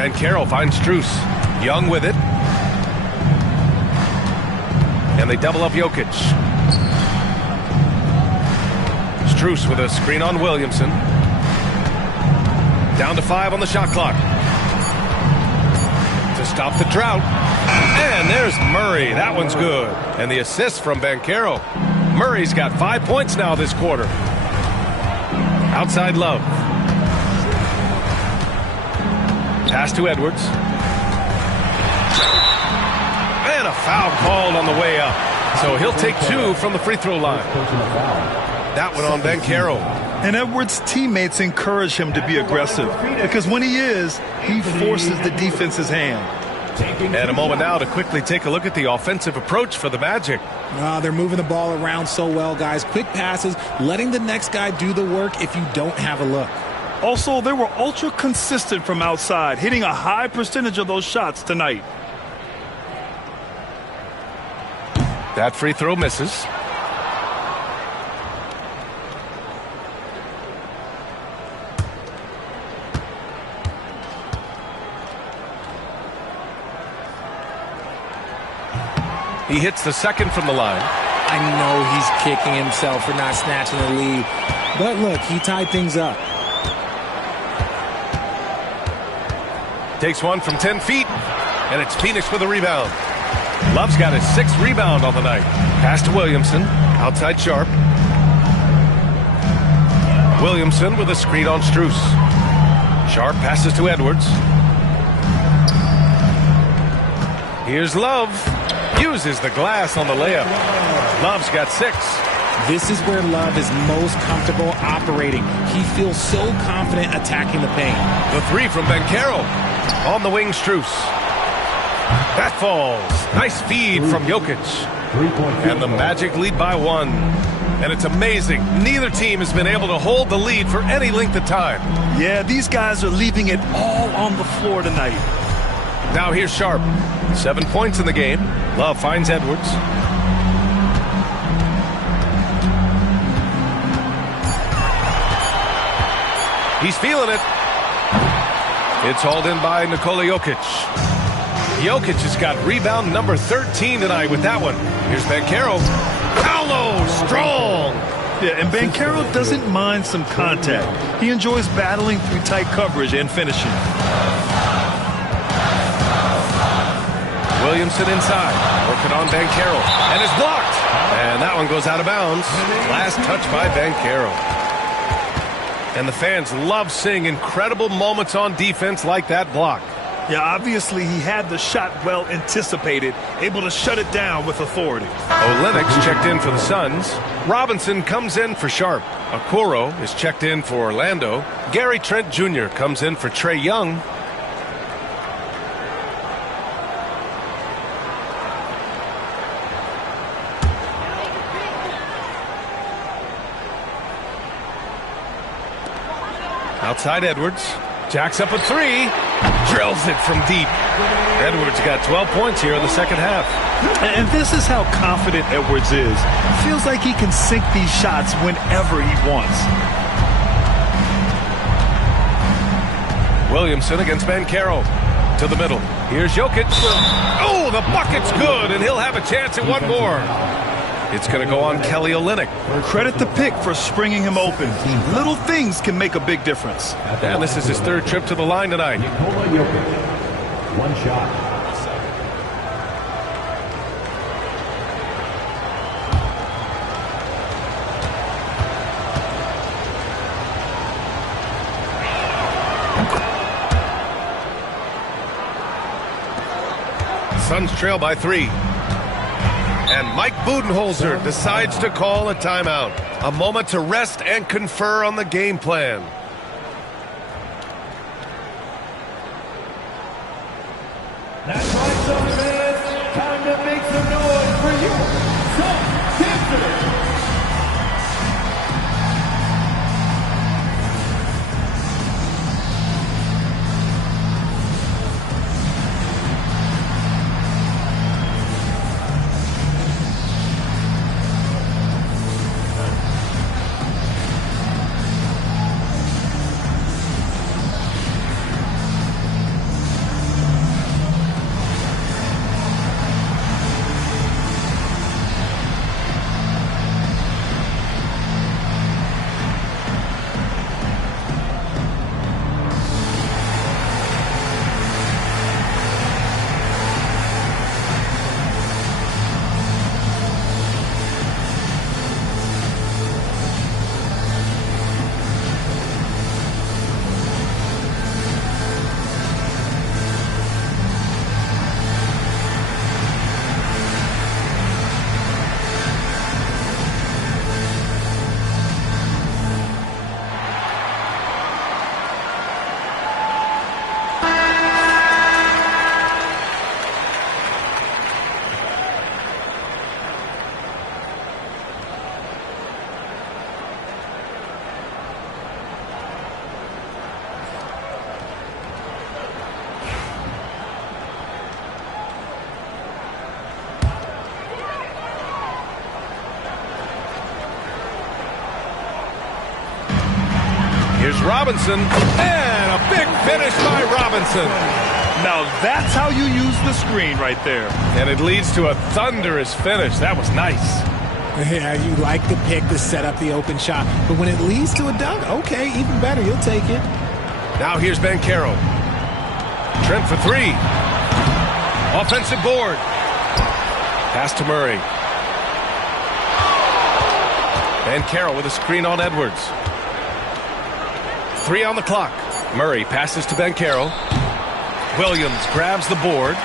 Banchero finds Strus. Young with it. And they double up Jokic. Strus with a screen on Williamson. Down to 5 on the shot clock. To stop the drought. And there's Murray. That one's good. And the assist from Banchero. Murray's got 5 points now this quarter. Outside Love. Pass to Edwards. And a foul called on the way up. So he'll take 2 from the free throw line. That one on Banchero. And Edwards' teammates encourage him to be aggressive because when he is, he forces the defense's hand. And a moment now to quickly take a look at the offensive approach for the Magic. They're moving the ball around so well, guys. Quick passes, letting the next guy do the work if you don't have a look. Also, they were ultra consistent from outside, hitting a high percentage of those shots tonight. That free throw misses. He hits the second from the line. I know he's kicking himself for not snatching the lead. But look, he tied things up. Takes one from 10 feet, and it's Phoenix with a rebound. Love's got his 6th rebound on the night. Pass to Williamson, outside Sharp. Williamson with a screen on Strus. Sharp passes to Edwards. Here's Love. Uses the glass on the layup. Love's got 6. This is where Love is most comfortable operating. He feels so confident attacking the paint. The three from Banchero. On the wing, Strus. That falls. Nice feed from Jokic. And the Magic lead by 1. And it's amazing. Neither team has been able to hold the lead for any length of time. Yeah, these guys are leaving it all on the floor tonight. Now here's Sharp. 7 points in the game. Love finds Edwards. He's feeling it. It's hauled in by Nikola Jokic. Jokic has got rebound number 13 tonight with that one. Here's Banchero. Paolo, strong. Yeah, and Banchero doesn't mind some contact. He enjoys battling through tight coverage and finishing. Williamson inside, working on Banchero, and it's blocked. And that one goes out of bounds. Last touch by Banchero. And the fans love seeing incredible moments on defense like that block. Yeah, obviously he had the shot well anticipated, able to shut it down with authority. Olenek's checked in for the Suns. Robinson comes in for Sharp. Okoro is checked in for Orlando. Gary Trent Jr. comes in for Trae Young. Outside Edwards. Jacks up a three. Drills it from deep. Edwards got 12 points here in the second half. And this is how confident Edwards is. Feels like he can sink these shots whenever he wants. Williamson against Banchero. To the middle. Here's Jokic. Oh, the bucket's good, and he'll have a chance at one more. It's going to go on Kelly Olynyk. Credit the pick for springing him open. Little things can make a big difference. And this is his third trip to the line tonight. Nikola Jokic. One shot. Suns trail by 3. And Mike Budenholzer decides to call a timeout. A moment to rest and confer on the game plan. That's right, Suns fans. Time to make some noise for you. Suns Pistons. Here's Robinson, and a big finish by Robinson. Now that's how you use the screen right there. And it leads to a thunderous finish. That was nice. Yeah, you like the pick to set up the open shot, but when it leads to a dunk, okay, even better, you'll take it. Now here's Banchero. Trent for 3. Offensive board. Pass to Murray. Banchero with a screen on Edwards. 3 on the clock. Murray passes to Banchero. Williams grabs the board.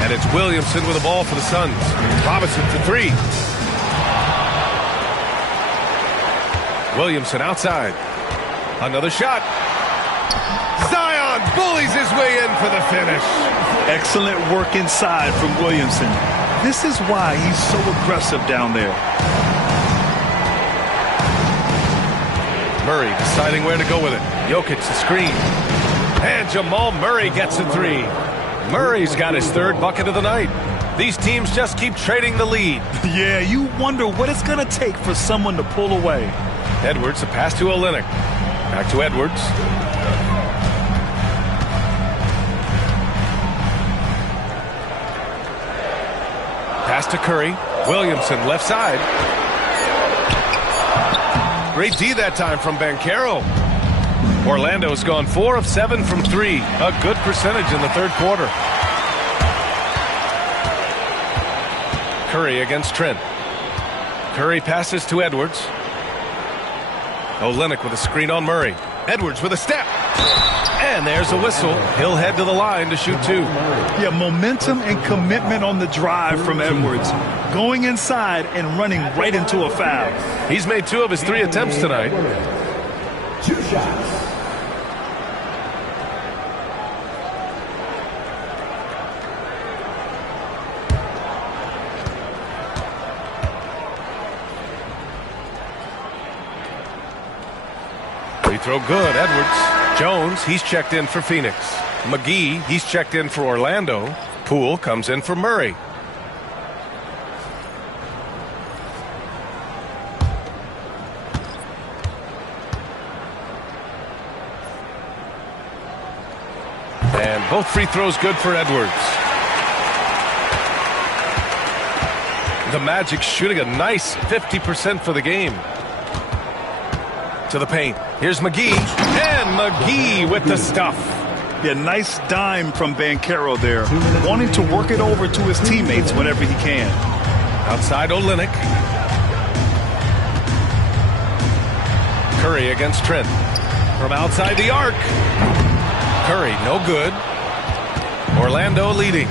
And it's Williamson with the ball for the Suns. Robinson for 3. Williamson outside. Another shot. Zion bullies his way in for the finish. Excellent work inside from Williamson. This is why he's so aggressive down there. Murray deciding where to go with it. Jokic the screen. And Jamal Murray gets a three. Murray's got his third bucket of the night. These teams just keep trading the lead. Yeah, you wonder what it's going to take for someone to pull away. Edwards, a pass to Olynyk. Back to Edwards. Pass to Curry. Williamson, left side. Great D that time from Banchero. Orlando's gone 4 of 7 from 3. A good percentage in the third quarter. Curry against Trent. Curry passes to Edwards. Olynyk with a screen on Murray. Edwards with a step. And there's a whistle. He'll head to the line to shoot 2. Yeah, momentum and commitment on the drive from Edwards. Going inside and running right into a foul. He's made 2 of his 3 attempts tonight. 2 shots. Free throw good. Edwards. Jones, he's checked in for Phoenix. McGee, he's checked in for Orlando. Poole comes in for Murray. And both free throws good for Edwards. The Magic shooting a nice 50% for the game. To the paint. Here's McGee. And McGee with the stuff. Yeah, nice dime from Banchero there. Wanting to work it over to his teammates whenever he can. Outside Olynyk. Curry against Trent. From outside the arc. Curry, no good. Orlando leading.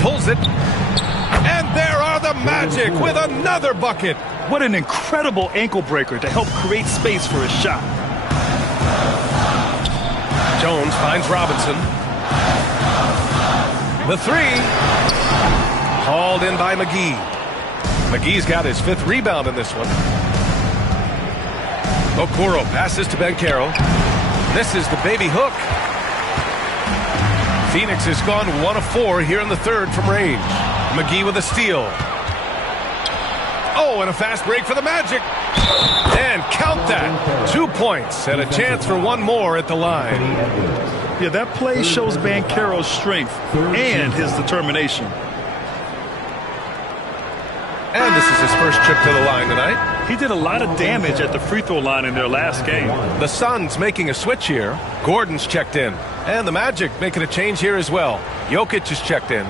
Pulls it. And there are the Magic with another bucket. What an incredible ankle breaker to help create space for a shot. Jones finds Robinson. The 3. Hauled in by McGee. McGee's got his 5th rebound in this one. Okoro passes to Banchero. This is the baby hook. Phoenix has gone 1 of 4 here in the third from range. McGee with a steal. Oh, and a fast break for the Magic. And count that. 2 points and a chance for 1 more at the line. Yeah, that play shows Banchero's strength and his determination. And this is his first trip to the line tonight. He did a lot of damage at the free throw line in their last game. The Suns making a switch here. Gordon's checked in. And the Magic making a change here as well. Jokic is checked in.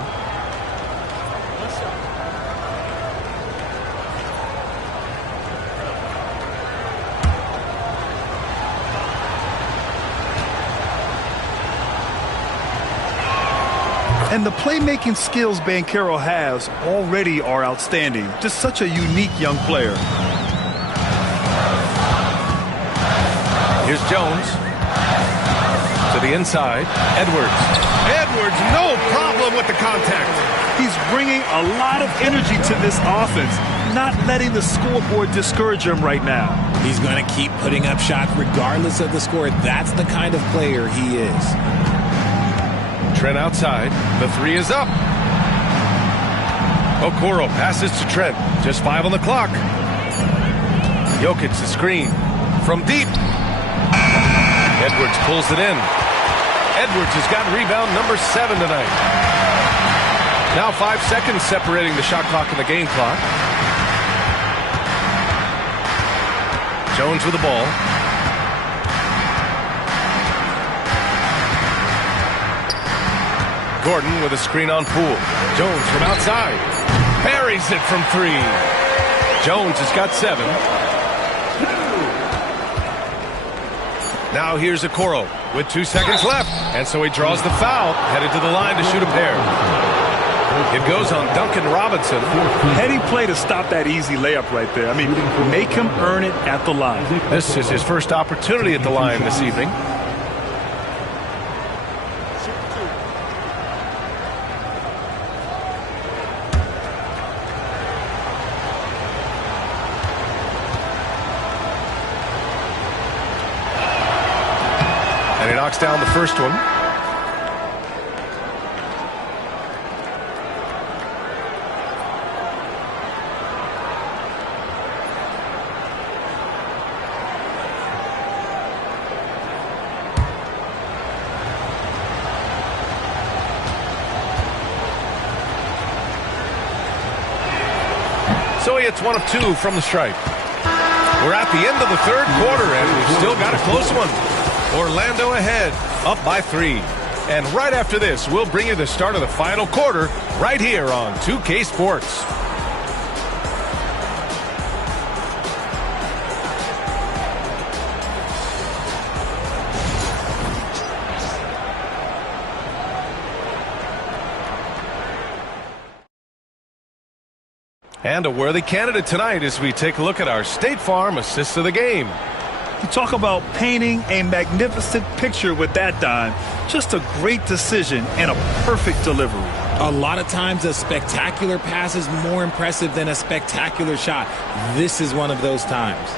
And the playmaking skills Banchero has already are outstanding. Just such a unique young player. Here's Jones. To the inside. Edwards. Edwards, no problem with the contact. He's bringing a lot of energy to this offense, not letting the scoreboard discourage him right now. He's going to keep putting up shots regardless of the score. That's the kind of player he is. Trent outside. The 3 is up. Okoro passes to Trent. Just 5 on the clock. Jokic the screen. From deep. Edwards pulls it in. Edwards has got rebound number 7 tonight. Now 5 seconds separating the shot clock and the game clock. Jones with the ball. Gordon with a screen on Poole. Jones from outside. Buries it from 3. Jones has got 7. Now here's Okoro with 2 seconds left. And so he draws the foul. Headed to the line to shoot a pair. It goes on Duncan Robinson. Heady play to stop that easy layup right there. I mean, make him earn it at the line. This is his first opportunity at the line this evening. And he knocks down the first one. So he hits one of two from the stripe. We're at the end of the third quarter, and we've still got a close one. Orlando ahead, up by 3. And right after this, we'll bring you the start of the final quarter right here on 2K Sports. And a worthy candidate tonight as we take a look at our State Farm assists of the game. You talk about painting a magnificent picture with that, Don. Just a great decision and a perfect delivery. A lot of times a spectacular pass is more impressive than a spectacular shot. This is one of those times.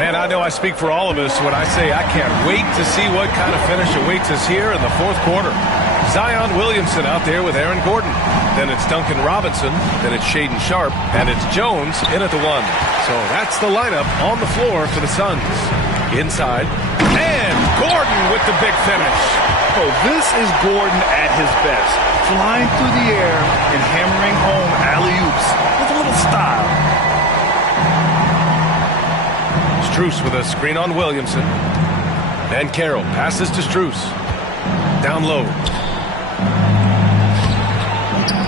Man, I know I speak for all of us when I say I can't wait to see what kind of finish awaits us here in the fourth quarter. Zion Williamson out there with Aaron Gordon. Then it's Duncan Robinson. Then it's Shaedon Sharpe. And it's Jones in at the 1. So that's the lineup on the floor for the Suns. Inside. And Gordon with the big finish. Oh, this is Gordon at his best. Flying through the air and hammering home alley-oops with a little style. Strus with a screen on Williamson. Banchero passes to Strus. Down low.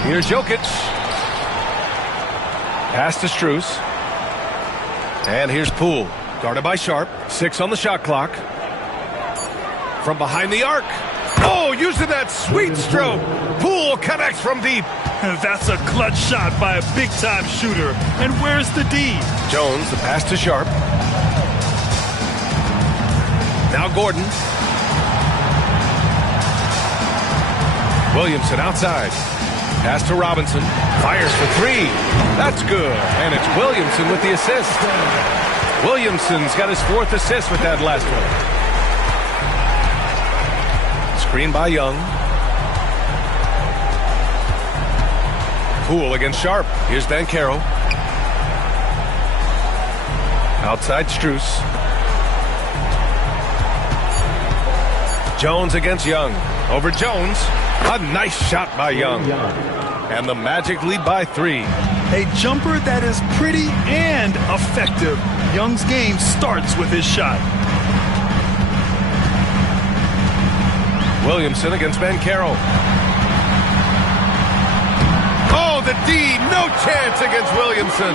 Here's Jokic. Pass to Strus. And here's Poole. Guarded by Sharpe. 6 on the shot clock. From behind the arc. Oh, using that sweet stroke. Poole connects from deep. That's a clutch shot by a big-time shooter. And where's the D? Jones, the pass to Sharpe. Now Gordon. Williamson outside. Pass to Robinson. Fires for 3. That's good. And it's Williamson with the assist. Williamson's got his 4th assist with that last one. Screen by Young. Poole against Sharpe. Here's Banchero. Outside Strus. Jones against Young. Over Jones. A nice shot by Young. And the Magic lead by 3. A jumper that is pretty and effective. Young's game starts with his shot. Williamson against Banchero. Oh, the D, no chance against Williamson.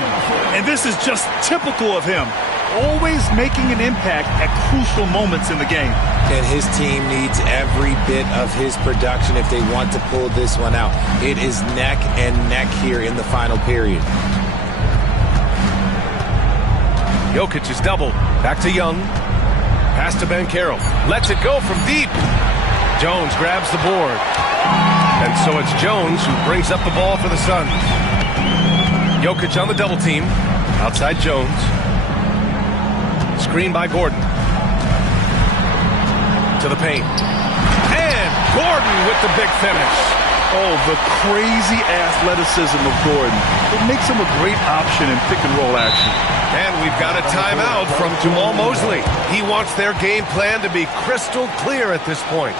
And this is just typical of him. Always making an impact at crucial moments in the game. And his team needs every bit of his production if they want to pull this one out. It is neck and neck here in the final period. Jokic is doubled. Back to Young. Pass to Banchero. Lets it go from deep. Jones grabs the board. And so it's Jones who brings up the ball for the Suns. Jokic on the double team. Outside Jones. Screen by Gordon. To the paint. And Gordon with the big finish. Oh, the crazy athleticism of Gordon. It makes him a great option in pick and roll action. And we've got a timeout from Jamal Mosley. He wants their game plan to be crystal clear at this point.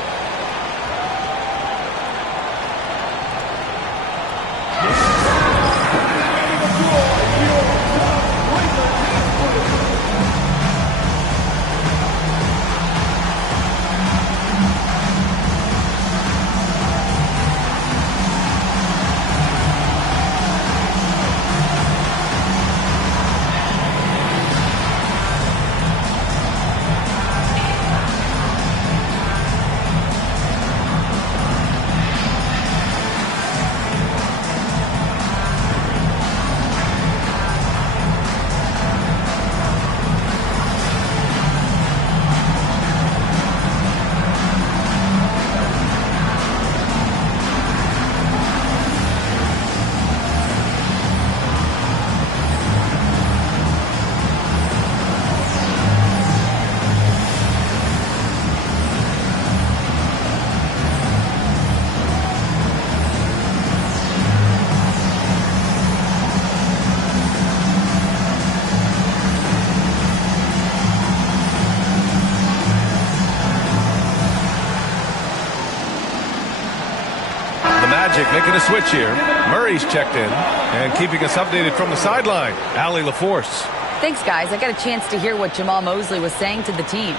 Magic making a switch here. Murray's checked in and keeping us updated from the sideline. Allie LaForce. Thanks, guys. I got a chance to hear what Jamal Mosley was saying to the team.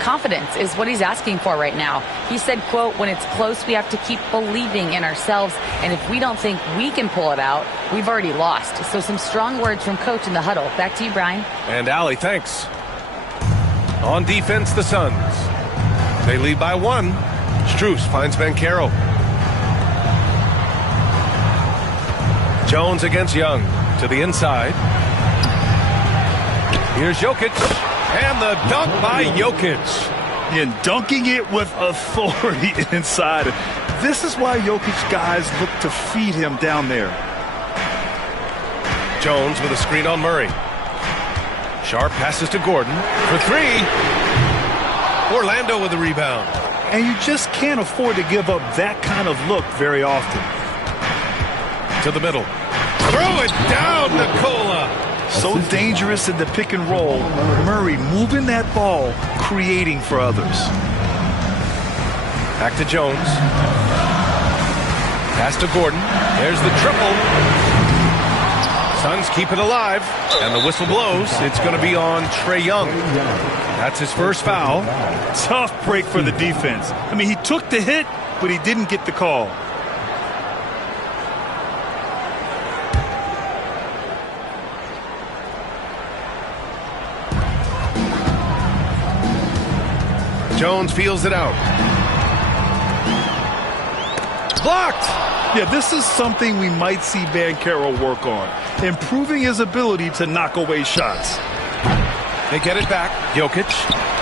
Confidence is what he's asking for right now. He said, quote, when it's close, we have to keep believing in ourselves. And if we don't think we can pull it out, we've already lost. So some strong words from Coach in the huddle. Back to you, Brian. And Allie, thanks. On defense, the Suns. They lead by 1. Strus finds Banchero. Jones against Young to the inside. Here's Jokic. And the dunk by Jokic. And dunking it with authority inside. This is why Jokic guys look to feed him down there. Jones with a screen on Murray. Sharp passes to Gordon for 3. Orlando with the rebound. And you just can't afford to give up that kind of look very often. To the middle. Throw it down, Nikola. So dangerous in the pick and roll. Murray moving that ball, creating for others. Back to Jones. Pass to Gordon. There's the triple. Suns keep it alive. And the whistle blows. It's going to be on Trae Young. That's his first foul. Tough break for the defense. I mean, he took the hit, but he didn't get the call. Jones feels it out. Blocked! Yeah, this is something we might see Banchero work on. Improving his ability to knock away shots. They get it back. Jokic.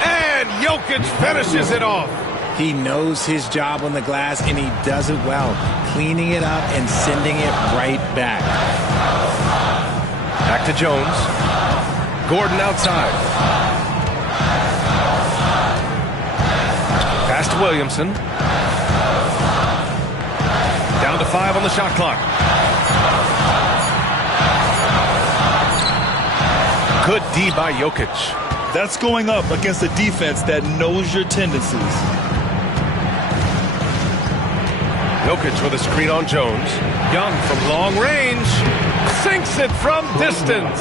And Jokic finishes it off. He knows his job on the glass, and he does it well. Cleaning it up and sending it right back. Back to Jones. Gordon outside. Pass to Williamson. Down to 5 on the shot clock. Good D by Jokic. That's going up against a defense that knows your tendencies. Jokic with a screen on Jones. Young from long range. Sinks it from distance.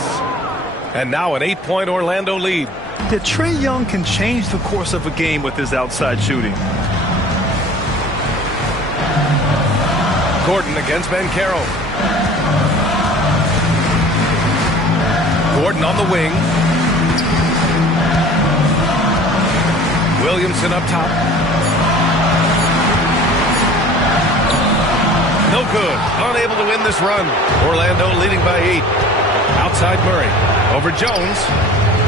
And now an 8-point Orlando lead. Yeah, Trae Young can change the course of a game with his outside shooting. Gordon against Banchero. Gordon on the wing. Williamson up top. No good. Unable to win this run. Orlando leading by 8. Outside Murray. Over Jones.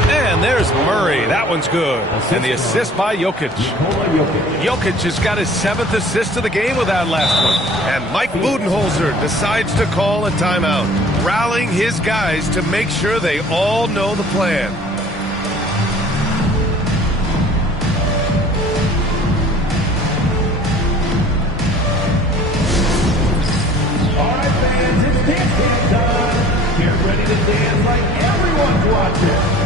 And there's Murray. That one's good. And the assist by Jokic. Jokic has got his 7th assist of the game with that last one. And Mike Budenholzer decides to call a timeout, rallying his guys to make sure they all know the plan. All right, fans, it's dance time. Get ready to dance like everyone's watching.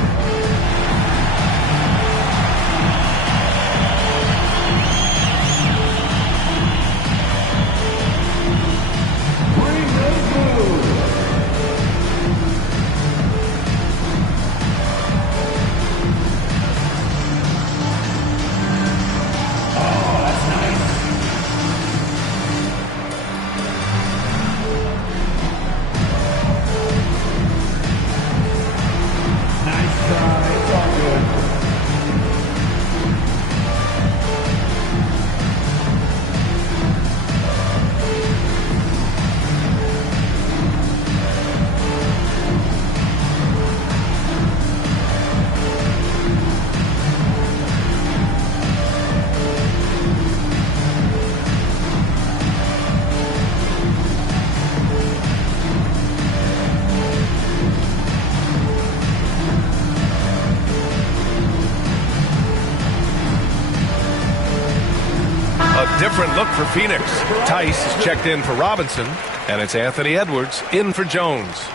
Different look for Phoenix. Tice is checked in for Robinson, and it's Anthony Edwards in for Jones.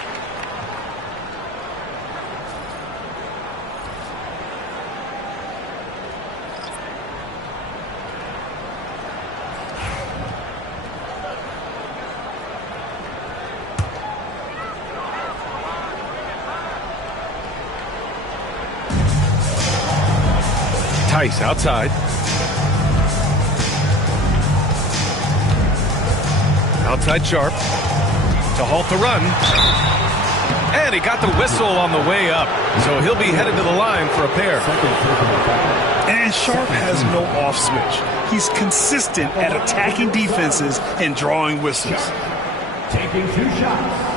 Tice outside. Outside Sharp to halt the run. And he got the whistle on the way up. So he'll be headed to the line for a pair. And Sharp has no off switch. He's consistent at attacking defenses and drawing whistles. Taking 2 shots.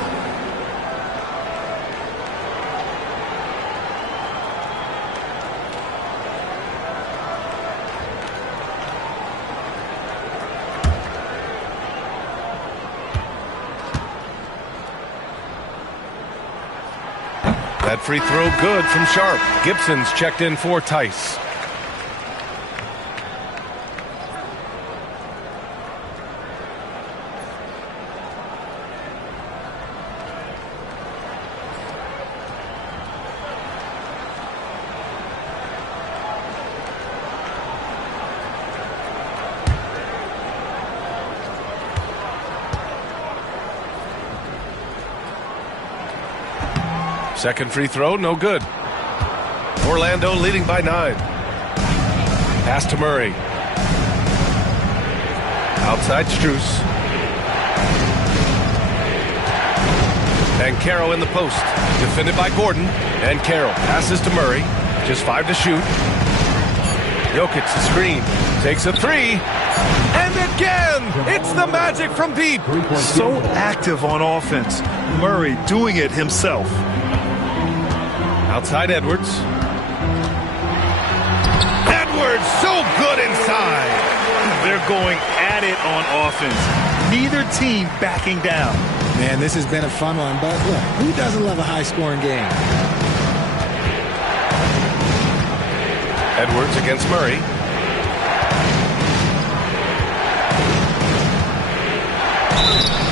That free throw good from Sharp. Gibson's checked in for Tice. Second free throw, no good. Orlando leading by 9. Pass to Murray. Outside Strus. And Carroll in the post. Defended by Gordon. And Carroll passes to Murray. Just 5 to shoot. Jokic the screen. Takes a 3. And again, it's the Magic from deep. So active on offense. Murray doing it himself. Outside Edwards. Edwards so good inside. They're going at it on offense. Neither team backing down. Man, this has been a fun one, but look, who doesn't love a high-scoring game? Edwards against Murray.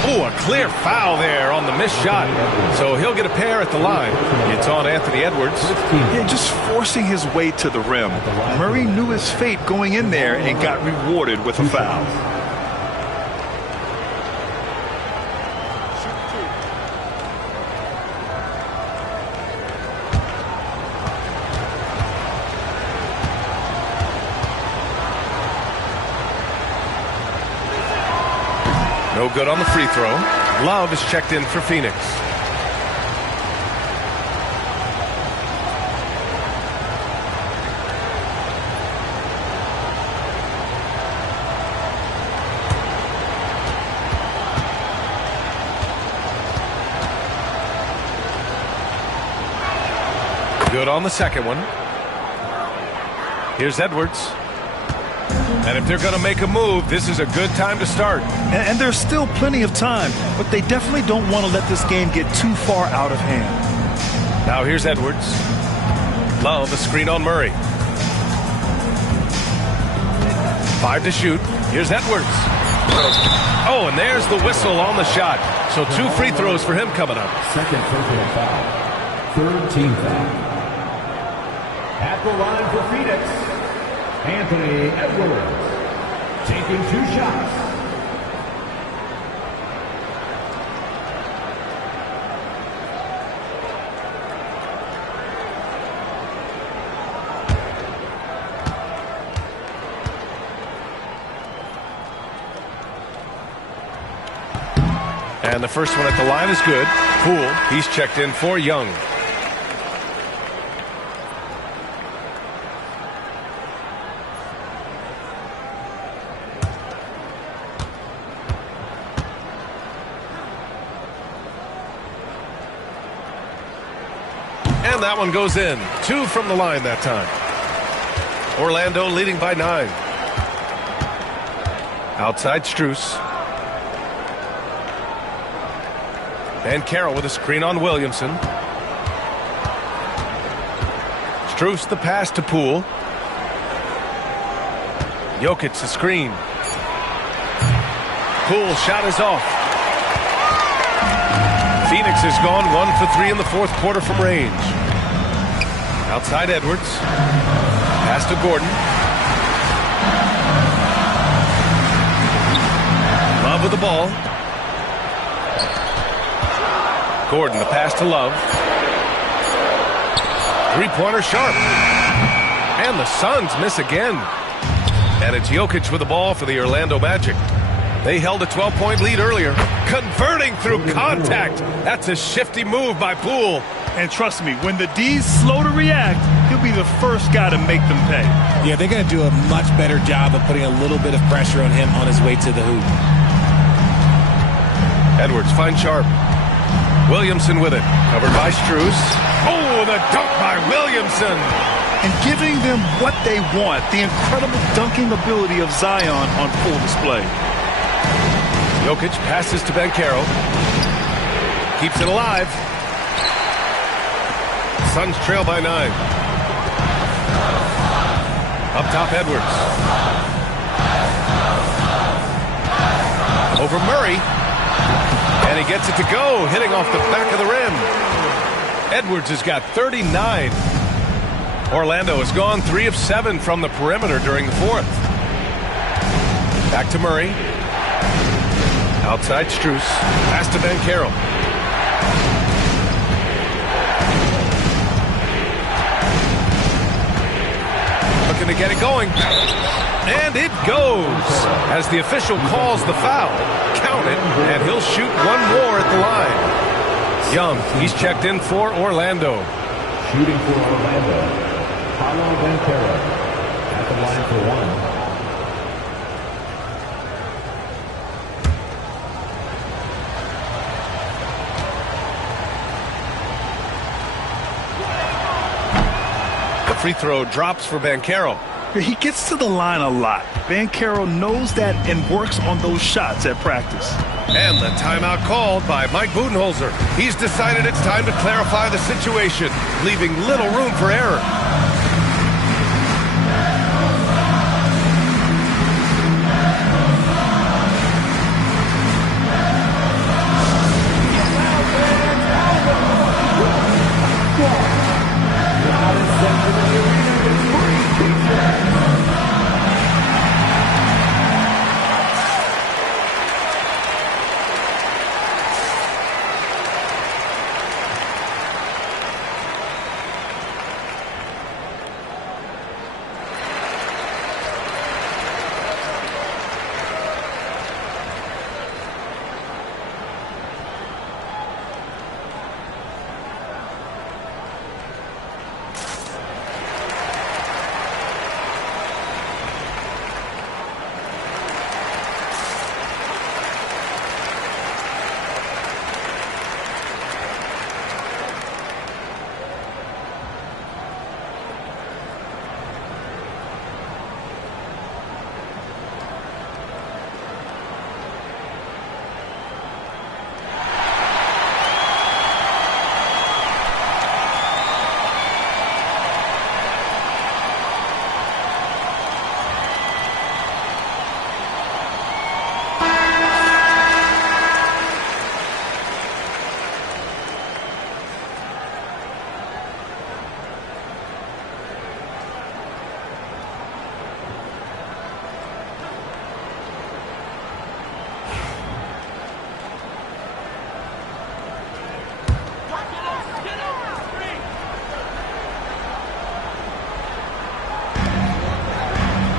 Oh, a clear foul there on the missed shot. So he'll get a pair at the line. It's on Anthony Edwards. Yeah, just forcing his way to the rim. Murray knew his fate going in there and got rewarded with a foul. No good on the free throw. Love is checked in for Phoenix. Good on the second one. Here's Edwards. And if they're going to make a move, this is a good time to start. And there's still plenty of time, but they definitely don't want to let this game get too far out of hand. Now here's Edwards. Love a screen on Murray. 5 to shoot. Here's Edwards. Oh, and there's the whistle on the shot. So 2 free throws for him coming up. Second personal foul. Third team foul. At the line for Phoenix, Anthony Edwards, taking 2 shots. And the first one at the line is good. Poole, he's checked in for Young. And that one goes in. 2 from the line that time. Orlando leading by 9. Outside Strus. And Carroll with a screen on Williamson. Strus the pass to Poole. Jokic the screen. Poole shot is off. Phoenix has gone 1 for 3 in the fourth quarter from range. Outside Edwards. Pass to Gordon. Love with the ball. Gordon, the pass to Love. Three-pointer Sharp. And the Suns miss again. And it's Jokic with the ball for the Orlando Magic. They held a 12-point lead earlier. Converting through contact. That's a shifty move by Poole. And trust me, when the D's slow to react, he'll be the first guy to make them pay. Yeah, they're going to do a much better job of putting a little bit of pressure on him on his way to the hoop. Edwards finds Sharp. Williamson with it. Covered by Strus. Oh, the dunk by Williamson. And giving them what they want, the incredible dunking ability of Zion on full display. Jokic passes to Banchero. Keeps it alive. Suns trail by 9. Up top, Edwards. Over Murray. And he gets it to go, hitting off the back of the rim. Edwards has got 39. Orlando has gone 3 of 7 from the perimeter during the fourth. Back to Murray. Outside Strus. Pass to Banchero. Looking to get it going. And it goes. As the official calls the foul. Count it. And he'll shoot one more at the line. Young, he's checked in for Orlando. Shooting for Orlando, Paolo Banchero at the line for 1. Free throw drops for Banchero. He gets to the line a lot. Banchero knows that and works on those shots at practice. And the timeout called by Mike Budenholzer. He's decided it's time to clarify the situation, leaving little room for error.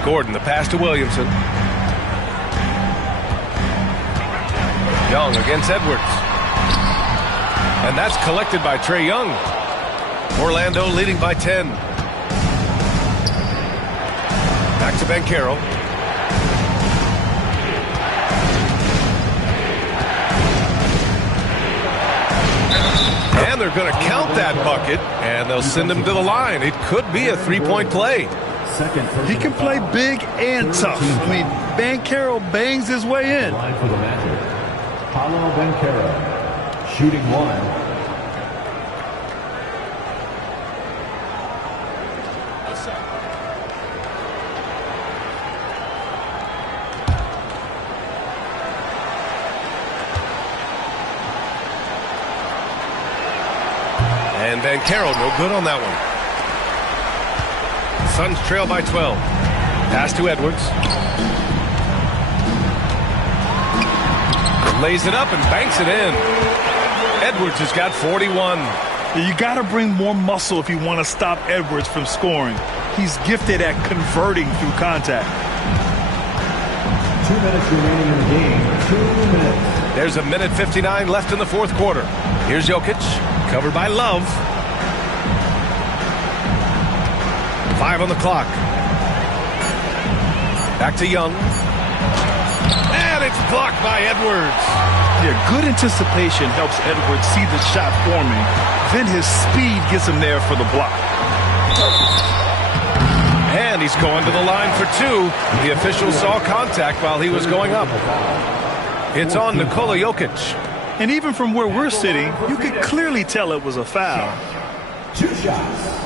Gordon, the pass to Williamson. Young against Edwards. And that's collected by Trae Young. Orlando leading by 10. Back to Banchero. And they're going to count that bucket, and they'll send him to the line. It could be a three-point play. He can play big and tough. I mean, Banchero bangs his way in. Line for the Magic, Paolo Banchero, shooting 1. And Banchero, no good on that one. Suns trail by 12. Pass to Edwards. Lays it up and banks it in. Edwards has got 41. You got to bring more muscle if you want to stop Edwards from scoring. He's gifted at converting through contact. 2 minutes remaining in the game. 2 minutes. There's 1:59 left in the fourth quarter. Here's Jokic, covered by Love. 5 on the clock. Back to Young. And it's blocked by Edwards. Yeah, good anticipation helps Edwards see the shot forming. Then his speed gets him there for the block. And he's going to the line for 2. The official saw contact while he was going up. It's on Nikola Jokic. And even from where we're sitting, you could clearly tell it was a foul. 2 shots.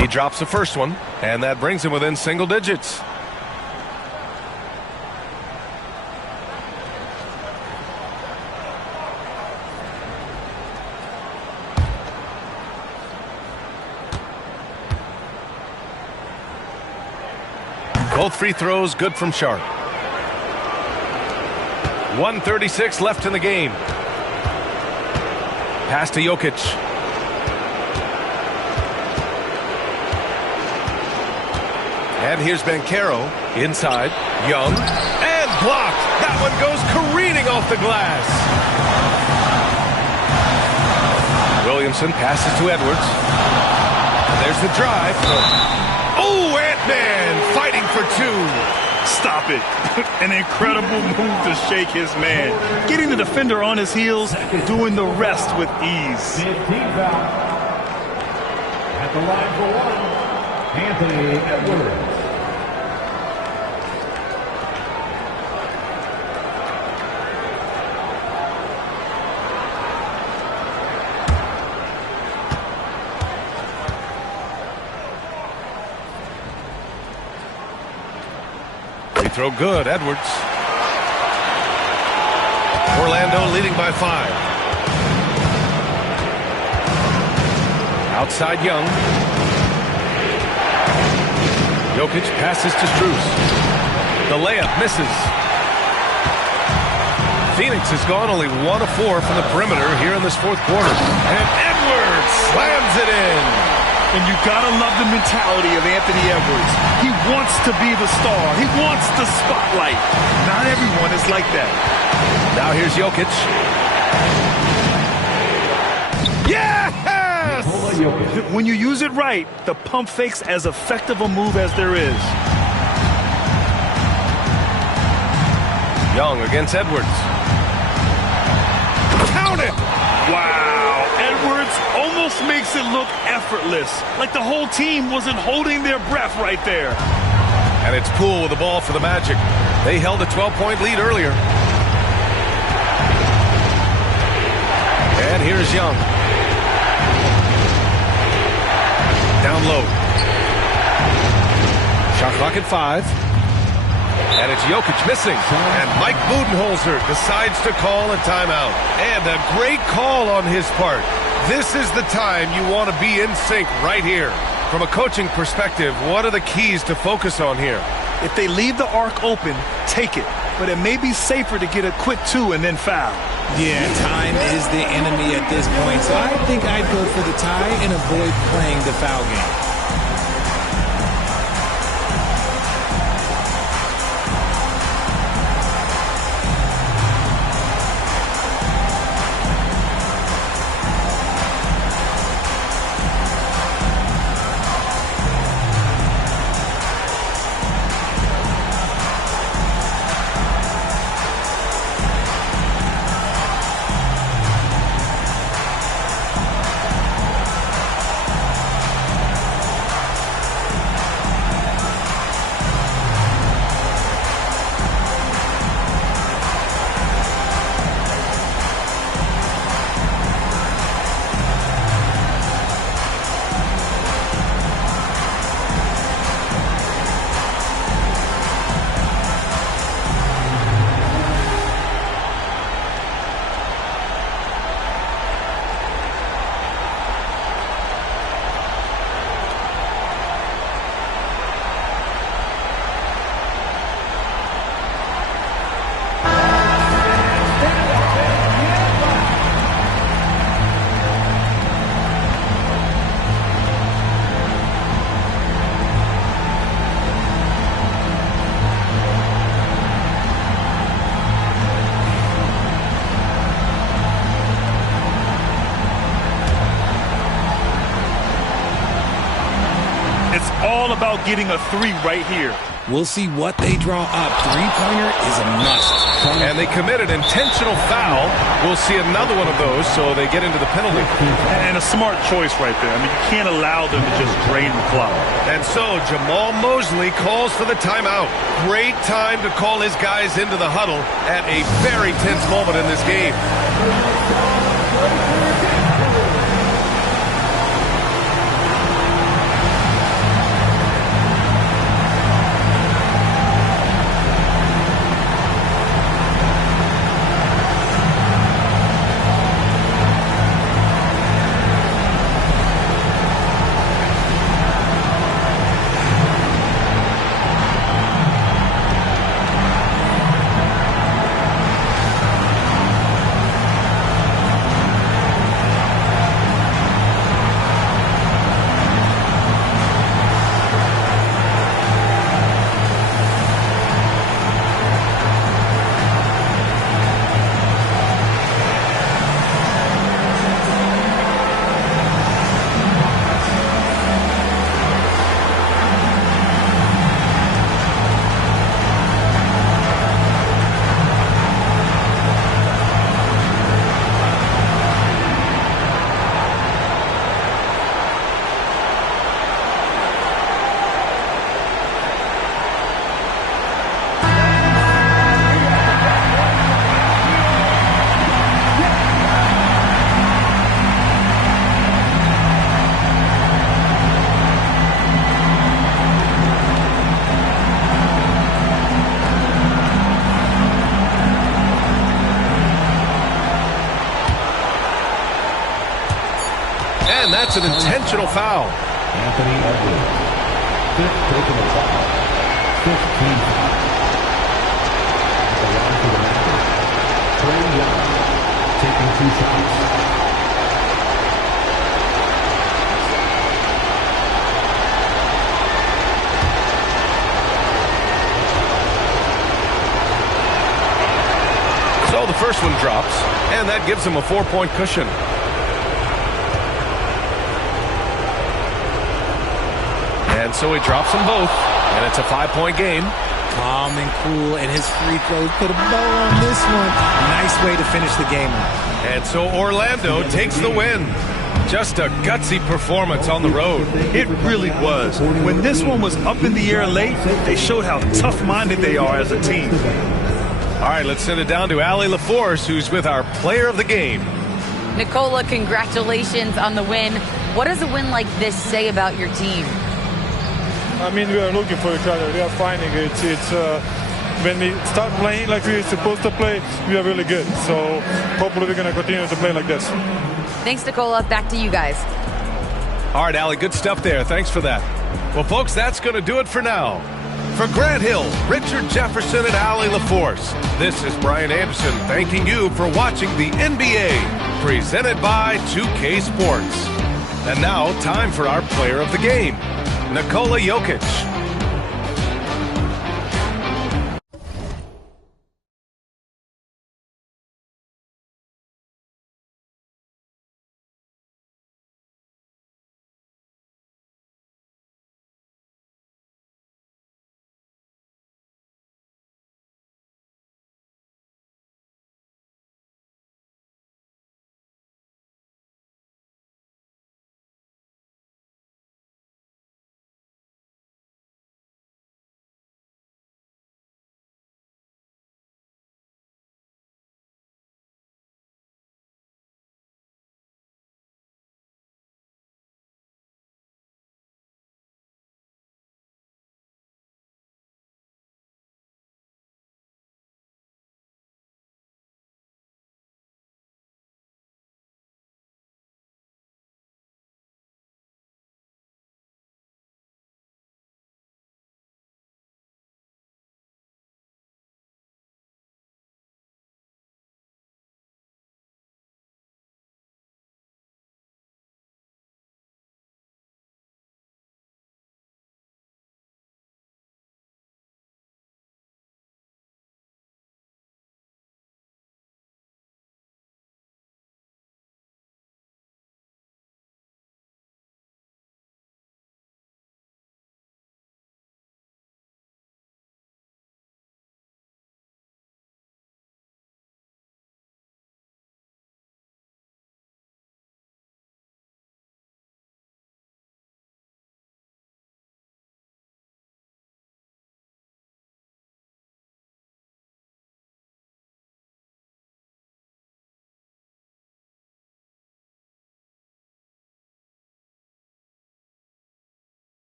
He drops the first one, and that brings him within single digits. Both free throws good from Sharp. 1:36 left in the game. Pass to Jokic. And here's Banchero inside. Young. And blocked. That one goes careening off the glass. Williamson passes to Edwards. And there's the drive. Oh, Ant-Man fighting for 2. Stop it. An incredible move to shake his man. Getting the defender on his heels, doing the rest with ease. 15 foul. At the line for 1, Anthony Edwards. Throw good, Edwards. Orlando leading by 5. Outside Young. Jokic passes to Strus. The layup misses. Phoenix has gone only 1 of 4 from the perimeter here in this fourth quarter. And Edwards slams it in. And you gotta love the mentality of Anthony Edwards. He wants to be the star. He wants the spotlight. Not everyone is like that. Now here's Jokic. Yes! When you use it right, the pump fake's as effective a move as there is. Young against Edwards. Count it! Wow, Edwards almost makes it look effortless, like the whole team wasn't holding their breath right there. And it's Poole with the ball for the Magic. They held a 12-point lead earlier. And here's Young. Down low. Shot clock at 5. And it's Jokic missing. And Mike Budenholzer decides to call a timeout. And a great call on his part. This is the time you want to be in sync right here. From a coaching perspective, what are the keys to focus on here? If they leave the arc open, take it. But it may be safer to get a quick 2 and then foul. Yeah, time is the enemy at this point. So I think I'd go for the tie and avoid playing the foul game. all about getting a 3 right here. We'll see what they draw up. Three-pointer is a must. And they committed intentional foul. We'll see another one of those, so they get into the penalty. And a smart choice right there. I mean, you can't allow them to just drain the clock. And so Jamal Mosley calls for the timeout. Great time to call his guys into the huddle at a very tense moment in this game. And that's an intentional foul. Anthony Edwards, 5th personal foul, 5th team foul. At the line for the Mavericks, Trae Young taking 2 shots. So the first one drops, and that gives him a 4-point cushion. And so he drops them both, and it's a 5-point game. Calm and cool, and his free throws put a bow on this one. Nice way to finish the game. And so Orlando takes the win. Just a gutsy performance on the road. It really was. When this one was up in the air late, they showed how tough-minded they are as a team. All right, let's send it down to Allie LaForce, who's with our player of the game. Nicola, congratulations on the win. What does a win like this say about your team? I mean, we are looking for each other. We are finding it. When we start playing like we're supposed to play, we are really good. So hopefully we're going to continue to play like this. Thanks, Nicola. Back to you guys. All right, Allie, good stuff there. Thanks for that. Well, folks, that's going to do it for now. For Grant Hill, Richard Jefferson, and Allie LaForce, this is Brian Anderson thanking you for watching the NBA, presented by 2K Sports. And now, time for our player of the game, Nikola Jokic.